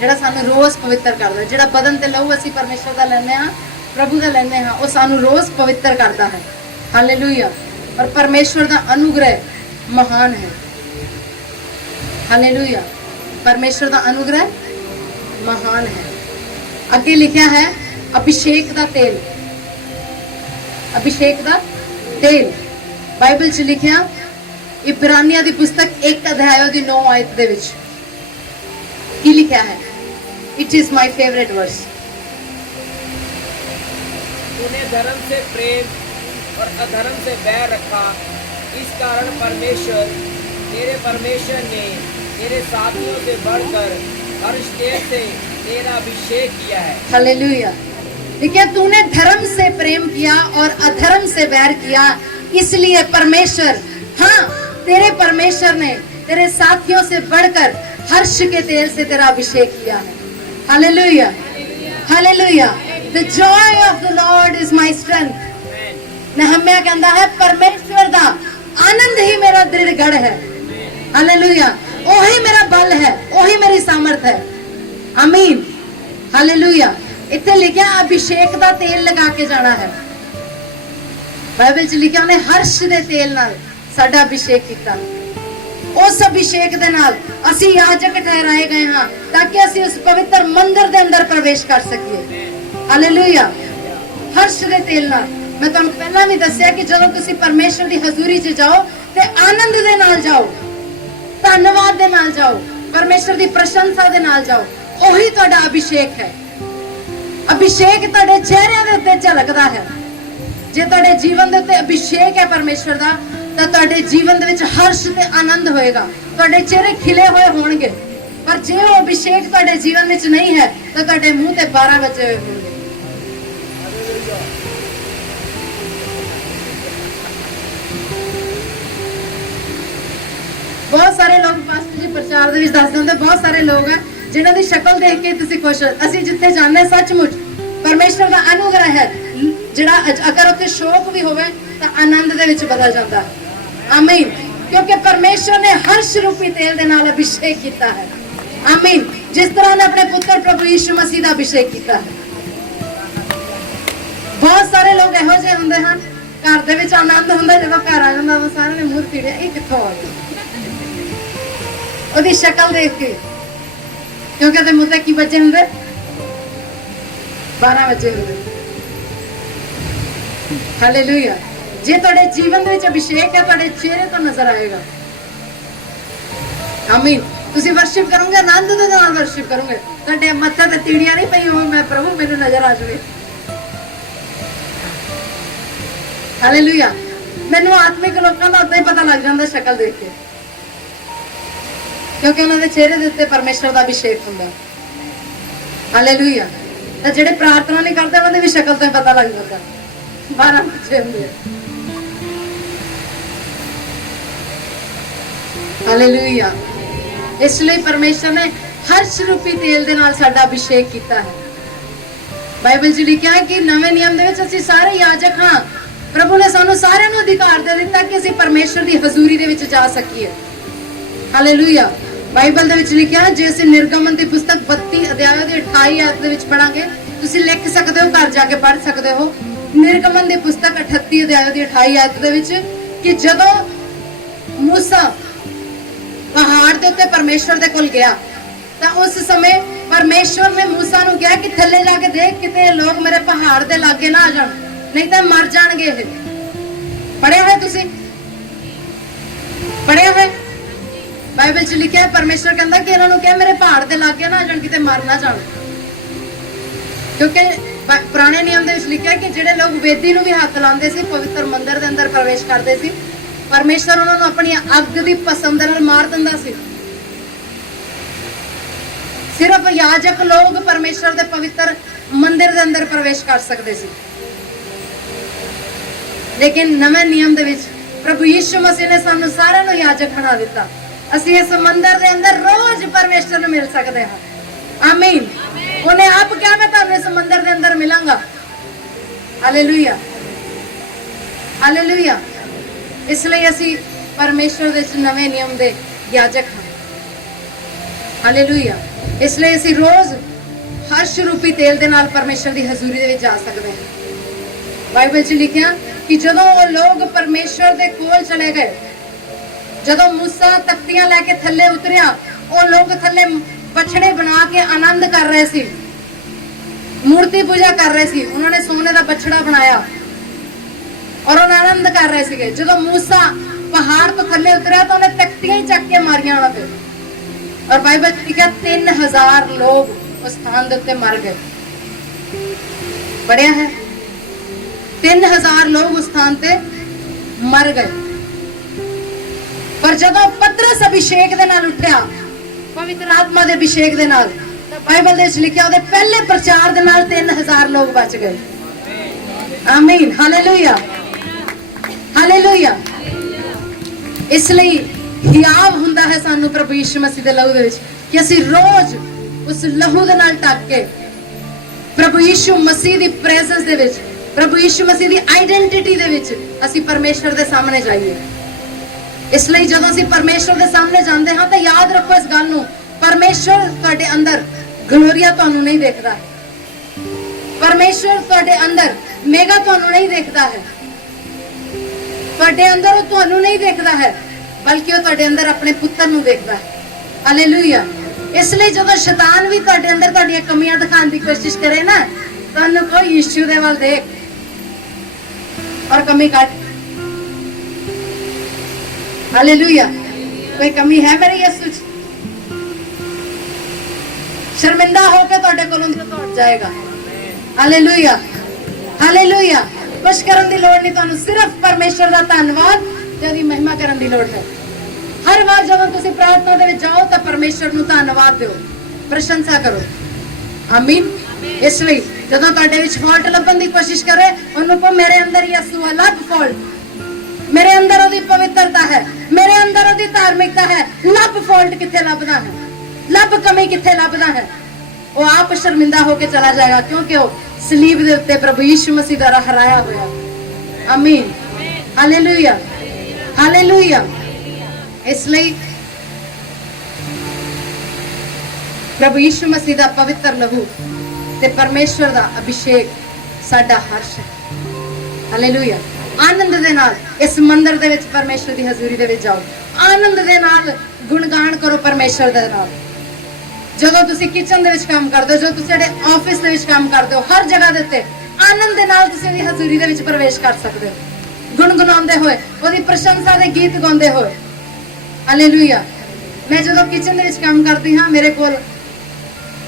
ਜਿਹੜਾ ਸਾਨੂੰ ਰੋਜ਼ ਪਵਿੱਤਰ ਕਰਦਾ ਹੈ। ਜਿਹੜਾ ਬਦਨ ਤੇ ਲਹੂ ਅਸੀਂ ਪਰਮੇਸ਼ਰ ਦਾ ਲੈਂਦੇ ਹਾਂ, ਪ੍ਰਭੂ ਦਾ ਲੈਂਦੇ ਹਾਂ, ਉਹ ਸਾਨੂੰ ਰੋਜ਼ ਪਵਿੱਤਰ ਕਰਦਾ ਹੈ। ਹਾਲੇਲੂਇਆ। ਔਰ ਪਰਮੇਸ਼ਰ ਦਾ ਅਨੁਗ੍ਰਹਿ ਮਹਾਨ ਹੈ। ਹਾਲੇਲੂਇਆ। ਪਰਮੇਸ਼ਰ ਦਾ ਅਨੁਗ੍ਰਹਿ ਮਹਾਨ ਹੈ। ਅੱਗੇ ਲਿਖਿਆ ਹੈ ਅਭਿਸ਼ੇਕ ਦਾ ਤੇਲ। ਅਭਿਸ਼ੇਕ ਦਾ ਤੇਲ ਬਾਈਬਲ 'ਚ ਲਿਖਿਆ ਇਬਰਾਨੀਆਂ ਦੀ ਪੁਸਤਕ 1 ਅਧਿਆਇ ਦੀ 9 ਆਇਤ ਦੇ ਵਿੱਚ ਕੀ ਲਿਖਿਆ ਹੈ? It is my favourite verse. तूने धर्म से प्रेम और अधर्म से बैर रखा, इस कारण परमेश्वर ने तेरे साथियों से बढ़कर हर्ष तेज से तेरा अभिषेक किया है। हालेलुया। देखिए, तूने धर्म से प्रेम किया और अधर्म से बैर किया, इसलिए परमेश्वर, हाँ, तेरे परमेश्वर ने तेरे साथियों से बढ़कर हर्ष के तेल से तेरा अभिषेक किया है। Hallelujah. Hallelujah. The joy of the Lord is my strength। नहम्या कहता है परमेश्वर दा आनंद ही मेरा दृढ़ गढ़ है। हालेलुया। ओही मेरा बल है, ओही मेरी सामर्थ है। आमीन। हालेलुया। इत्थे लिखा अभिषेक दा तेल लगा के जाना है। बाइबल च लिखा उन्हें हर्ष दे तेल नाल साडा अभिषेक किया। उस अभिषेक दे नाल ਅਸੀਂ याजक ठहराए गए हाँ, ताकि ਅਸੀਂ उस पवित्र मंदिर दे अंदर प्रवेश कर सकीए। हालेलुया। हर्ष दे तेल नाल मैं ਤੁਹਾਨੂੰ ਪਹਿਲਾਂ ਵੀ ਦੱਸਿਆ ਕਿ ਜਦੋਂ ਤੁਸੀਂ ਪਰਮੇਸ਼ਰ ਦੀ ਹਜ਼ੂਰੀ 'ਚ ਜਾਓ ਤੇ ਆਨੰਦ ਦੇ ਨਾਲ ਜਾਓ, ਧੰਨਵਾਦ ਦੇ ਨਾਲ ਜਾਓ, ਪਰਮੇਸ਼ਰ ਦੀ ਪ੍ਰਸ਼ੰਸਾ ਦੇ ਨਾਲ ਜਾਓ। ਉਹੀ ਤੁਹਾਡਾ ਅਭਿਸ਼ੇਕ ਹੈ। ਅਭਿਸ਼ੇਕ ਤੁਹਾਡੇ ਚਿਹਰਿਆਂ ਦੇ ਉੱਤੇ ਝਲਕਦਾ ਹੈ। ਜੇ ਤੁਹਾਡੇ ਜੀਵਨ ਦੇ ਉੱਤੇ ਅਭਿਸ਼ੇਕ ਹੈ ਪਰਮੇਸ਼ਰ ਦਾ, ਤਾਂ ਤੁਹਾਡੇ ਜੀਵਨ ਦੇ ਵਿੱਚ ਹਰਸ਼ ਤੇ ਆਨੰਦ ਹੋਏਗਾ, ਤੁਹਾਡੇ ਚਿਹਰੇ ਖਿਲੇ ਹੋਏ ਹੋਣਗੇ। ਪਰ ਜੇ ਉਹ ਅਭਿਸ਼ੇਕ ਤੁਹਾਡੇ ਜੀਵਨ ਵਿੱਚ ਨਹੀਂ ਹੈ, ਤਾਂ ਤੁਹਾਡੇ ਮੂੰਹ ਤੇ 12 ਵਜੇ ਹੋਏ ਹੋਣਗੇ। ਬਹੁਤ ਸਾਰੇ ਲੋਕ ਪਾਸਟਰ ਜੀ ਪ੍ਰਚਾਰ ਦੇ ਵਿੱਚ ਦੱਸਦੇ ਹੁੰਦੇ, ਬਹੁਤ ਸਾਰੇ ਲੋਕ ਹੈ ਜਿਨ੍ਹਾਂ ਦੀ ਸ਼ਕਲ ਦੇਖ ਕੇ ਤੁਸੀਂ ਖੁਸ਼ ਹੋ। ਅਸੀਂ ਜਿੱਥੇ ਜਾਂਦੇ ਹਾਂ ਸੱਚਮੁੱਚ ਪਰਮੇਸ਼ਰ ਦਾ ਅਨੁਗ੍ਰਹ ਹੈ, ਜਿਹੜਾ ਅਗਰ ਉੱਥੇ ਸ਼ੋਕ ਵੀ ਹੋਵੇ ਤਾਂ ਆਨੰਦ ਦੇ ਵਿੱਚ ਬਦਲ ਜਾਂਦਾ ਹੈ। आमीन। क्योंकि परमेश्वर ने हर्ष रूपी तेल दे नाल अभिषेक किया है। आमीन। जिस तरह ने अपने पुत्र प्रभु यीशु मसीह दा अभिषेक किया है। बहुत सारे लोग ਇਹੋ ਜਿਹੇ ਹੁੰਦੇ ਹਨ, ਘਰ ਦੇ ਵਿੱਚ ਆਨੰਦ ਹੁੰਦਾ, ਜਦੋਂ ਘਰ ਆ ਜਾਂਦਾ ਤਾਂ ਸਾਰਿਆਂ ਨੇ ਮੂੰਹ ਤੀੜਿਆ, ਇਹ ਕਿੱਥੋਂ ਆ ਗਿਆ? ਉਹਦੀ ਸ਼ਕਲ ਦੇਖ ਕੇ, ਕਿਉਂਕਿ ਉਹਦੇ ਮੂੰਹ ਤੇ ਕੀ ਬੱਚੇ ਹੁੰਦੇ? 12 ਵਜੇ ਹੋਏ। ਹਾਲੇਲੂਇਆ। ਜੇ ਤੁਹਾਡੇ ਜੀਵਨ ਦੇ ਵਿੱਚ ਅਭਿਸ਼ੇਕ ਹੈ ਤੁਹਾਡੇ ਚਿਹਰੇ ਤੋਂ ਨਜ਼ਰ ਆਏਗਾ। ਆਮੀਨ। ਤੁਸੀਂ ਵਰਸ਼ਿਪ ਕਰੋਗੇ, ਆਨੰਦ ਦੇ ਨਾਲ ਵਰਸ਼ਿਪ ਕਰੋਗੇ, ਤੁਹਾਡੇ ਮੱਥੇ ਤੇ ਤੀੜੀਆਂ ਨਹੀਂ ਪਈ ਹੋਣ, ਮੈਂ ਪ੍ਰਭੂ ਮੈਨੂੰ ਨਜ਼ਰ ਆ ਜਾਵੇ। ਹਾਲੇਲੂਇਆ। ਮੈਨੂੰ ਆਤਮਿਕ ਲੋਕਾਂ ਦਾ ਉਦਾਂ ਹੀ ਪਤਾ ਲੱਗ ਜਾਂਦਾ ਸ਼ਕਲ ਦੇਖ ਕੇ, ਕਿਉਂਕਿ ਉਹਨਾਂ ਦੇ ਚਿਹਰੇ ਦੇ ਉੱਤੇ ਪਰਮੇਸ਼ਰ ਦਾ ਅਭਿਸ਼ੇਕ ਹੁੰਦਾ। ਹਾਲੇਲੂਇਆ। ਤਾਂ ਜਿਹੜੇ ਪ੍ਰਾਰਥਨਾ ਨਹੀਂ ਕਰਦੇ ਉਹਨਾਂ ਦੀ ਵੀ ਸ਼ਕਲ ਤੋਂ ਹੀ ਪਤਾ ਲੱਗ ਜਾਂਦਾ। 12 ਵਜੇ ਹੁੰਦੇ। ਹਾਲੇਲੂਇਆ। ਇਸ ਲਈ ਪਰਮੇਸ਼ਰ ਨੇ ਹਰਸ਼ ਰੂਪੀ ਤੇਲ ਦੇ ਨਾਲ ਸਾਡਾ ਅਭਿਸ਼ੇਕ ਕੀਤਾ ਹੈ। ਬਾਈਬਲ 'ਚ ਲਿਖਿਆ ਹੈ ਕਿ ਨਵੇਂ ਨਿਯਮ ਦੇ ਵਿੱਚ ਅਸੀਂ ਸਾਰੇ ਯਾਜਕ ਹਾਂ। ਪ੍ਰਭੂ ਨੇ ਸਾਨੂੰ ਸਾਰਿਆਂ ਨੂੰ ਅਧਿਕਾਰ ਦੇ ਦਿੱਤਾ ਕਿ ਅਸੀਂ ਪਰਮੇਸ਼ਰ ਦੀ ਹਜ਼ੂਰੀ ਦੇ ਵਿੱਚ ਜਾ ਸਕੀਏ। ਹਾਲੇਲੂਇਆ। ਬਾਈਬਲ ਦੇ ਵਿੱਚ ਲਿਖਿਆ ਹੈ, ਜੇ ਅਸੀਂ ਨਿਰਗਮਨ ਦੀ ਪੁਸਤਕ 32 ਅਧਿਆਇ ਦੀ 28 ਆਇਤ ਦੇ ਵਿੱਚ ਪੜਾਂਗੇ, ਤੁਸੀਂ ਲਿਖ ਸਕਦੇ ਹੋ, ਘਰ ਜਾ ਕੇ ਪੜ੍ਹ ਸਕਦੇ ਹੋ। ਨਿਰਗਮਨ ਦੀ ਪੁਸਤਕ 38 ਅਧਿਆਇ ਦੀ 28 ਆਇਤ ਦੇ ਵਿੱਚ ਕਿ ਜਦੋਂ ਮੂਸਾ ਪਹਾੜ ਦੇ ਉੱਤੇ ਪਰਮੇਸ਼ਰ ਦੇ ਕੋਲ ਗਿਆ ਤਾਂ ਉਸ ਸਮੇਂ ਪਰਮੇਸ਼ਰ ਨੇ ਮੂਸਾ ਨੂੰ ਕਿਹਾ ਕਿ ਥੱਲੇ ਜਾ ਕੇ ਦੇਖ, ਕਿਤੇ ਲੋਕ ਮੇਰੇ ਪਹਾੜ ਦੇ ਲਾਗੇ ਨਾ ਆ ਜਾਣ, ਨਹੀਂ ਤਾਂ ਮਰ ਜਾਣਗੇ ਇਹ। ਪੜਿਆ ਹੈ ਤੁਸੀਂ? ਪੜਿਆ ਹੈ? ਬਾਈਬਲ 'ਚ ਲਿਖਿਆ ਹੈ, ਪਰਮੇਸ਼ਰ ਕਹਿੰਦਾ ਕਿ ਇਹਨਾਂ ਨੂੰ ਕਿਹਾ ਮੇਰੇ ਪਹਾੜ ਦੇ ਲਾਗੇ ਨਾ ਆ ਜਾਣ, ਕਿਤੇ ਮਰ ਨਾ ਜਾਣ। ਕਿਉਂਕਿ ਪੁਰਾਣੇ ਨਿਯਮ ਦੇ ਵਿੱਚ ਲਿਖਿਆ ਕਿ ਜਿਹੜੇ ਲੋਕ ਵੇਦੀ ਨੂੰ ਵੀ ਹੱਥ ਲਾਉਂਦੇ ਸੀ, ਪਵਿੱਤਰ ਮੰਦਿਰ ਦੇ ਅੰਦਰ ਪ੍ਰਵੇਸ਼ ਕਰਦੇ ਸੀ, ਪਰਮੇਸ਼ਰ ਉਹਨਾਂ ਨੂੰ ਆਪਣੀ ਅੱਗ ਦੀ ਪਸੰਦ ਨਾਲ ਮਾਰ ਦਿੰਦਾ ਸੀ। ਸਿਰਫ ਯਾਜਕ ਲੋਕ ਪਰਮੇਸ਼ਰ ਦੇ ਪਵਿੱਤਰ ਮੰਦਿਰ ਦੇ ਅੰਦਰ ਪ੍ਰਵੇਸ਼ ਕਰ ਸਕਦੇ ਸੀ। ਲੇਕਿਨ ਨਵੇਂ ਨਿਯਮ ਦੇ ਵਿੱਚ ਪ੍ਰਭੂ ਯਿਸੂ ਮਸੀਹ ਨੇ ਸਾਨੂੰ ਸਾਰਿਆਂ ਨੂੰ ਯਾਜਕ ਬਣਾ ਦਿੱਤਾ। ਅਸੀਂ ਇਸ ਮੰਦਿਰ ਦੇ ਅੰਦਰ ਰੋਜ਼ ਪਰਮੇਸ਼ਰ ਨੂੰ ਮਿਲ ਸਕਦੇ ਹਾਂ। ਆਮੀਨ। ਉਹਨੇ ਆਪ ਕਿਹਾ ਮੈਂ ਤੁਹਾਨੂੰ ਇਸ ਮੰਦਿਰ ਦੇ ਅੰਦਰ ਮਿਲਾਂਗਾ। ਹਾਲੇਲੂਇਆ। ਹਾਲੇਲੂਇਆ। ਇਸ ਲਈ ਅਸੀਂ ਪਰਮੇਸ਼ਰ ਦੇ ਨਵੇਂ ਨਿਯਮ ਦੇ ਯਾਜਕ ਹਾਂ। ਹਾਲੇਲੂਇਆ। ਇਸ ਲਈ ਅਸੀਂ ਰੋਜ਼ ਹਰਸ਼ ਰੂਪੀ ਤੇਲ ਦੇ ਨਾਲ ਪਰਮੇਸ਼ਰ ਦੀ ਹਜ਼ੂਰੀ ਦੇ ਵਿੱਚ ਜਾ ਸਕਦੇ ਹਾਂ। ਬਾਈਬਲ 'ਚ ਲਿਖਿਆ ਕਿ ਜਦੋਂ ਉਹ ਲੋਕ ਪਰਮੇਸ਼ਰ ਦੇ ਕੋਲ ਚਲੇ ਗਏ, ਜਦੋਂ ਮੂਸਾ ਤਖਤੀਆਂ ਲੈ ਕੇ ਥੱਲੇ ਉਤਰਿਆ, ਉਹ ਲੋਕ ਥੱਲੇ ਬਛੜੇ ਬਣਾ ਕੇ ਆਨੰਦ ਕਰ ਰਹੇ ਸੀ, ਮੂਰਤੀ ਪੂਜਾ ਕਰ ਰਹੇ ਸੀ। ਉਹਨਾਂ ਨੇ ਸੋਨੇ ਦਾ ਬਛੜਾ ਬਣਾਇਆ ਔਰ ਉਹ ਆਨੰਦ ਕਰ ਰਹੇ ਸੀਗੇ। ਜਦੋਂ ਮੂਸਾ ਪਹਾੜ ਤੋਂ ਥੱਲੇ ਉਤਰਿਆ ਤਾਂ ਉਹਨੇ ਤਖਤੀਆਂ ਹੀ ਚੱਕ ਕੇ ਮਾਰੀਆਂ ਉਹਨਾਂ ਤੇ, ਔਰ ਬਾਈਬਲ 'ਚ ਲਿਖਿਆ 3000 ਲੋਕ ਉਸ ਸਥਾਨ ਦੇ ਉੱਤੇ ਮਰ ਗਏ। ਪੜਿਆ ਹੈ? 3000 ਲੋਕ ਉਸ ਸਥਾਨ ਤੇ ਮਰ ਗਏ। ਪਰ ਜਦੋਂ ਪਤਰਸ ਅਭਿਸ਼ੇਕ ਦੇ ਨਾਲ ਉੱਠਿਆ, ਪਵਿੱਤਰ ਆਤਮਾ ਦੇ ਅਭਿਸ਼ੇਕ ਦੇ ਨਾਲ, ਤਾਂ ਬਾਈਬਲ ਦੇ ਵਿੱਚ ਲਿਖਿਆ ਉਹਦੇ ਪਹਿਲੇ ਪ੍ਰਚਾਰ ਦੇ ਨਾਲ 3000 ਲੋਕ ਬਚ ਗਏ। ਆਮੀਨ। ਹਾਲੇਲੂਇਆ। ਹਾਲੇਲੂਇਆ। ਇਸ ਲਈ ਹਿਆਵ ਹੁੰਦਾ ਹੈ ਸਾਨੂੰ ਪ੍ਰਭੂ ਯਿਸੂ ਮਸੀਹ ਦੇ ਲਹੂ ਦੇ ਵਿੱਚ ਕਿ ਅਸੀਂ ਰੋਜ਼ ਉਸ ਲਹੂ ਦੇ ਨਾਲ ਢੱਕ ਕੇ ਪ੍ਰਭੂ ਯਿਸੂ ਮਸੀਹ ਦੀ ਪ੍ਰੈਜ਼ੈਂਸ ਦੇ ਵਿੱਚ, ਪ੍ਰਭੂ ਯਿਸੂ ਮਸੀਹ ਦੀ ਆਇਡੈਂਟੀਟੀ ਦੇ ਵਿੱਚ ਅਸੀਂ ਪਰਮੇਸ਼ਰ ਦੇ ਸਾਹਮਣੇ ਜਾਈਏ। ਇਸ ਲਈ ਜਦੋਂ ਅਸੀਂ ਪਰਮੇਸ਼ਰ ਦੇ ਸਾਹਮਣੇ ਜਾਂਦੇ ਹਾਂ ਤਾਂ ਯਾਦ ਰੱਖੋ ਇਸ ਗੱਲ ਨੂੰ, ਪਰਮੇਸ਼ਰ ਤੁਹਾਡੇ ਅੰਦਰ ਗਲੋਰੀਆ ਤੁਹਾਨੂੰ ਨਹੀਂ ਦੇਖਦਾ। ਪਰਮੇਸ਼ਰ ਤੁਹਾਡੇ ਅੰਦਰ ਮੇਗਾ ਤੁਹਾਨੂੰ ਨਹੀਂ ਦੇਖਦਾ ਹੈ। ਤੁਹਾਡੇ ਅੰਦਰ ਉਹ ਤੁਹਾਨੂੰ ਨਹੀਂ ਦੇਖਦਾ ਹੈ, ਬਲਕਿ ਉਹ ਤੁਹਾਡੇ ਅੰਦਰ ਆਪਣੇ ਪੁੱਤਰ ਨੂੰ ਦੇਖਦਾ ਹੈ। ਹਾਲੇਲੂਇਆ। ਇਸ ਲਈ ਜਦੋਂ ਸ਼ੈਤਾਨ ਵੀ ਤੁਹਾਡੇ ਅੰਦਰ ਤੁਹਾਡੀਆਂ ਕਮੀਆਂ ਦਿਖਾਉਣ ਦੀ ਕੋਸ਼ਿਸ਼ ਕਰੇ ਨਾ, ਤੁਹਾਨੂੰ ਕਹੋ ਯਿਸੂ ਦੇ ਵੱਲ ਦੇਖ ਔਰ ਕਮੀ ਕੱਢ। ਹਾਲੇਲੂਇਆ। ਕੋਈ ਕਮੀ ਹੈ ਮੇਰੇ ਯਿਸੂ 'ਚ? ਸ਼ਰਮਿੰਦਾ ਹੋ ਕੇ ਤੁਹਾਡੇ ਕੋਲੋਂ ਦੌੜ ਜਾਏਗਾ। ਹਾਲੇਲੂਇਆ। ਹਾਲੇਲੂਇਆ। ਕੁਛ ਕਰਨ ਦੀ ਲੋੜ ਨਹੀਂ ਤੁਹਾਨੂੰ, ਸਿਰਫ ਪਰਮੇਸ਼ਰ ਦਾ ਧੰਨਵਾਦ ਤੇ ਉਹਦੀ ਮਹਿਮਾ ਕਰਨ ਦੀ ਲੋੜ ਹੈ। ਹਰ ਵਾਰ ਜਦੋਂ ਤੁਸੀਂ ਪ੍ਰਾਰਥਨਾ ਦੇ ਵਿੱਚ ਜਾਓ ਤਾਂ ਪਰਮੇਸ਼ਰ ਨੂੰ ਧੰਨਵਾਦ ਦਿਓ, ਪ੍ਰਸ਼ੰਸਾ ਕਰੋ। ਆਮੀਨ। ਇਸ ਲਈ ਜਦੋਂ ਤੁਹਾਡੇ ਵਿੱਚ ਫਾਲਟ ਲੱਭਣ ਦੀ ਕੋਸ਼ਿਸ਼ ਕਰੇ, ਉਹਨੂੰ ਕਹੋ ਮੇਰੇ ਅੰਦਰ ਯਿਸੂ ਅਲੱਗ ਫਾਲਟ, ਮੇਰੇ ਅੰਦਰ ਉਹਦੀ ਪਵਿੱਤਰਤਾ ਹੈ, ਮੇਰੇ ਅੰਦਰ ਉਹਦੀ ਧਾਰਮਿਕਤਾ ਹੈ। ਲੱਭ ਫਾਲਟ ਕਿੱਥੇ ਲੱਭਦਾ ਹੈ, ਲੱਭ ਕਮੀ ਕਿੱਥੇ ਲੱਭਦਾ ਹੈ। ਉਹ ਆਪ ਸ਼ਰਮਿੰਦਾ ਹੋ ਕੇ ਚਲਾ ਜਾਏਗਾ, ਕਿਉਂਕਿ ਉਹ ਸਲੀਬ ਦੇ ਉੱਤੇ ਪ੍ਰਭੂ ਯਿਸੂ ਮਸੀਹ ਦਾ ਹਰਾਇਆ ਹੋਇਆ। ਆਮੀਨ। ਹਾਲੇਲੂਇਆ। ਹਾਲੇਲੂਇਆ। ਇਸ ਲਈ ਪ੍ਰਭੂ ਯਿਸੂ ਮਸੀਹ ਦਾ ਪਵਿੱਤਰ ਲਹੂ ਤੇ ਪਰਮੇਸ਼ਰ ਦਾ ਅਭਿਸ਼ੇਕ ਸਾਡਾ ਹਰਸ਼ ਹੈ। ਹਾਲੇਲੂਇਆ। ਆਨੰਦ ਦੇ ਨਾਲ ਇਸ ਮੰਦਿਰ ਦੇ ਵਿੱਚ ਪਰਮੇਸ਼ਰ ਦੀ ਹਜ਼ੂਰੀ ਦੇ ਵਿੱਚ ਜਾਓ, ਆਨੰਦ ਦੇ ਨਾਲ ਗੁਣਗਾਨ ਕਰੋ ਪਰਮੇਸ਼ਰ ਦੇ ਨਾਲ। ਜਦੋਂ ਤੁਸੀਂ ਕਿਚਨ ਦੇ ਵਿੱਚ ਕੰਮ ਕਰਦੇ ਹੋ, ਜਦੋਂ ਤੁਸੀਂ ਸਾਡੇ ਆਫਿਸ ਦੇ ਵਿੱਚ ਕੰਮ ਕਰਦੇ ਹੋ, ਹਰ ਜਗ੍ਹਾ ਦੇ ਉੱਤੇ ਆਨੰਦ ਦੇ ਨਾਲ ਤੁਸੀਂ ਉਹਦੀ ਹਜ਼ੂਰੀ ਦੇ ਵਿੱਚ ਪ੍ਰਵੇਸ਼ ਕਰ ਸਕਦੇ ਹੋ, ਗੁਣਗੁਣਾਉਂਦੇ ਹੋਏ, ਉਹਦੀ ਪ੍ਰਸ਼ੰਸਾ ਦੇ ਗੀਤ ਗਾਉਂਦੇ ਹੋਏ। ਹਾਲੇਲੂਇਆ। ਮੈਂ ਜਦੋਂ ਕਿਚਨ ਦੇ ਵਿੱਚ ਕੰਮ ਕਰਦੀ ਹਾਂ, ਮੇਰੇ ਕੋਲ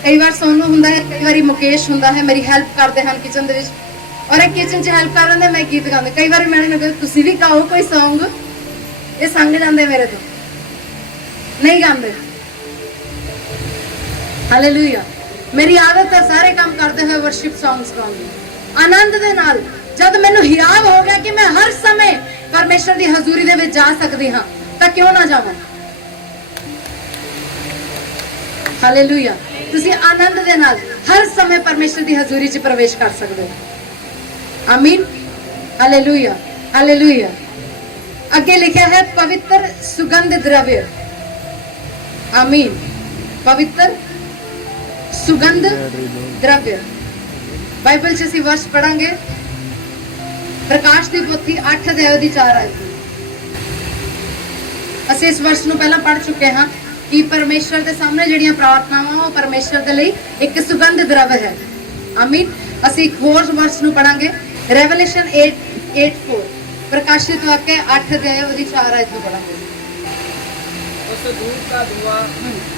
ਕਈ ਵਾਰ ਸੋਨੂ ਹੁੰਦਾ ਹੈ, ਕਈ ਵਾਰੀ ਮੁਕੇਸ਼ ਹੁੰਦਾ ਹੈ, ਮੇਰੀ ਹੈਲਪ ਕਰਦੇ ਹਨ ਕਿਚਨ ਦੇ ਵਿੱਚ, ਔਰ ਇਹ ਕਿਚਨ 'ਚ ਹੈਲਪ ਕਰ ਰਹੇ, ਮੈਂ ਗੀਤ ਗਾਉਂਦੀ। ਕਈ ਵਾਰੀ ਮੈਨੂੰ ਕਹਿੰਦੇ ਤੁਸੀਂ ਵੀ ਗਾਓ ਕੋਈ Song, ਇਹ ਸੰਗ ਜਾਂਦੇ ਮੇਰੇ ਤੋਂ, ਨਹੀਂ ਗਾਉਂਦੇ। ਹਾਲੇਲੂਇਆ। ਮੇਰੀ ਆਦਤ ਹੈ ਸਾਰੇ ਕੰਮ ਕਰਦੇ ਹੋਏ ਵਰਸ਼ਿਪ Songs ਗਾਉਣ ਦੀ, ਆਨੰਦ ਦੇ ਨਾਲ। ਜਦ ਮੈਨੂੰ ਹਿਆਵ ਹੋ ਗਿਆ ਕਿ ਮੈਂ ਹਰ ਸਮੇਂ ਪਰਮੇਸ਼ਰ ਦੀ ਹਜ਼ੂਰੀ ਦੇ ਵਿੱਚ ਜਾ ਸਕਦੀ ਹਾਂ, ਤਾਂ ਕਿਉਂ ਨਾ ਜਾਵਾਂ। ਹਾਲੇਲੂਇਆ। ਤੁਸੀਂ ਆਨੰਦ ਦੇ ਨਾਲ ਹਰ ਸਮੇਂ ਪਰਮੇਸ਼ਰ ਦੀ ਹਜ਼ੂਰੀ 'ਚ ਪ੍ਰਵੇਸ਼ ਕਰ ਸਕਦੇ ਹੋ। ਆਮੀਨ। ਹਾਲੇਲੂਇਆ। ਹਾਲੇਲੂਇਆ। ਅੱਗੇ ਲਿਖਿਆ ਹੈ ਪਵਿੱਤਰ ਸੁਗੰਧ द्रव्य। आमीन। पवित्र सुगंध द्रव्य। बाइबल च ਅਸੀਂ वर्ष पढ़ांगे प्रकाश ਦੀ ਪੋਥੀ 8 ਅਧਿਆਇ ਦੀ 4 ਆਇਤ। ਅਸੀਂ ਇਸ वर्ष ਨੂੰ ਪਹਿਲਾਂ ਪੜ੍ਹ ਚੁੱਕੇ ਹਾਂ ਕਿ ਪਰਮੇਸ਼ਰ ਦੇ ਸਾਹਮਣੇ ਜਿਹੜੀਆਂ ਪ੍ਰਾਰਥਨਾਵਾਂ ਉਹ ਪਰਮੇਸ਼ਰ ਦੇ ਲਈ ਇੱਕ ਸੁਗੰਧ द्रव्य ਹੈ। ਆਮੀਨ। ਅਸੀਂ ਇੱਕ ਹੋਰ वर्ष ਨੂੰ ਪੜ੍ਹਾਂਗੇ रेवलेशन 8:4। प्रकाशित वाक्य 8 अध्याय ਉਹਦੀ 4 आयत ਨੂੰ पढ़ांगे। उस धूप का धुआं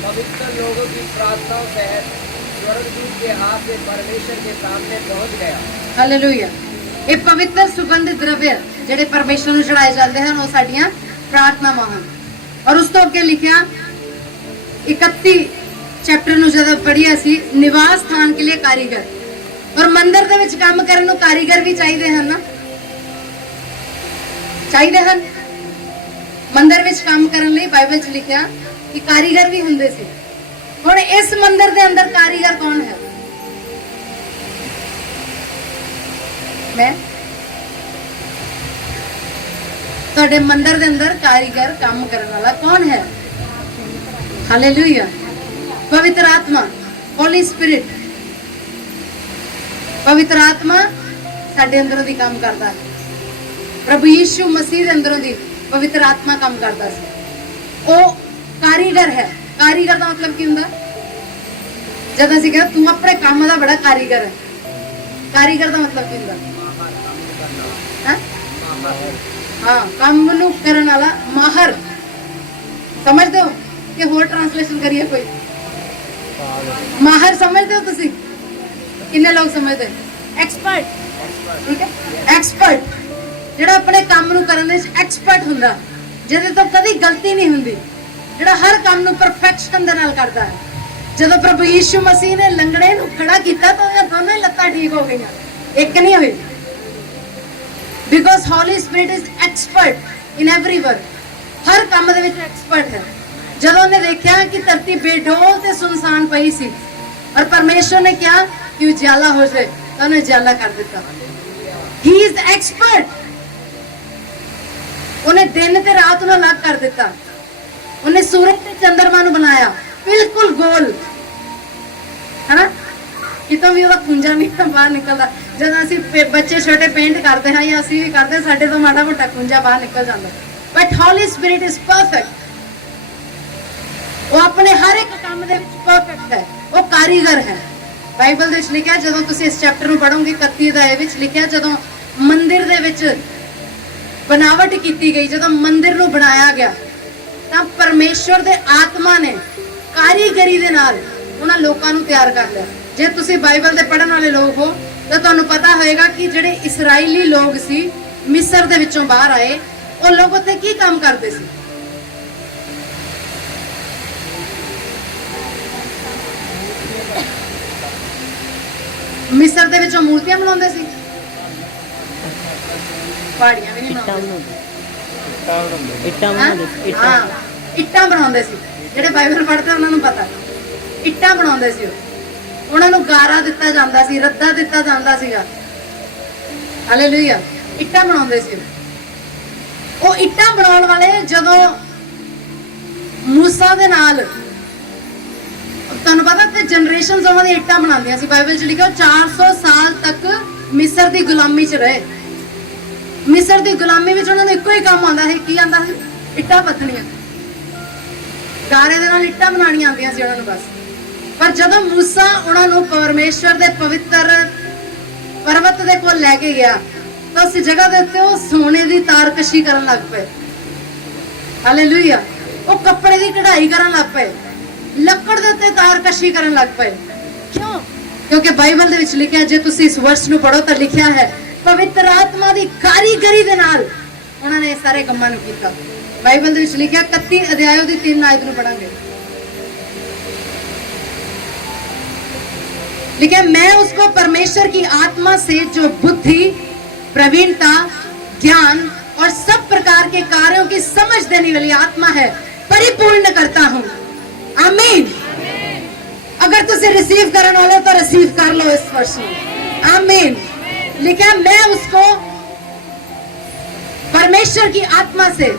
पवित्र लोगों की प्रार्थनाओं सहित स्वर्गदूत के हाथ से परमेश्वर के सामने पहुंच गया। हालेलुया। ਇਹ ਪਵਿੱਤਰ ਸੁਗੰਧ द्रव्य ਜਿਹੜੇ ਪਰਮੇਸ਼ਰ ਨੂੰ ਚੜਾਏ ਜਾਂਦੇ ਹਨ, ਉਹ ਸਾਡੀਆਂ ਪ੍ਰਾਰਥਨਾਵਾਂ ਹਨ। ਔਰ ਉਸ ਤੋਂ ਅੱਗੇ ਲਿਖਿਆ 31 ਚੈਪਟਰ ਨੂੰ ਜਦੋਂ ਪੜ੍ਹਿਆ ਸੀ, ਨਿਵਾਸ ਸਥਾਨ ਕੇ ਲਈ ਕਾਰੀਗਰ। ਔਰ ਮੰਦਿਰ ਦੇ ਵਿੱਚ ਕੰਮ ਕਰਨ ਨੂੰ ਕਾਰੀਗਰ ਵੀ ਚਾਹੀਦੇ ਹਨ ਨਾ, ਚਾਹੀਦੇ ਹਨ। ਮੰਦਿਰ ਵਿੱਚ ਕੰਮ ਕਰਨ ਲਈ ਬਾਈਬਲ 'ਚ ਲਿਖਿਆ ਕਿ ਕਾਰੀਗਰ ਵੀ ਹੁੰਦੇ ਸੀ। ਹੁਣ ਇਸ ਮੰਦਿਰ ਦੇ ਅੰਦਰ ਕਾਰੀਗਰ ਕੌਣ ਹੈ? ਮੈਂ। ਤੁਹਾਡੇ ਮੰਦਿਰ ਦੇ ਅੰਦਰ ਕਾਰੀਗਰ ਕੰਮ ਕਰਨ ਵਾਲਾ ਕੌਣ ਹੈ? ਹਾਲੇਲੂਇਆ। ਪਵਿੱਤਰ ਆਤਮਾ, ਹੋਲੀ ਸਪਿਰਿਟ। ਪਵਿੱਤਰ ਆਤਮਾ ਸਾਡੇ ਅੰਦਰੋਂ ਦੀ ਕੰਮ ਕਰਦਾ ਹੈ। ਪ੍ਰਭੂ ਯੀਸ਼ੂ ਮਸੀਹ ਦੇ ਅੰਦਰੋਂ ਦੀ ਪਵਿੱਤਰ ਆਤਮਾ ਕੰਮ ਕਰਦਾ ਸੀ। ਉਹ ਕਾਰੀਗਰ ਹੈ। ਕਾਰੀਗਰ ਦਾ ਮਤਲਬ ਕੀ ਹੁੰਦਾ? ਜਦ ਅਸੀਂ ਕਹਿੰਦੇ ਤੂੰ ਆਪਣੇ ਕੰਮ ਦਾ ਬੜਾ ਕਾਰੀਗਰ ਹੈ, ਕਾਰੀਗਰ ਦਾ ਮਤਲਬ ਕੀ ਹੁੰਦਾ? ਹਾਂ, ਕੰਮ ਨੂੰ ਕਰਨ ਵਾਲਾ, ਮਾਹਰ। ਸਮਝਦੇ ਹੋ ਕਿ ਹੋਰ ਟ੍ਰਾਂਸਲੇਸ਼ਨ ਕਰੀਏ ਕੋਈ? ਮਾਹਰ ਸਮਝਦੇ ਹੋ ਤੁਸੀਂ? ਕਿੰਨੇ ਲੋਕ ਸਮਝਦੇ? ਐਕਸਪਰਟ। ਠੀਕ ਹੈ, ਐਕਸਪਰਟ ਜਿਹੜਾ ਆਪਣੇ ਕੰਮ ਨੂੰ ਕਰਨ ਵਿੱਚ ਐਕਸਪਰਟ ਹੁੰਦਾ, ਜਿਹਦੇ ਤੋਂ ਕਦੀ ਗਲਤੀ ਨਹੀਂ ਹੁੰਦੀ, ਜਿਹੜਾ ਹਰ ਕੰਮ ਨੂੰ ਪਰਫੈਕਸ਼ਨ ਦੇ ਨਾਲ ਕਰਦਾ ਹੈ। ਜਦੋਂ ਪ੍ਰਭੂ ਯੀਸ਼ੂ ਮਸੀਹ ਨੇ ਲੰਗੜੇ ਨੂੰ ਖੜਾ ਕੀਤਾ ਤਾਂ ਉਹਦੀਆਂ ਦੋਨੋਂ ਹੀ ਲੱਤਾਂ ਠੀਕ ਹੋ ਗਈਆਂ, ਇੱਕ ਨਹੀਂ ਹੋਈ। Because Holy Spirit is expert in every work. ਹਰ ਕੰਮ ਦੇ ਵਿੱਚ ਐਕਸਪਰਟ ਹੈ। ਜਦੋਂ ਉਹਨੇ ਦੇਖਿਆ ਕਿ ਧਰਤੀ ਬੇਡੋਲ ਤੇ ਸੁਨਸਾਨ ਪਈ ਸੀ ਔਰ ਪਰਮੇਸ਼ਰ ਨੇ ਕਿਹਾ ਕਿ ਉਜਾਲਾ ਹੋ ਜਾਏ, ਤਾਂ ਉਹਨੇ ਉਜਾਲਾ ਕਰ ਦਿੱਤਾ। ਹੀ ਇਜ਼ ਐਕਸਪਰਟ। ਉਹਨੇ ਦਿਨ ਤੇ ਰਾਤ ਨੂੰ ਅਲੱਗ ਕਰ ਦਿੱਤਾ। ਉਹਨੇ ਸੂਰਜ ਤੇ ਚੰਦਰਮਾ ਨੂੰ ਬਣਾਇਆ ਬਿਲਕੁਲ ਗੋਲ, ਹੈਨਾ? ਕਿਤੋਂ ਵੀ ਉਹਦਾ ਖੁੰਝਾ ਨਹੀਂ ਬਾਹਰ ਨਿਕਲਦਾ। ਜਦੋਂ ਅਸੀਂ ਬੱਚੇ ਛੋਟੇ ਪੇਂਟ ਕਰਦੇ ਹਾਂ ਜਾਂ ਅਸੀਂ ਵੀ ਕਰਦੇ, ਸਾਡੇ ਤੋਂ ਮਾੜਾ ਮੋਟਾ ਖੁੰਝਾ ਬਾਹਰ ਨਿਕਲ ਜਾਂਦਾ। But Holi Spirit is perfect. ਉਹ ਆਪਣੇ ਹਰ ਇੱਕ ਕੰਮ ਦੇ ਵਿੱਚ ਪਰਫੈਕਟ ਹੈ। ਉਹ ਕਾਰੀਗਰ ਹੈ। ਬਾਈਬਲ ਦੇ ਵਿੱਚ ਲਿਖਿਆ, ਜਦੋਂ ਤੁਸੀਂ ਇਸ ਚੈਪਟਰ ਨੂੰ ਪੜੋਗੇ 31 ਅਧਿਆਇ ਵਿੱਚ ਲਿਖਿਆ, ਜਦੋਂ ਮੰਦਿਰ ਦੇ ਵਿੱਚ बनावट की गई, जब मंदिर ਨੂੰ बनाया गया ਤਾਂ परमेश्वर ਦੇ आत्मा ने कारीगरी ਦੇ ਨਾਲ ਉਹਨਾਂ ਲੋਕਾਂ ਨੂੰ ਤਿਆਰ ਕਰ ਲਿਆ। ਜੇ ਤੁਸੀਂ ਬਾਈਬਲ ਦੇ ਪੜਨ ਵਾਲੇ ਲੋਕ ਹੋ ਤਾਂ ਤੁਹਾਨੂੰ ਪਤਾ ਹੋਏਗਾ ਕਿ ਜਿਹੜੇ ਇਸਰਾਈਲੀ ਲੋਕ ਸੀ, ਮਿਸਰ ਦੇ ਵਿੱਚੋਂ ਬਾਹਰ ਆਏ, ਉਹ ਲੋਕ ਉੱਥੇ ਕੀ ਕੰਮ ਕਰਦੇ ਸੀ? ਮਿਸਰ ਦੇ ਵਿੱਚੋਂ ਮੂਰਤੀਆਂ ਬਣਾਉਂਦੇ ਸੀ, ਪਹਾੜੀਆਂ ਵੀ ਨਹੀਂ ਬਣਾਉਂਦੇ, ਇੱਟਾਂ ਬਣਾਉਂਦੇ ਸੀ। ਜਿਹੜੇ ਬਾਈਬਲ ਪੜ੍ਹਦੇ ਉਹਨਾਂ ਨੂੰ ਪਤਾ, ਇੱਟਾਂ ਬਣਾਉਂਦੇ ਸੀ। ਉਹਨਾਂ ਨੂੰ ਗਾਰਾ ਦਿੱਤਾ ਜਾਂਦਾ ਸੀ, ਰੱਦਾ ਦਿੱਤਾ ਜਾਂਦਾ ਸੀਗਾ। ਹਾਲੇਲੂਇਆ। ਇੱਟਾਂ ਬਣਾਉਂਦੇ ਸੀ। ਉਹ ਇੱਟਾਂ ਬਣਾਉਣ ਵਾਲੇ ਜਦੋਂ ਮੂਸਾ ਦੇ ਨਾਲ, ਤੁਹਾਨੂੰ ਪਤਾ ਤੇ ਜਨਰੇਸ਼ਨਸ ਉਹਨਾਂ ਦੀ ਇੱਟਾਂ ਬਣਾਉਂਦੀਆਂ ਸੀ। ਬਾਈਬਲ 'ਚ ਲਿਖਿਆ 400 ਸਾਲ ਤੱਕ ਮਿਸਰ ਦੀ ਗੁਲਾਮੀ 'ਚ ਰਹੇ। ਮਿਸਰ ਦੀ ਗੁਲਾਮੀ ਵਿੱਚ ਉਹਨਾਂ ਨੂੰ ਇੱਕੋ ਹੀ ਕੰਮ ਆਉਂਦਾ ਸੀ। ਕੀ ਆਉਂਦਾ ਸੀ? ਇੱਟਾਂ ਪੱਥਣੀਆਂ। ਗਾਰੇ ਦੇ ਨਾਲ ਇੱਟਾਂ ਬਣਾਉਣੀਆਂ ਆਉਂਦੀਆਂ ਸੀ ਉਹਨਾਂ ਨੂੰ ਬਸ। ਪਰ ਜਦੋਂ ਮੂਸਾ ਉਹਨਾਂ ਨੂੰ ਪਰਮੇਸ਼ਵਰ ਦੇ ਪਵਿੱਤਰ ਪਰਬਤ ਦੇ ਕੋਲ ਲੈ ਕੇ ਗਿਆ ਤਾਂ ਉਸ ਜਗ੍ਹਾ ਦੇ ਉੱਤੇ ਉਹ ਸੋਨੇ ਦੀ ਤਾਰਕਸ਼ੀ ਕਰਨ ਲੱਗ ਪਏ। ਹਾਲੇਲੂਇਆ। ਉਹ ਕੱਪੜੇ ਦੀ ਕਢਾਈ ਕਰਨ ਲੱਗ ਪਏ, ਲੱਕੜ ਦੇ ਉੱਤੇ ਤਾਰਕਸ਼ੀ ਕਰਨ ਲੱਗ ਪਏ। ਕਿਉਂ? ਕਿਉਂਕਿ ਬਾਈਬਲ ਦੇ ਵਿੱਚ ਲਿਖਿਆ, ਜੇ ਤੁਸੀਂ ਇਸ ਵਰਸ ਨੂੰ ਪੜੋ ਤਾਂ ਲਿਖਿਆ ਹੈ ਪਵਿੱਤਰ ਆਤਮਾ ਦੀ ਕਾਰੀਗਰੀ ਦੇ ਨਾਲ ਉਹਨਾਂ ਨੇ ਇਹ ਸਾਰੇ ਕੰਮਾਂ ਨੂੰ ਕੀਤਾ। ਬਾਈਬਲ ਦੇ ਵਿੱਚ ਲਿਖਿਆ 31 ਅਧਿਆਇ ਦੀ 3 ਆਇਤ ਨੂੰ ਪੜਾਂਗੇ। लिखा, मैं उसको परमेश्वर की आत्मा से जो बुद्धि, प्रवीणता, ज्ञान और सब प्रकार के कार्यों की समझ देने वाली आत्मा है परिपूर्ण करता हूं। आमीन। अगर तुझे रिसीव करने वाले तो रिसीव कर लो इस वर्ष में। आमीन। लिखा, मैं उसको परमेश्वर की आत्मा से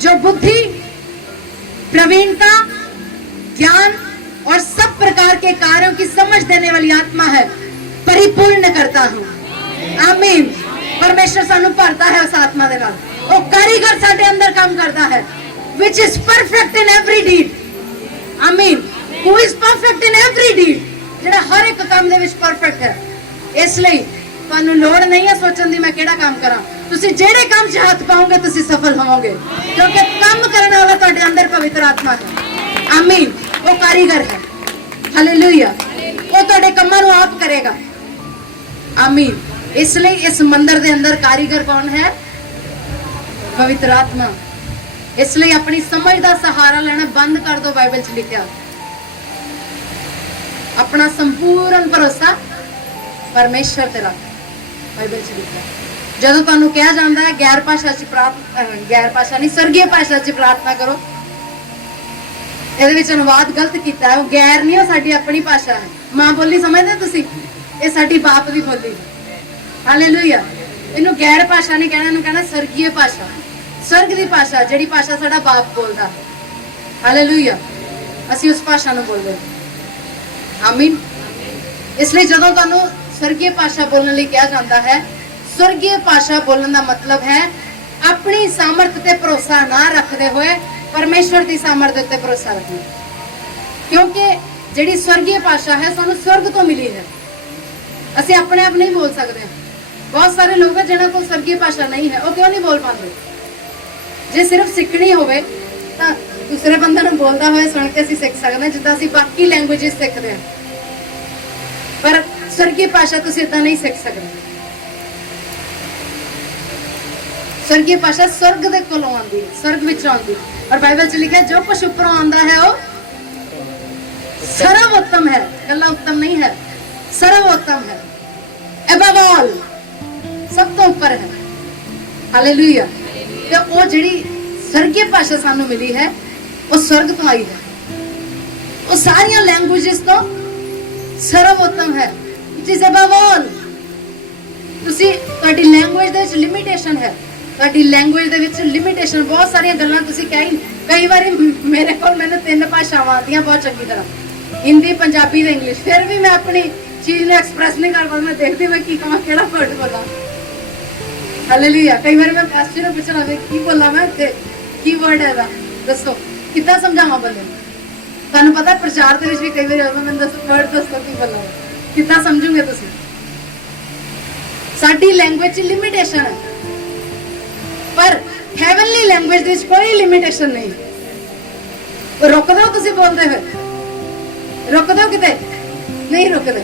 जो बुद्धि, प्रवीणता, ज्ञान और सब प्रकार के कार्यों की समझ देने वाली आत्मा है परिपूर्ण करता हूं। आमीन। परमेश्वर सानू भरता है उस आत्मा दे नाल। वो कारीगर साडे अंदर काम करता है, which is perfect in every deed। आमीन। who is perfect in every deed, ਜਿਹੜਾ ਹਰ ਇੱਕ ਕੰਮ ਦੇ ਵਿੱਚ ਪਰਫੈਕਟ ਹੈ। ਇਸ ਲਈ ਤੁਹਾਨੂੰ ਲੋੜ ਨਹੀਂ ਹੈ ਸੋਚਣ ਦੀ ਮੈਂ ਕਿਹੜਾ ਕੰਮ ਕਰਾਂ। ਤੁਸੀਂ ਜਿਹੜੇ ਕੰਮ 'ਚ ਹੱਥ ਪਾਓਗੇ ਤੁਸੀਂ ਸਫਲ ਹੋਵੋਗੇ, ਕਿਉਂਕਿ ਕੰਮ ਕਰਨ ਵਾਲਾ ਤੁਹਾਡੇ ਅੰਦਰ ਪਵਿੱਤਰ ਆਤਮਾ ਹੈ। ਆਮੀਨ। वो कारीगर है। हालेलुया। वो ਤੁਹਾਡੇ ਕੰਮਾਂ ਨੂੰ ਆਪ ਕਰੇਗਾ। आमीन। इसलिए इस मंदिर के अंदर कारीगर कौन है? पवित्र आत्मा। इसलिए अपनी समझ का सहारा लेना बंद कर दो। बाइबल च लिखा, अपना संपूर्ण भरोसा परमेश्वर ते रख। बाइबल च लिखा, ਜਦੋਂ ਤੁਹਾਨੂੰ ਕਿਹਾ ਜਾਂਦਾ ਹੈ ਗੈਰ ਭਾਸ਼ਾ ਚ ਪ੍ਰਾਰਥਨਾ, ਗੈਰ ਭਾਸ਼ਾ ਨਹੀਂ ਸਰਗੀय ਭਾਸ਼ਾ ਚ ਪ੍ਰਾਰਥਨਾ ਕਰੋ, ਇਹਦੇ ਵਿੱਚ ਅਨੁਵਾਦ ਗਲਤ ਕੀਤਾ ਹੈ। ਉਹ ਗੈਰ ਨਹੀਂ, ਉਹ ਸਾਡੀ ਆਪਣੀ ਭਾਸ਼ਾ ਹੈ। ਮਾਂ ਬੋਲੀ ਸਮਝਦੇ ਤੁਸੀਂ? ਇਹ ਸਾਡੀ ਬਾਪ ਦੀ ਬੋਲੀ ਹੈ। ਹਾਲੇਲੂਇਆ। ਇਹਨੂੰ ਗੈਰ ਭਾਸ਼ਾ ਨਹੀਂ ਕਹਿਣਾ, ਇਹਨੂੰ ਕਹਿਣਾ ਸਰਗੀय ਭਾਸ਼ਾ, ਸਰਗ ਦੀ ਭਾਸ਼ਾ, ਜਿਹੜੀ ਭਾਸ਼ਾ ਸਾਡਾ ਬਾਪ ਬੋਲਦਾ। ਹਾਲੇਲੂਇਆ। ਅਸੀਂ ਉਸ ਭਾਸ਼ਾ ਨੂੰ ਬੋਲਦੇ। ਆਮੀਨ। ਇਸ ਲਈ ਜਦੋਂ ਤੁਹਾਨੂੰ ਸਰਗੀय ਭਾਸ਼ਾ ਬੋਲਣ ਲਈ ਕਿਹਾ ਜਾਂਦਾ ਹੈ, ਸਰਗੀय ਭਾਸ਼ਾ ਬੋਲਣ ਦਾ ਮਤਲਬ ਹੈ ਆਪਣੀ ਸਾਮਰਥ ਤੇ ਭਰੋਸਾ ਨਾ ਰੱਖਦੇ ਹੋਏ परमेश्वर की सामर्थ उत्ते भरोसा रखना, क्योंकि जिहड़ी स्वर्गीय भाषा है सानू स्वर्ग तो मिली है। असीं अपने आप नहीं बोल सकते। बहुत सारे लोग हैं जिन्हां कोल स्वर्गीय भाषा नहीं है, वो क्यों नहीं बोल पाते? जे सिर्फ सीखनी होवे तां दूसरे बंदे नूं बोलदा होए सुन के असीं सीख सकते हैं, जिद्दां असीं बाकी लैंग्वेजेस सीखते हैं। पर स्वर्गीय भाषा तुसीं इदां नहीं सीख सकते। स्वर्गीय भाषा स्वर्ग दे कोलों आंदी है, स्वर्ग विचों आंदी। और बाइबल च लिखा, जो कुछ ऊपरों आंदा है वो सर्वोत्तम है। गल्ला उत्तम नहीं है, सर्वोत्तम है। above all, सब तो ऊपर है। हालेलुया। ते वो जिहड़ी स्वर्गीय भाषा सानू मिली है वो स्वर्ग तो आई है, वो सारियां लैंग्वेजेस तो सर्वोत्तम है, which is above all। तुसी तुहाडी लैंग्वेज दे विच लिमिटेशन है, ਤੁਹਾਡੀ ਲੈਂਗੁਏਜ ਦੇ ਵਿੱਚ ਲਿਮਿਟੇਸ਼ਨ, ਬਹੁਤ ਸਾਰੀਆਂ ਗੱਲਾਂ ਤੁਸੀਂ ਕਈ ਵਾਰੀ ਮੇਰੇ ਕੋਲ ਮੈਨੂੰ 3 ਭਾਸ਼ਾਵਾਂ ਆਉਂਦੀਆਂ ਬਹੁਤ ਚੰਗੀ ਤਰ੍ਹਾਂ, ਹਿੰਦੀ, ਪੰਜਾਬੀ ਤੇ ਇੰਗਲਿਸ਼, ਫਿਰ ਵੀ ਮੈਂ ਆਪਣੀ ਚੀਜ਼ ਨੂੰ ਐਕਸਪ੍ਰੈਸ ਨਹੀਂ ਕਰ ਪਾਉਂਦੀ। ਮੈਂ ਦੇਖਦੀ ਮੈਂ ਕੀ ਕਹਾਂ, ਕਿਹੜਾ ਵਰਡ ਬੋਲਾਂ। ਹਾਲੇਲੂਇਆ। ਕਈ ਵਾਰੀ ਮੈਂ ਪਾਸਟਰ ਨੂੰ ਪੁੱਛਣਾ ਵੇ ਕੀ ਬੋਲਾਂ ਮੈਂ, ਤੇ ਕੀ ਵਰਡ ਹੈ ਇਹਦਾ ਦੱਸੋ, ਕਿੱਦਾਂ ਸਮਝਾਵਾਂ ਬੰਦੇ ਨੂੰ। ਤੁਹਾਨੂੰ ਪਤਾ ਪ੍ਰਚਾਰ ਦੇ ਵਿੱਚ ਵੀ ਕਈ ਵਾਰੀ ਆਉਂਦਾ, ਮੈਨੂੰ ਦੱਸੋ ਵਰਡ ਦੱਸੋ ਕੀ ਬੋਲਾਂ, ਕਿੱਦਾਂ ਸਮਝੋਗੇ ਤੁਸੀਂ। ਸਾਡੀ ਲੈਂਗੁਏਜ 'ਚ ਲਿਮਿਟੇਸ਼ਨ ਹੈ, पर हेवनली लैंग्वेज ਵਿੱਚ ਕੋਈ ਲਿਮਿਟੇਸ਼ਨ ਨਹੀਂ। ਰੁਕਦੇ ਹੋ ਤੁਸੀਂ ਬੋਲਦੇ ਹੋਏ? ਰੁਕਦੇ ਹੋ ਕਿਤੇ? ਨਹੀਂ ਰੁਕਦੇ,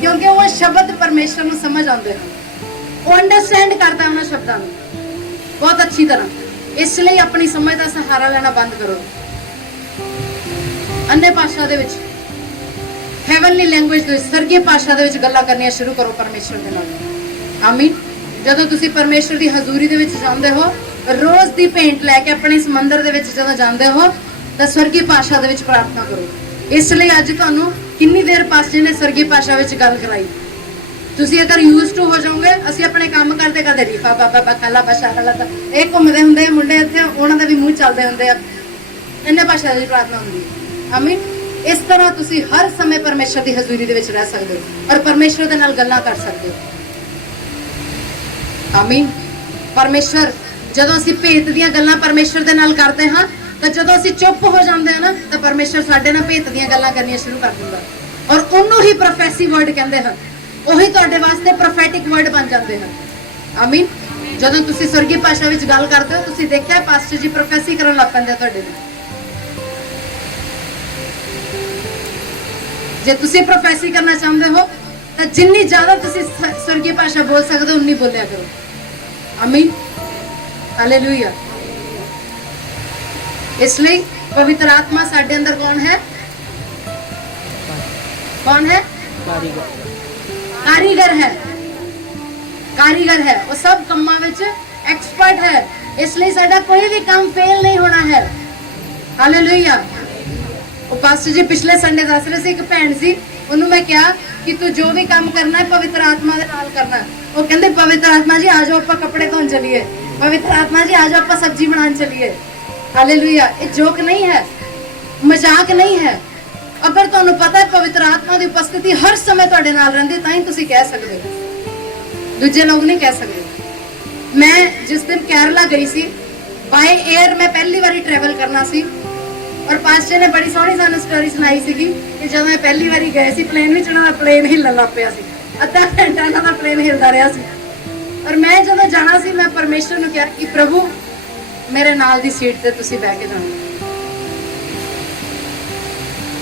ਕਿਉਂਕਿ ਉਹ ਸ਼ਬਦ ਪਰਮੇਸ਼ਰ ਨੂੰ ਸਮਝ ਆਉਂਦੇ ਹਨ, ਉਹ ਅੰਡਰਸਟੈਂਡ ਕਰਦਾ ਉਹਨਾਂ ਸ਼ਬਦਾਂ ਨੂੰ ਬਹੁਤ ਅੱਛੀ ਤਰ੍ਹਾਂ। ਇਸ ਲਈ ਆਪਣੀ ਸਮਝ ਦਾ ਸਹਾਰਾ ਲੈਣਾ ਬੰਦ ਕਰੋ। अन्य भाषा ਦੇ ਵਿੱਚ, ਹੈਵਨਲੀ ਲੈਂਗੁਏਜ ਦੇ ਵਿੱਚ, ਸਰਗੀय ਭਾਸ਼ਾ ਦੇ ਵਿੱਚ ਗੱਲਾਂ ਕਰਨੀਆਂ ਸ਼ੁਰੂ ਕਰੋ ਪਰਮੇਸ਼ਰ ਦੇ ਨਾਲ। ਆਮੀਨ। ਜਦੋਂ ਤੁਸੀਂ ਪਰਮੇਸ਼ਰ ਦੀ ਹਜ਼ੂਰੀ ਦੇ ਵਿੱਚ ਜਾਂਦੇ ਹੋ, ਰੋਜ਼ ਦੀ ਭੇਂਟ ਲੈ ਕੇ ਆਪਣੇ ਸਮੁੰਦਰ ਦੇ ਵਿੱਚ ਜਦੋਂ ਜਾਂਦੇ ਹੋ ਤਾਂ ਸਰਗੀ ਭਾਸ਼ਾ ਦੇ ਵਿੱਚ ਪ੍ਰਾਰਥਨਾ ਕਰੋ। ਇਸ ਲਈ ਅੱਜ ਤੁਹਾਨੂੰ ਕਿੰਨੀ ਦੇਰ ਪਾਸਟਰ ਨੇ ਸਰਗੀ ਭਾਸ਼ਾ ਵਿੱਚ ਗੱਲ ਕਰਾਈ। ਤੁਸੀਂ ਅਗਰ ਯੂਜ਼ਡ ਟੂ ਹੋ ਜਾਓਗੇ, ਅਸੀਂ ਆਪਣੇ ਕੰਮ ਕਰਦੇ ਕਰਦੇ ਰੀਫਾ ਬਾਬਾ ਬਖਾਲਾ ਬਸ਼ਾਰਾ ਤਾਂ ਇਹ ਘੁੰਮਦੇ ਹੁੰਦੇ ਆ ਮੁੰਡੇ ਇੱਥੇ, ਉਹਨਾਂ ਦੇ ਵੀ ਮੂੰਹ ਚੱਲਦੇ ਹੁੰਦੇ ਆ, ਇੰਨੇ ਭਾਸ਼ਾ ਦੀ ਪ੍ਰਾਰਥਨਾ ਹੁੰਦੀ ਹੈ। ਆਮੀਨ। ਇਸ ਤਰ੍ਹਾਂ ਤੁਸੀਂ ਹਰ ਸਮੇਂ ਪਰਮੇਸ਼ਰ ਦੀ ਹਜ਼ੂਰੀ ਦੇ ਵਿੱਚ ਰਹਿ ਸਕਦੇ ਹੋ ਔਰ ਪਰਮੇਸ਼ਰ ਦੇ ਨਾਲ ਗੱਲਾਂ ਕਰ ਸਕਦੇ ਹੋ। ਆਮੀਨ। ਪਰਮੇਸ਼ਰ, ਜਦੋਂ ਅਸੀਂ ਭੇਤ ਦੀਆਂ ਗੱਲਾਂ ਪਰਮੇਸ਼ਰ ਦੇ ਨਾਲ ਕਰਦੇ ਹਾਂ ਤਾਂ ਜਦੋਂ ਅਸੀਂ ਚੁੱਪ ਹੋ ਜਾਂਦੇ ਆ ਨਾ ਤਾਂ ਪਰਮੇਸ਼ਰ ਸਾਡੇ ਨਾਲ ਭੇਤ ਦੀਆਂ ਗੱਲਾਂ ਕਰਨੀਆਂ ਸ਼ੁਰੂ ਕਰ ਦਿੰਦਾ, ਔਰ ਉਹਨੂੰ ਹੀ ਪ੍ਰੋਫੈਸੀ ਵਰਡ ਕਹਿੰਦੇ ਹਨ। ਉਹੀ ਤੁਹਾਡੇ ਵਾਸਤੇ ਪ੍ਰੋਫੈਟਿਕ ਵਰਡ ਬਣ ਜਾਂਦੇ ਹਨ। ਆਮੀਨ। ਜਦੋਂ ਤੁਸੀਂ ਸਵਰਗੀ ਭਾਸ਼ਾ ਵਿੱਚ ਗੱਲ ਕਰਦੇ ਹੋ, ਤੁਸੀਂ ਦੇਖਿਆ ਪਾਸਟਰ ਜੀ ਪ੍ਰੋਫੈਸੀ ਕਰਨ ਲੱਗ ਪੈਂਦੇ ਆ ਤੁਹਾਡੇ ਲਈ। ਜੇ ਤੁਸੀਂ ਪ੍ਰੋਫੈਸੀ ਕਰਨਾ ਚਾਹੁੰਦੇ ਹੋ ਤਾਂ ਜਿੰਨੀ ਜ਼ਿਆਦਾ ਤੁਸੀਂ ਸਵਰਗੀ ਭਾਸ਼ਾ ਬੋਲ ਸਕਦੇ ਹੋ ਉਨੀ ਬੋਲਿਆ ਕਰੋ। ਆਮੀਨ। ਹਾਲੇਲੂਇਆ। ਇਸ ਲਈ ਪਵਿੱਤਰ ਆਤਮਾ ਸਾਡੇ ਅੰਦਰ ਕੌਣ ਹੈ? ਕੌਣ ਹੈ? ਕਾਰੀਗਰ ਹੈ। ਕਾਰੀਗਰ ਹੈ, ਉਹ ਸਭ ਕੰਮਾਂ ਵਿੱਚ ਐਕਸਪਰਟ ਹੈ। ਇਸ ਲਈ ਸਾਡਾ ਕੋਈ ਵੀ ਕੰਮ ਫੇਲ ਨਹੀਂ ਹੋਣਾ ਹੈ। ਹਾਲੇਲੂਇਆ। ਉਹ ਪਾਸਟਰ ਜੀ ਪਿਛਲੇ ਸੰਡੇ ਦੱਸ ਰਹੇ ਸੀ, ਇੱਕ ਭੈਣ ਸੀ, ਉਹਨੂੰ ਮੈਂ ਕਿਹਾ ਕਿ ਤੂੰ ਜੋ ਵੀ ਕੰਮ ਕਰਨਾ ਹੈ ਪਵਿੱਤਰ ਆਤਮਾ ਦੇ ਨਾਲ ਕਰਨਾ ਹੈ। ਉਹ ਕਹਿੰਦੇ ਪਵਿੱਤਰ ਆਤਮਾ ਜੀ ਆ ਜਾਓ ਆਪਾਂ ਕੱਪੜੇ ਧੋਣ ਚਲੀਏ, ਪਵਿੱਤਰ ਆਤਮਾ ਜੀ ਆ ਜਾਓ ਆਪਾਂ ਸਬਜ਼ੀ ਬਣਾਉਣ ਚਲੀਏ। ਹਾਲੇਲੂਇਆ। ਇਹ ਜੋਕ ਨਹੀਂ ਹੈ, ਮਜ਼ਾਕ ਨਹੀਂ ਹੈ। ਅਗਰ ਤੁਹਾਨੂੰ ਪਤਾ ਹੈ ਪਵਿੱਤਰ ਆਤਮਾ ਦੀ ਉਪਸਥਿਤੀ ਹਰ ਸਮੇਂ ਤੁਹਾਡੇ ਨਾਲ ਰਹਿੰਦੀ, ਤਾਂ ਹੀ ਤੁਸੀਂ ਕਹਿ ਸਕਦੇ ਹੋ, ਦੂਜੇ ਲੋਕ ਨਹੀਂ ਕਹਿ ਸਕਦੇ। ਮੈਂ ਜਿਸ ਦਿਨ ਕੇਰਲਾ ਗਈ ਸੀ, ਬਾਏ 에ਅਰ ਮੈਂ ਪਹਿਲੀ ਵਾਰੀ ਟਰੈਵਲ ਕਰਨਾ ਸੀ, ਔਰ ਪਾਸਟਰ ਨੇ ਬੜੀ ਸੋਹਣੀ ਸਾਨੂੰ ਸਟੋਰੀ ਸੁਣਾਈ ਸੀਗੀ ਕਿ ਜਦੋਂ ਮੈਂ ਪਹਿਲੀ ਵਾਰੀ ਗਏ ਸੀ ਪਲੇਨ ਵਿੱਚ, ਉਹਨਾਂ ਦਾ ਪਲੇਨ ਹਿੱਲਣ ਲੱਗ ਪਿਆ ਸੀ। ਅੱਧਾ ਘੰਟਾ ਉਹਨਾਂ ਦਾ ਪਲੇਨ ਹਿੱਲਦਾ ਰਿਹਾ ਸੀ। ਔਰ ਮੈਂ ਜਦੋਂ ਜਾਣਾ ਸੀ, ਮੈਂ ਪਰਮੇਸ਼ਰ ਨੂੰ ਕਿਹਾ ਕਿ ਪ੍ਰਭੂ ਮੇਰੇ ਨਾਲ ਦੀ ਸੀਟ ਤੇ ਤੁਸੀਂ ਬਹਿ ਕੇ ਜਾਣਾ।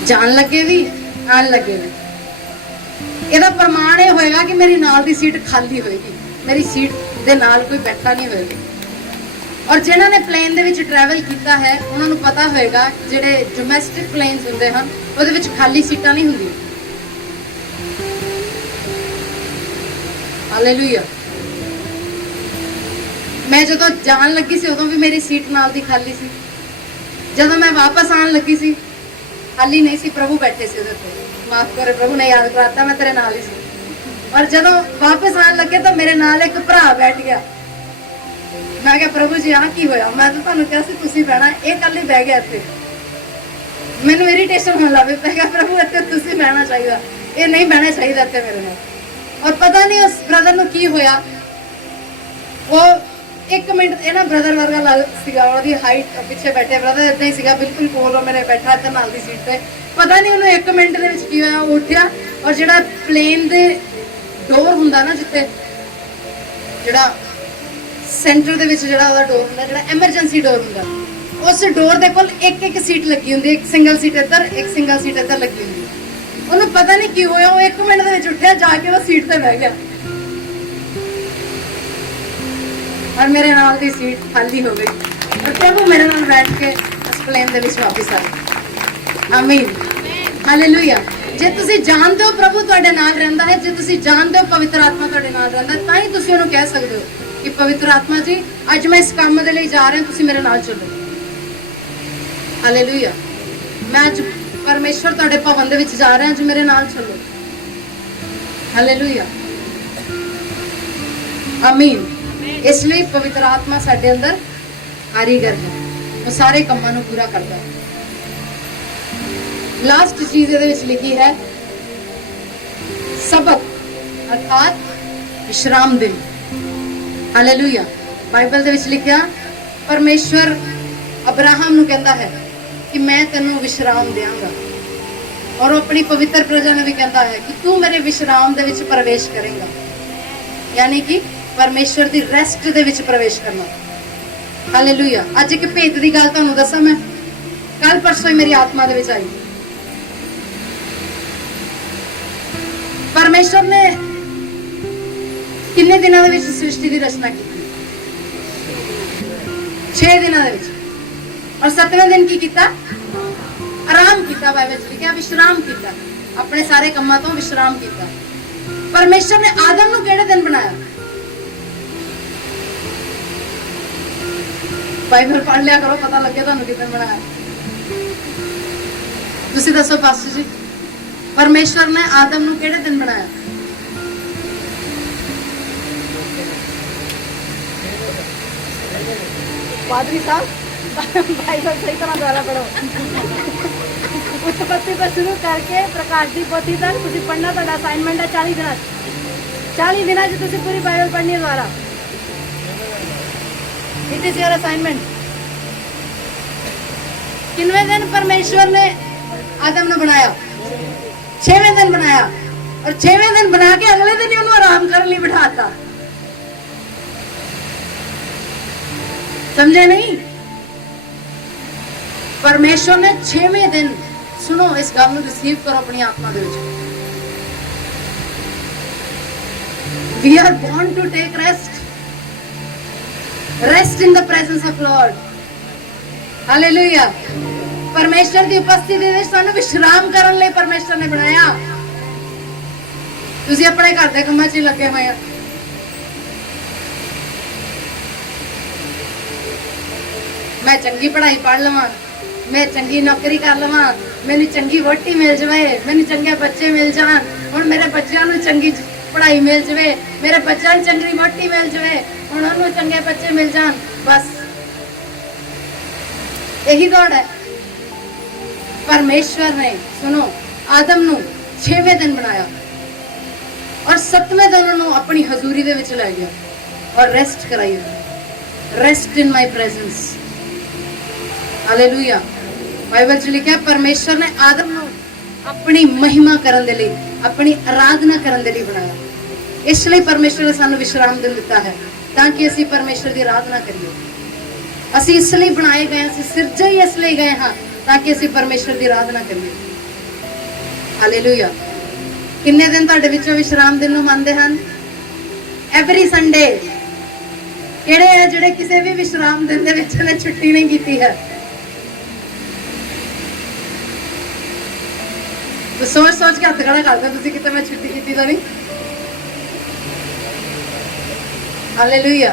ਜਾਣ ਲੱਗੇ ਵੀ, ਆਣ ਲੱਗੇ ਵੀ। ਇਹਦਾ ਪ੍ਰਮਾਣ ਇਹ ਹੋਏਗਾ ਕਿ ਮੇਰੀ ਨਾਲ ਦੀ ਸੀਟ ਖਾਲੀ ਹੋਏਗੀ, ਮੇਰੀ ਸੀਟ ਦੇ ਨਾਲ ਕੋਈ ਬੈਠਾ ਨਹੀਂ ਹੋਏਗਾ। ਔਰ ਜਿਨ੍ਹਾਂ ਨੇ ਪਲੇਨ ਦੇ ਵਿੱਚ ਟਰੈਵਲ ਕੀਤਾ ਹੈ ਉਹਨਾਂ ਨੂੰ ਪਤਾ ਹੋਏਗਾ ਜਿਹੜੇ ਡੋਮੈਸਟਿਕ ਪਲੇਨਸ ਹੁੰਦੇ ਹਨ ਉਹਦੇ ਵਿੱਚ ਖਾਲੀ ਸੀਟਾਂ ਨਹੀਂ ਹੁੰਦੀਆਂ। ਹਾਲੇਲੂਇਆ। ਮੈਂ ਜਦੋਂ ਜਾਣ ਲੱਗੀ ਸੀ ਉਦੋਂ ਵੀ ਮੇਰੀ ਸੀਟ ਨਾਲ ਦੀ ਖਾਲੀ ਸੀ। ਜਦੋਂ ਮੈਂ ਵਾਪਸ ਆਉਣ ਲੱਗੀ ਸੀ ਖਾਲੀ ਨਹੀਂ ਸੀ, ਪ੍ਰਭੂ ਬੈਠੇ ਸੀ ਉਹਦੇ ਉੱਤੇ। ਮਾਫ ਕਰੇ ਪ੍ਰਭੂ ਨੇ ਯਾਦ ਕਰਾਤਾ, ਮੈਂ ਤੇਰੇ ਨਾਲ ਹੀ ਸੀ। ਔਰ ਜਦੋਂ ਵਾਪਸ ਆਉਣ ਲੱਗੇ ਤਾਂ ਮੇਰੇ ਨਾਲ ਇੱਕ ਭਰਾ ਬੈਠ ਗਿਆ। ਮੈਂ ਕਿਹਾ ਪ੍ਰਭੂ ਜੀ ਆਹ ਕੀ ਹੋਇਆ? ਮੈਂ ਤਾਂ ਤੁਹਾਨੂੰ ਕਿਹਾ ਸੀ ਤੁਸੀਂ ਬਹਿਣਾ, ਇਹ ਕੱਲ ਹੀ ਬਹਿ ਗਿਆ ਇੱਥੇ। ਮੈਨੂੰ ਇਰੀਟੇਸ਼ਨ ਹੋਣ ਲੱਗ ਪਈ। ਮੈਂ ਕਿਹਾ ਪ੍ਰਭੂ ਇੱਥੇ ਤੁਸੀਂ ਬਹਿਣਾ ਚਾਹੀਦਾ, ਇਹ ਨਹੀਂ ਬਹਿਣਾ ਚਾਹੀਦਾ ਇੱਥੇ ਮੇਰੇ ਨਾਲ। ਔਰ ਪਤਾ ਨਹੀਂ ਉਸ ਬ੍ਰਦਰ ਨੂੰ ਕੀ ਹੋਇਆ, ਉਹ 1 ਮਿੰਟ, ਇਹ ਨਾ ਬ੍ਰਦਰ ਵਰਗਾ ਲੱਗ ਸੀਗਾ, ਉਹਦੀ ਹਾਈਟ, ਪਿੱਛੇ ਬੈਠੇ ਬ੍ਰਦਰ ਇਦਾਂ ਹੀ ਸੀਗਾ, ਬਿਲਕੁਲ ਕੋਲ ਮੇਰੇ ਬੈਠਾ ਇੱਥੇ ਨਾਲ ਦੀ ਸੀਟ ਤੇ। ਪਤਾ ਨਹੀਂ ਉਹਨੂੰ 1 ਮਿੰਟ ਦੇ ਵਿੱਚ ਕੀ ਹੋਇਆ, ਉਹ ਉੱਠਿਆ ਔਰ ਜਿਹੜਾ ਪਲੇਨ ਦੇ ਡੋਰ ਹੁੰਦਾ ਨਾ, ਜਿੱਥੇ ਜਿਹੜਾ ਸੈਂਟਰ ਦੇ ਵਿੱਚ ਜਿਹੜਾ ਉਹਦਾ ਡੋਰ ਹੁੰਦਾ, ਜਿਹੜਾ ਐਮਰਜੈਂਸੀ ਡੋਰ ਹੁੰਦਾ, ਉਸ ਡੋਰ ਦੇ ਕੋਲ ਇੱਕ ਸੀਟ ਲੱਗੀ ਹੁੰਦੀ, ਇੱਕ ਸਿੰਗਲ ਸੀਟ ਇੱਧਰ, ਇੱਕ ਸਿੰਗਲ ਸੀਟ ਇੱਧਰ ਲੱਗੀ ਹੁੰਦੀ। ਉਹਨੂੰ ਪਤਾ ਨਹੀਂ ਕੀ ਹੋਇਆ, ਉਹ 1 ਮਿੰਟ ਦੇ ਵਿੱਚ ਉੱਠਿਆ, ਜਾ ਕੇ ਉਹ ਸੀਟ ਤੇ ਬਹਿ ਗਿਆ ਔਰ ਮੇਰੇ ਨਾਲ ਦੀ ਸੀਟ ਖਾਲੀ ਹੋ ਗਈ। ਔਰ ਪ੍ਰਭੂ ਮੇਰੇ ਨਾਲ ਬੈਠ ਕੇ ਉਸ ਪਲੇਨ ਦੇ ਵਿੱਚ ਵਾਪਸ ਆ ਗਏ। ਆਮੀਨ। ਹਾਲੇਲੂਇਆ। ਜੇ ਤੁਸੀਂ ਜਾਣਦੇ ਹੋ ਪ੍ਰਭੂ ਤੁਹਾਡੇ ਨਾਲ ਰਹਿੰਦਾ ਹੈ, ਜੇ ਤੁਸੀਂ ਜਾਣਦੇ ਹੋ ਪਵਿੱਤਰ ਆਤਮਾ ਤੁਹਾਡੇ ਨਾਲ ਰਹਿੰਦਾ ਹੈ, ਤਾਂ ਹੀ ਤੁਸੀਂ ਉਹਨੂੰ ਕਹਿ ਸਕਦੇ ਹੋ ਕਿ ਪਵਿੱਤਰ ਆਤਮਾ ਜੀ ਅੱਜ ਮੈਂ ਇਸ ਕੰਮ ਦੇ ਲਈ ਜਾ ਰਿਹਾ, ਤੁਸੀਂ ਮੇਰੇ ਨਾਲ ਚੱਲੋ। ਹਾਲੇਲੂਇਆ। ਮੈਂ ਅੱਜ ਪਰਮੇਸ਼ਵਰ ਤੁਹਾਡੇ ਭਵਨ ਦੇ ਵਿੱਚ ਜਾ ਰਿਹਾ, ਅੱਜ ਮੇਰੇ ਨਾਲ ਚੱਲੋ। ਹਾਲੇਲੂਇਆ। ਆਮੀਨ। ਇਸ ਲਈ ਪਵਿੱਤਰ ਆਤਮਾ ਸਾਡੇ ਅੰਦਰ ਕਾਰੀਗਰ ਹੈ, ਉਹ ਸਾਰੇ ਕੰਮਾਂ ਨੂੰ ਪੂਰਾ ਕਰਦਾ ਹੈ। ਲਾਸਟ ਚੀਜ਼ ਇਹਦੇ ਵਿੱਚ ਲਿਖੀ ਹੈ ਸਬਤ, ਅਰਥਾਤ ਵਿਸ਼ਰਾਮ ਦਿਨ। ਹਾਲੇਲੂਇਆ। ਬਾਈਬਲ ਦੇ ਵਿੱਚ ਲਿਖਿਆ ਪਰਮੇਸ਼ਵਰ ਅਬਰਾਹਮ ਨੂੰ ਕਹਿੰਦਾ ਹੈ ਕਿ ਮੈਂ ਤੈਨੂੰ ਵਿਸ਼ਰਾਮ ਦੇਵਾਂਗਾ, ਔਰ ਉਹ ਆਪਣੀ ਪਵਿੱਤਰ ਪ੍ਰਜਾ ਨੂੰ ਵੀ ਕਹਿੰਦਾ ਹੈ ਕਿ ਤੂੰ ਮੇਰੇ ਵਿਸ਼ਰਾਮ ਦੇ ਵਿੱਚ ਪ੍ਰਵੇਸ਼ ਕਰੇਗਾ, ਯਾਨੀ ਕਿ ਪਰਮੇਸ਼ਵਰ ਦੀ ਰੈਸਟ ਦੇ ਵਿੱਚ ਪ੍ਰਵੇਸ਼ ਕਰਨਾ। ਹਾਲੇਲੂਇਆ। ਅੱਜ ਇੱਕ ਭੇਤ ਦੀ ਗੱਲ ਤੁਹਾਨੂੰ ਦੱਸਾਂ, ਮੈਂ ਕੱਲ ਪਰਸੋਂ ਹੀ ਮੇਰੀ ਆਤਮਾ ਦੇ ਵਿੱਚ ਆਈ। ਪਰਮੇਸ਼ਵਰ ਨੇ ਕਿੰਨੇ ਦਿਨਾਂ ਦੇ ਵਿੱਚ ਸ੍ਰਿਸ਼ਟੀ ਦੀ ਰਚਨਾ ਕੀਤੀ? 6 ਦਿਨਾਂ ਦੇ ਵਿੱਚ। ਔਰ 7ਵੇਂ ਦਿਨ ਕੀ ਕੀਤਾ? ਆਰਾਮ ਕੀਤਾ। ਬਾਈਬਲ ਵਿੱਚ ਲਿਖਿਆ ਵਿਸ਼ਰਾਮ ਕੀਤਾ, ਆਪਣੇ ਸਾਰੇ ਕੰਮਾਂ ਤੋਂ ਵਿਸ਼ਰਾਮ ਕੀਤਾ। ਪਰਮੇਸ਼ਵਰ ਨੇ ਆਦਮ ਨੂੰ ਕਿਹੜੇ ਦਿਨ ਬਣਾਇਆ? ਬਾਈਬਲ ਪੜ੍ਹ ਲਿਆ ਕਰੋ, ਪਤਾ ਲੱਗੇ ਤੁਹਾਨੂੰ ਕਿਦਾਂ ਬਣਾਇਆ। ਤੁਸੀਂ ਦੱਸੋ ਪਾਸਟਰ ਜੀ, ਪਰਮੇਸ਼ਵਰ ਨੇ ਆਦਮ ਨੂੰ ਕਿਹੜੇ ਦਿਨ ਬਣਾਇਆ? पादरी साहब बाइबल सही तरह द्वारा पढ़ो। उत्पत्ति ਤੋਂ ਸ਼ੁਰੂ ਕਰਕੇ ਪ੍ਰਕਾਸ਼ ਦੀ ਪੋਥੀ ਤੱਕ ਤੁਸੀਂ ਪੜ੍ਹਨਾ, ਤੁਹਾਡਾ ਅਸਾਈਨਮੈਂਟ ਹੈ 40 ਦਿਨਾਂ 'ਚ। 40 ਦਿਨਾਂ 'ਚ ਤੁਸੀਂ ਪੂਰੀ ਬਾਈਬਲ ਪੜ੍ਹਨੀ ਹੈ ਦੁਬਾਰਾ। It is your assignment. किनवें दिन परमेश्वर ने आदम ने बनाया? 6वें दिन बनाया, और 6वें दिन बना के अगले दिन ही उन्होंने आराम करने लिए बिठाता। समझे नहीं? परमेश्वर ने 6वें दिन, सुनो इस गल ਨੂੰ रिसीव करो अपनी आत्मा ਦੇ ਵਿੱਚ। We are born to take rest. Rest in the presence of Lord. Hallelujah. परमेश्वर ਦੀ ਉਪਸਥਿਤੀ ਦੇ ਵਿੱਚ ਸਾਨੂੰ ਵਿਸ਼ਰਾਮ ਕਰਨ ਲਈ ਪਰਮੇਸ਼ਰ ਨੇ ਬਣਾਇਆ। ਤੁਸੀਂ ਆਪਣੇ ਘਰ ਦੇ ਕੰਮਾਂ 'ਚ ਹੀ ਲੱਗੇ ਹੋਏ ਆ। मैं चंगी पढ़ाई पढ़ लवां, मैं चंगी नौकरी कर लवां, मैनू चंगी वोटी मिल जाए, मैनू चंगे बच्चे मिल जान, हुण मेरे बच्चों नू चंगी पढ़ाई मिल जाए, मेरे बच्चों नू चंगी वोटी मिल जाए, हुण उन्होंने चंगे बच्चे मिल जान, बस यही दौड़ है। परमेश्वर ने सुनो आदम नू 6वें दिन बनाया और 7वें दिन उन्होंने अपनी हजूरी दे विच लै गया और रेस्ट कराई। Rest in my presence. Hallelujah. Bible च लिखा परमेश्वर ने आदम को अपनी महिमा करने दे लई, अपनी आराधना करने दे लई बनाया। इसलिए परमेश्वर ने सानू विश्राम दिन दिता है ताकि असी परमेश्वर की आराधना करिए। असी इसलिए बनाए गए, असी सिरजे ही इसलिए गए हाँ ताकि असी परमेश्वर की आराधना करिए। हालेलुया। किन्ने दिन तुहाडे विचों विश्राम दिन नूं मनदे हन? Every Sunday. किहड़े है जिहड़े किसी भी विश्राम दिन दे विच ने छुट्टी नहीं कीती है? तो सोच सोच के हथ खड़ा करते तुसीं किते मैं छुट्टी कीती तो नहीं। हालेलुया।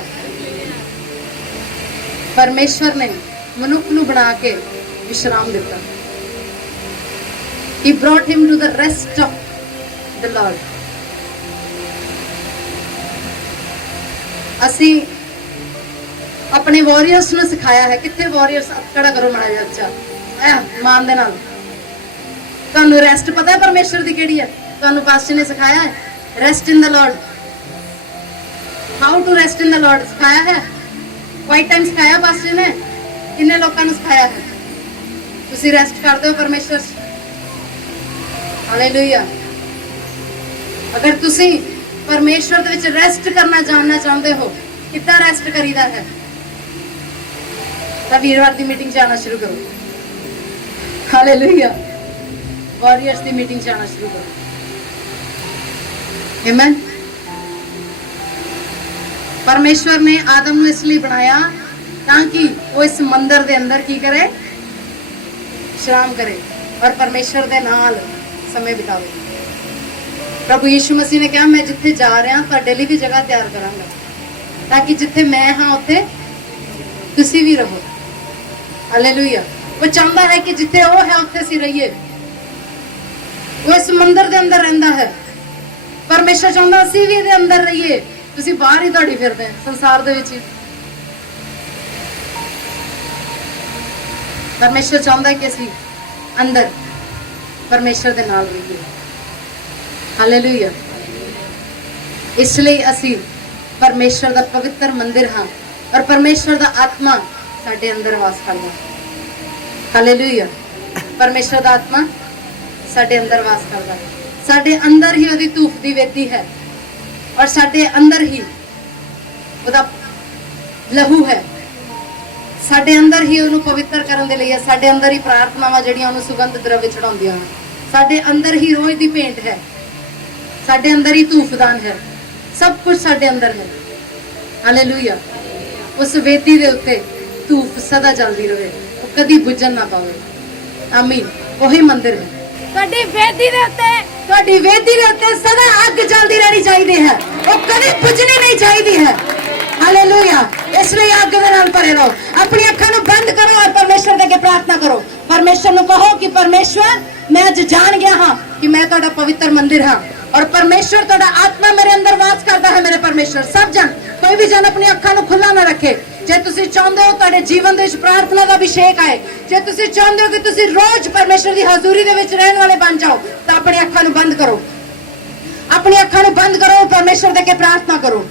परमेश्वर ने मनुख नूं बना के विश्राम दिता। He brought him to the rest of the Lord. असी अपने वॉरियर्स नूं सिखाया है। कितने वॉरियर्स खड़ा करो माड़ा जिहा। अच्छा मान दे नाल ਤੁਹਾਨੂੰ ਰੈਸਟ ਪਤਾ ਹੈ ਪਰਮੇਸ਼ਰ ਦੀ ਕਿਹੜੀ ਹੈ? ਤੁਹਾਨੂੰ ਪਾਸਟਰ ਨੇ ਸਿਖਾਇਆ ਹੈ rest in the Lord. How to rest in the Lord ਸਿਖਾਇਆ ਹੈ। ਕੋਈ ਟਾਈਮ ਸਿਖਾਇਆ ਪਾਸਟਰ ਨੇ? ਕਿੰਨੇ ਲੋਕਾਂ ਨੂੰ ਸਿਖਾਇਆ ਹੈ? ਤੁਸੀਂ ਰੈਸਟ ਕਰਦੇ ਹੋ ਪਰਮੇਸ਼ਰ 'ਚ? ਹਾਲੇਲੂਇਆ। ਅਗਰ ਤੁਸੀਂ ਪਰਮੇਸ਼ਰ ਦੇ ਵਿੱਚ ਰੈਸਟ ਕਰਨਾ ਜਾਣਨਾ ਚਾਹੁੰਦੇ ਹੋ ਕਿੱਦਾਂ ਰੈਸਟ ਕਰੀਦਾ ਹੈ ਤਾਂ ਵੀਰਵਾਰ ਦੀ ਮੀਟਿੰਗ 'ਚ ਆਉਣਾ ਸ਼ੁਰੂ ਕਰੋ। ਹਾਲੇਲੂਇਆ। वॉरियर्स की मीटिंग जाना शुरू करो। आमीन। परमेश्वर ने आदम को इसलिए बनाया ताकि वो इस मंदिर के अंदर की करे? विश्राम करे और परमेश्वर के नाल समय बितावे। प्रभु यीशु मसीह ने कहा मैं जिथे जा रहा तुहाडे लई भी जगह तैयार करांगा ताकि जिथे मैं हाँ उत्थे तुसीं भी रहो। हालेलुया। वो चाहता है कि जिथे वो है उत्थे असीं रहिए। वो इस मंदिर के अंदर रहिंदा है। परमेश्वर चाहता असीं भी इहदे अंदर रहिए। तुसीं बाहर ही दौड़ी फिरदे संसार दे विच। परमेश्वर चाहता है कि असीं अंदर परमेश्वर दे नाल रहिए। हालेलुया। इसलिए असीं परमेश्वर दा पवित्र मंदिर हाँ और परमेश्वर दा आत्मा साडे अंदर वास करदा। हालेलुया। परमेश्वर दा आत्मा साडे अंदर वास करदा है। साडे अंदर ही उहदी धूफ दी वेदी है और साडे अंदर ही उहदा लहू है। साडे अंदर ही उहनूं पवित्र करन दे लई है। साडे अंदर ही प्रार्थनावां जिहड़ियां उहनूं सुगंध द्रव्य चढ़ाउंदियां हैं। साडे अंदर ही रोज दी भेंट है। साडे अंदर ही धूफदान है। सब कुछ साडे अंदर है। हालेलुया। उस वेदी दे उत्ते धूफ सदा जलदी रहे, वो कदी बुझण ना पावे। आमीन। वही मंदिर है। ਤੁਹਾਡੀ ਵੇਦੀ ਦੇ ਉੱਤੇ ਤੁਹਾਡੀ ਵੇਦੀ ਦੇ ਉੱਤੇ ਸਦਾ ਅੱਗ ਜਲਦੀ ਰਹਿਣੀ ਚਾਹੀਦੀ ਹੈ। ਉਹ ਕਦੇ ਬੁਝਣੀ ਨਹੀਂ ਚਾਹੀਦੀ ਹੈ। हालेलुया। इसलिए ਅੱਗ ਦੇ ਨਾਲ ਭਰੇ ਰਹੋ। अपनी ਅੱਖਾਂ ਨੂੰ ਬੰਦ ਕਰੋ और परमेश्वर ਦੇ ਅੱਗੇ प्रार्थना करो। परमेश्वर ਨੂੰ कहो कि परमेश्वर मैं ਅੱਜ जान गया हाँ कि मैं ਤੁਹਾਡਾ पवित्र मंदिर हाँ और परमेश्वर ਤੁਹਾਡਾ आत्मा मेरे अंदर वास करता है। मेरे परमेश्वर सब जन कोई भी जन अपनी ਅੱਖਾਂ ਨੂੰ खुला ना रखे। जे तुसी चाहते हो ਤੁਹਾਡੇ जीवन ਦੇ ਵਿੱਚ प्रार्थना का अभिषेक आए, जे तुसी चाहते हो कि तुसी रोज परमेश्वर की हजूरी ਦੇ ਵਿੱਚ ਰਹਿਣ ਵਾਲੇ बन जाओ तो अपनी ਅੱਖਾਂ ਨੂੰ बंद करो। अपनी ਅੱਖਾਂ ਨੂੰ बंद करो। परमेश्वर ਦੇ ਅੱਗੇ प्रार्थना करो।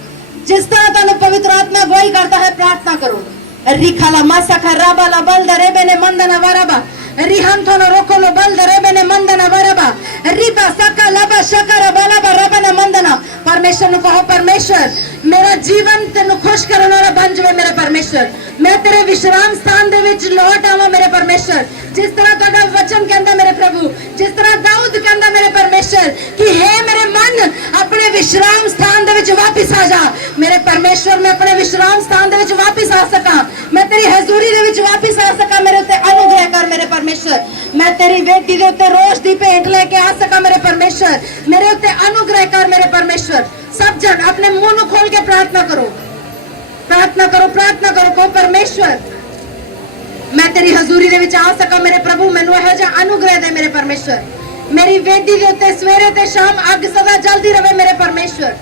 जिस तरह तुहानू पवित्र आत्मा अगुवाई करता है प्रार्थना करो। Rikala masaka raba la balda rebene mandana varaba. Rihantono rokolo balda rebene mandana varaba. Riba saka laba shakara balaba rabana mandana. परमेश्वर ने कहो परमेश्वर मेरा जीवन तेनु खुश करने वाला बन जावे मेरे परमेश्वर मैं तेरे विश्राम स्थान दे विच लौट आवा मेरे परमेश्वर जिस तरह ਤੁਹਾਡਾ वचन कहंदा मेरे प्रभु जिस तरह दाऊद कहंदा मेरे परमेश्वर कि हे मेरे मन अपने विश्राम स्थान दे विच वापस आ जा मेरे परमेश्वर मैं अपने विश्राम स्थान दे विच वापस आ सका मैं तेरी हजूरी दे विच वापस आ सका मेरे उत्ते अनुग्रह कर मेरे परमेश्वर मैं तेरी वेदी दे उत्ते रोज दी भेंट लेके आ सका मेरे परमेश्वर मेरे उत्ते अनुग्रह कर मेरे परमेश्वर सब जन अपने मुंह खोल के प्रार्थना करो को परमेश्वर मैं तेरी हजूरी दे विच आ सका मेरे प्रभु मैनू इहो जिहा अनुग्रह दे मेरे परमेश्वर मेरी वेदी दे उत्ते सवेरे ते शाम अग सदा जलदी रहे मेरे परमेश्वर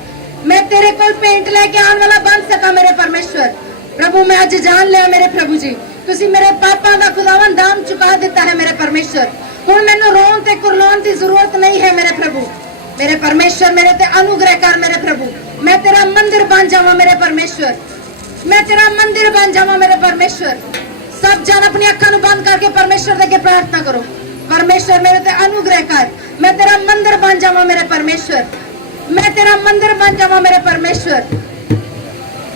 मैं तेरे कोल भेंट लेके आने वाला बन सका मेरे परमेश्वर प्रभु मैं अज जान लिया मेरे प्रभु जी तुसी मेरे पापां दा खुदावन दाम चुका दिता है मेरे परमेश्वर हुण मैनू रोन ते कुरलाउण दी जरूरत नहीं है मेरे प्रभु मेरे परमेश्वर मेरे ते अनुग्रह कर मेरे प्रभु मैं तेरा मंदिर बन जावा मेरे परमेश्वर मैं तेरा मंदिर बन जावा मेरे परमेश्वर सब जन अपनी अखां नूं बंद करके परमेश्वर दे अगे प्रार्थना करो परमेश्वर मेरे ते अनुग्रह कर मैं तेरा मंदिर बन जावा मेरे परमेश्वर मैं तेरा मंदिर बन जावा मेरे परमेश्वर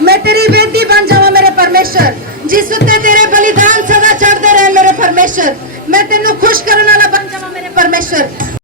मैं तेरी वेदी बन जावा मेरे परमेश्वर जिस उत्ते तेरे बलिदान सदा चढ़दे रहे मेरे परमेश्वर मैं तेनू खुश करने वाला बन जावा मेरे परमेश्वर